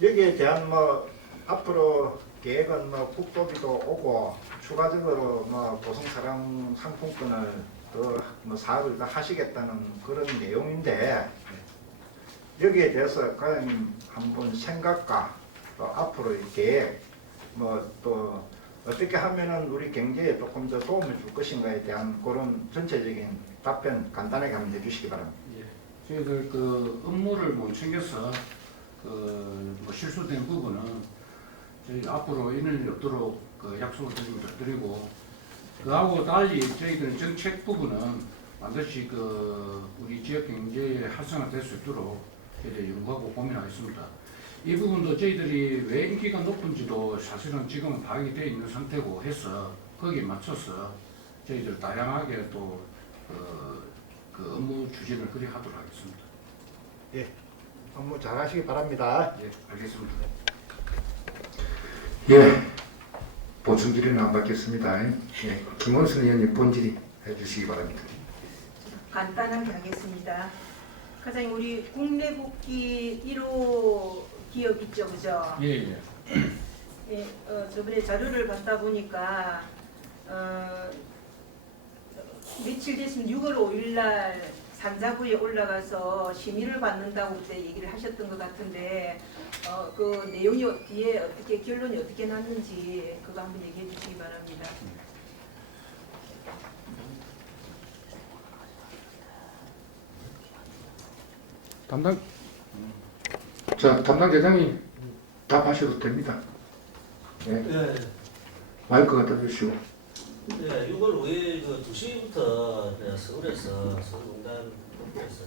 여기에 대한 뭐 앞으로 계획은 뭐 국도비도 오고 추가적으로 뭐 고성사랑 상품권을 더 뭐 사업을 더 하시겠다는 그런 내용인데 여기에 대해서 과장님 한번 생각과 또 앞으로 이 계획 뭐 또 어떻게 하면은 우리 경제에 조금 더 도움을 줄 것인가에 대한 그런 전체적인 답변 간단하게 한번 해주시기 바랍니다. 예. 저희들 그 업무를 못 챙겨서 그 뭐 실수된 부분은 저희 앞으로 이는 없도록 그 약속을 드리고 그하고 달리 저희들 정책 부분은 반드시 그 우리 지역 경제에 활성화될 수 있도록 저희들 연구하고 고민하겠습니다. 이 부분도 저희들이 왜 인기가 높은지도 사실은 지금은 파악이 되어 있는 상태고 해서 거기에 맞춰서 저희들 다양하게 또 그 업무 추진을 그리 하도록 하겠습니다. 예, 업무 잘 하시기 바랍니다. 예, 알겠습니다. 예, 보충 질의는 안 받겠습니다. 예, 김원순 의원님 본질의 해주시기 바랍니다. 간단하게 하겠습니다. 과장님, 우리 국내 복귀 1호 기업 있죠, 그죠? 예, 예. 예, 저번에 자료를 받다 보니까 며칠 됐으면 6월 5일 날 산자부에 올라가서 심의를 받는다고 그때 얘기를 하셨던 것 같은데 그 내용이 뒤에 어떻게 결론이 어떻게 났는지 그거 한번 얘기해 주시기 바랍니다. 담당 계장이 답하셔도 됩니다. 예. 예, 마이크 갖다 주시고. 예, 6월 5일 그 2시부터 서울에서 서울공단 본부에서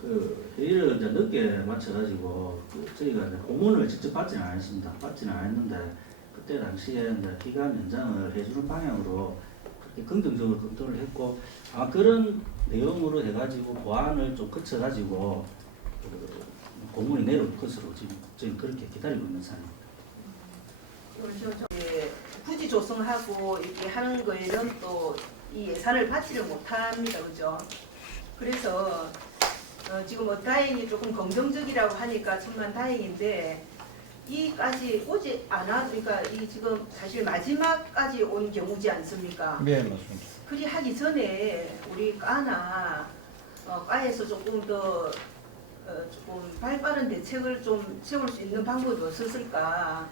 그 회의를 이제 늦게 마쳐가지고 저희가 이제 공문을 직접 받지는 않았습니다. 받지는 않았는데 그때 당시에 이제 기간 연장을 해주는 방향으로 그렇게 긍정적으로 검토를 했고 아마 그런 내용으로 해가지고 보완을 좀 거쳐가지고 그 공문이 내려올 것으로 지금 저희 그렇게 기다리고 있는 상황입니다. 부지 조성하고 이렇게 하는 거에는 또 이 예산을 받지를 못합니다, 그죠? 그래서 지금 다행히 조금 긍정적이라고 하니까 천만 다행인데 이까지 오지 않아, 그러니까 이 지금 사실 마지막까지 온 경우지 않습니까? 네, 맞습니다. 그리 하기 전에 우리 과나 과에서 조금 더 조금 발빠른 대책을 좀 세울 수 있는 방법이 없었을까?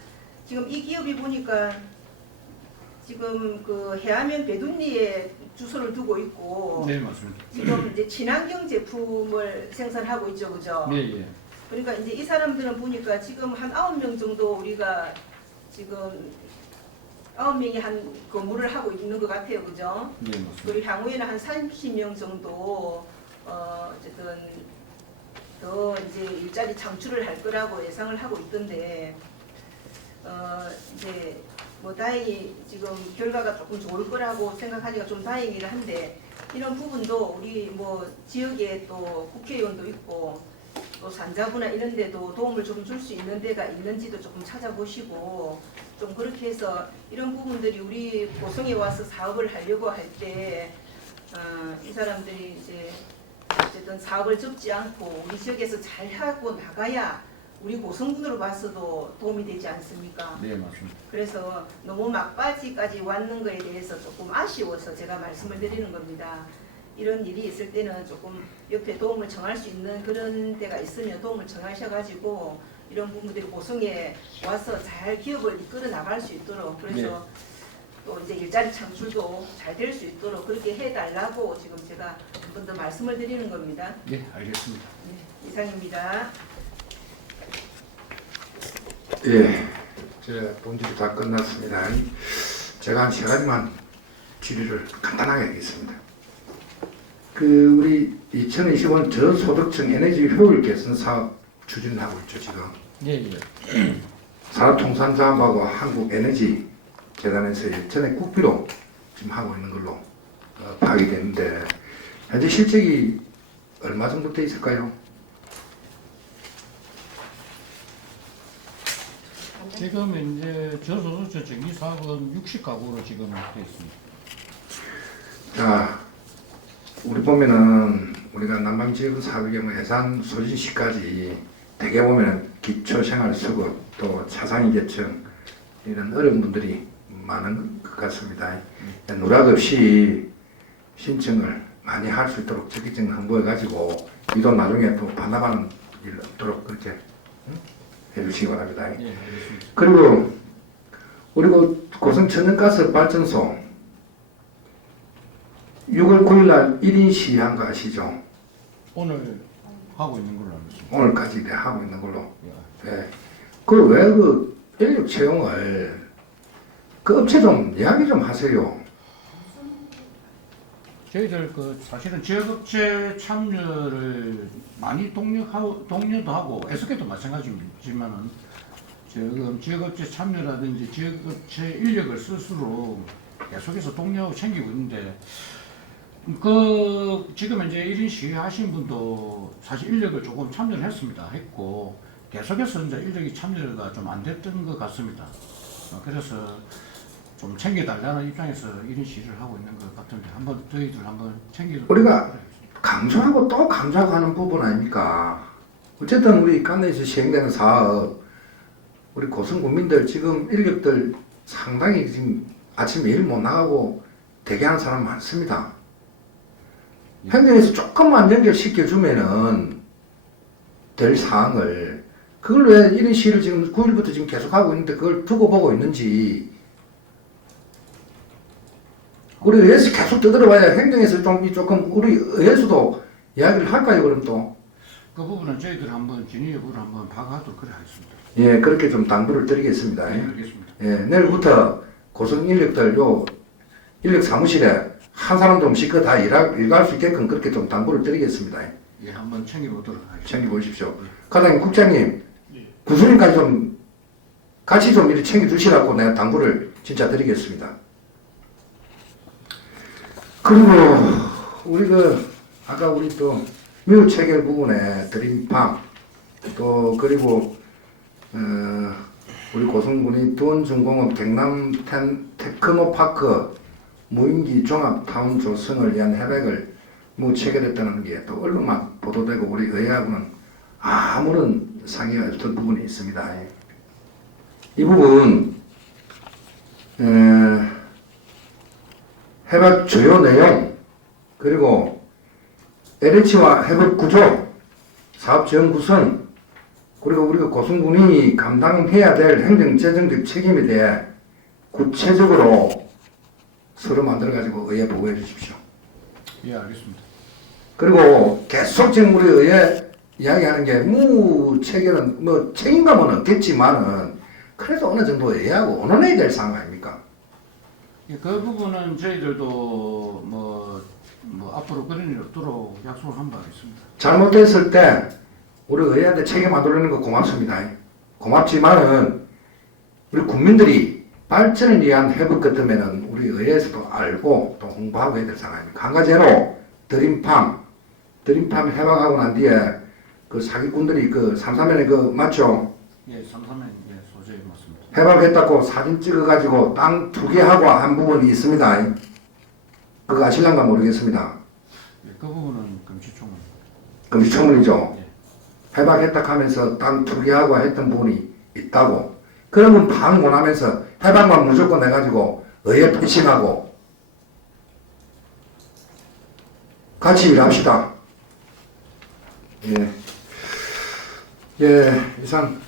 지금 이 기업이 보니까 지금 그 해안면 배둔리에 주소를 두고 있고 네, 맞습니다. 지금 이제 친환경 제품을 생산하고 있죠, 그죠? 네, 예. 그러니까 이제 이 사람들은 보니까 지금 한 9명 정도 우리가 지금 9명이 한 근무를 하고 있는 것 같아요, 그죠? 네, 맞습니다. 그리고 향후에는 한 30명 정도 어쨌든 더 이제 일자리 창출을 할 거라고 예상을 하고 있던데 이제 뭐 다행히 지금 결과가 조금 좋을 거라고 생각하니까 좀 다행이긴 한데 이런 부분도 우리 뭐 지역에 또 국회의원도 있고 또 산자부나 이런 데도 도움을 좀 줄 수 있는 데가 있는지도 조금 찾아보시고 좀 그렇게 해서 이런 부분들이 우리 고성에 와서 사업을 하려고 할 때 이 사람들이 이제 어쨌든 사업을 접지 않고 우리 지역에서 잘 하고 나가야 우리 고성군으로 봐서도 도움이 되지 않습니까? 네, 맞습니다. 그래서 너무 막바지까지 왔는 거에 대해서 조금 아쉬워서 제가 말씀을 드리는 겁니다. 이런 일이 있을 때는 조금 옆에 도움을 청할 수 있는 그런 데가 있으면 도움을 청하셔가지고 이런 부분들이 고성에 와서 잘 기업을 이끌어 나갈 수 있도록 그래서 또 이제 일자리 창출도 잘 될 수 있도록 그렇게 해달라고 지금 제가 한 번 더 말씀을 드리는 겁니다. 네, 알겠습니다. 네, 이상입니다. 예, 제 본질이 다 끝났습니다. 제가 한 세 가지만 질의를 간단하게 하겠습니다. 그 우리 2025년 저소득층 에너지 효율 개선 사업 추진하고 있죠 지금. 예, 예. 산업통상자원부하고 한국에너지재단에서 전액 국비로 지금 하고 있는 걸로 파악이 되는데 현재 실적이 얼마 정도 돼 있을까요? 지금 이제 저소득층 정기 사업은 60가구로 지금 되어 있습니다. 자, 우리 보면은 우리가 남방지역 사업의 경우 예산 소진 시까지 대개 보면은 기초생활수급 또 차상위 계층 이런 어려운 분들이 많은 것 같습니다. 누락 없이 신청을 많이 할 수 있도록 적극적 홍보해 가지고 이도 나중에 또 반납하는 일 없도록 그렇게 해주시기 바랍니다. 예, 알겠습니다. 그리고 우리 고성 천연가스 발전소 6월 9일 날 1인 시위한 거 아시죠? 오늘 하고 있는 걸로 알고 있습니다. 오늘까지 하고 있는 걸로. 예. 네. 그 왜 그 인력 채용을 그 업체 좀 이야기 좀 하세요. 저희들 그 사실은 지역업체 참여를 많이 독려도 하고 SK도 마찬가지지만은 지금 지역업체 참여라든지 지역업체 인력을 스스로 계속해서 독려하고 챙기고 있는데 그 지금 이제 1인 시위 하신 분도 사실 인력을 조금 참여를 했고 계속해서 이제 인력이 참여가 좀 안 됐던 것 같습니다. 그래서 좀 챙겨달라는 입장에서 1인 시위를 하고 있는 것 같은데 한번 저희들 한번 챙기도록 우리가 강조하고 또 강조하고 하는 부분 아닙니까? 어쨌든 우리 관내에서 시행되는 사업 우리 고성군민들 지금 인력들 상당히 지금 아침에 일 못 나가고 대기하는 사람 많습니다. 행정에서 조금만 연결시켜주면은 될 사항을 그걸 왜 이런 시를 지금 9일부터 지금 계속하고 있는데 그걸 두고 보고 있는지 우리 의회에서 계속 떠들어봐야 행정에서 조금 우리 의회에서도 이야기를 할까요? 그럼 또 그 부분은 저희들 한번 진위 여부를 한번 파악하도록 그래 하겠습니다. 예, 그렇게 좀 당부를 드리겠습니다. 네, 알겠습니다. 예, 내일부터 고성 인력들 요 인력 사무실에 한 사람도 없이 다 일할 수 있게끔 그렇게 좀 당부를 드리겠습니다. 예, 한번 챙겨보도록 하겠습니다. 챙겨보십시오. 과장님, 국장님, 예. 군수님까지 좀 같이 좀 이렇게 챙겨주시라고 내가 당부를 진짜 드리겠습니다. 그리고 우리 아까 우리 또 미우 체결 부분에 드림팜 또 그리고 우리 고성군이 두원중공업 경남 테크노파크 무인기 종합타운 조성을 위한 협약을 체결했다는 게 또 언론만 보도되고 우리 의회하고는 아무런 상의가 없던 부분이 있습니다. 이 부분 협약 주요 내용 그리고 LH와 협업 구조, 사업 지원 구성 그리고 우리가 고성군이 감당해야 될 행정재정적 책임에 대해 구체적으로 서로 만들어가지고 의회 보고해 주십시오. 예, 알겠습니다. 그리고 계속 지금 우리 의회 이야기하는 게 체결은 책임감은 없겠지만은 그래도 어느 정도 의회하고 언론해야 될 상황 아닙니까? 예, 그 부분은 저희들도 앞으로 그런 일 없도록 약속을 한 바 있습니다. 잘못됐을 때 우리 의회한테 책임 안 돌리는 거 고맙습니다. 고맙지만은 우리 국민들이 발전을 위한 회복 같으면은 우리 의회에서도 알고 또 홍보하고 해야 될 상황입니다. 한 가지로 드림팜 해방하고 난 뒤에 그 사기꾼들이 그 3.3면에 맞죠? 예, 3.3면 예, 소재에 맞습니다. 해방했다고 사진 찍어가지고 땅 투기하고 한 부분이 있습니다. 그거 아실란가 모르겠습니다. 예, 그 부분은 금시초문이죠. 예. 해방했다 하면서 땅 투기하고 했던 부분이 있다고. 그러면 방 못하면서 해방만 무조건 해가지고 의회 패싱하고 같이 일합시다. 예, 이상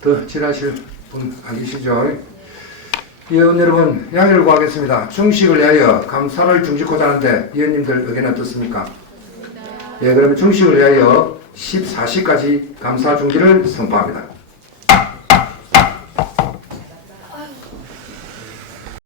더 질하실 분 안 계시죠? 의원 여러분, 양해를 구하겠습니다. 중식을 위하여 감사를 중식고자 하는데 의원님들 의견 어떻습니까? 예, 그러면 중식을 위하여 14시까지 감사 중지를 선포합니다.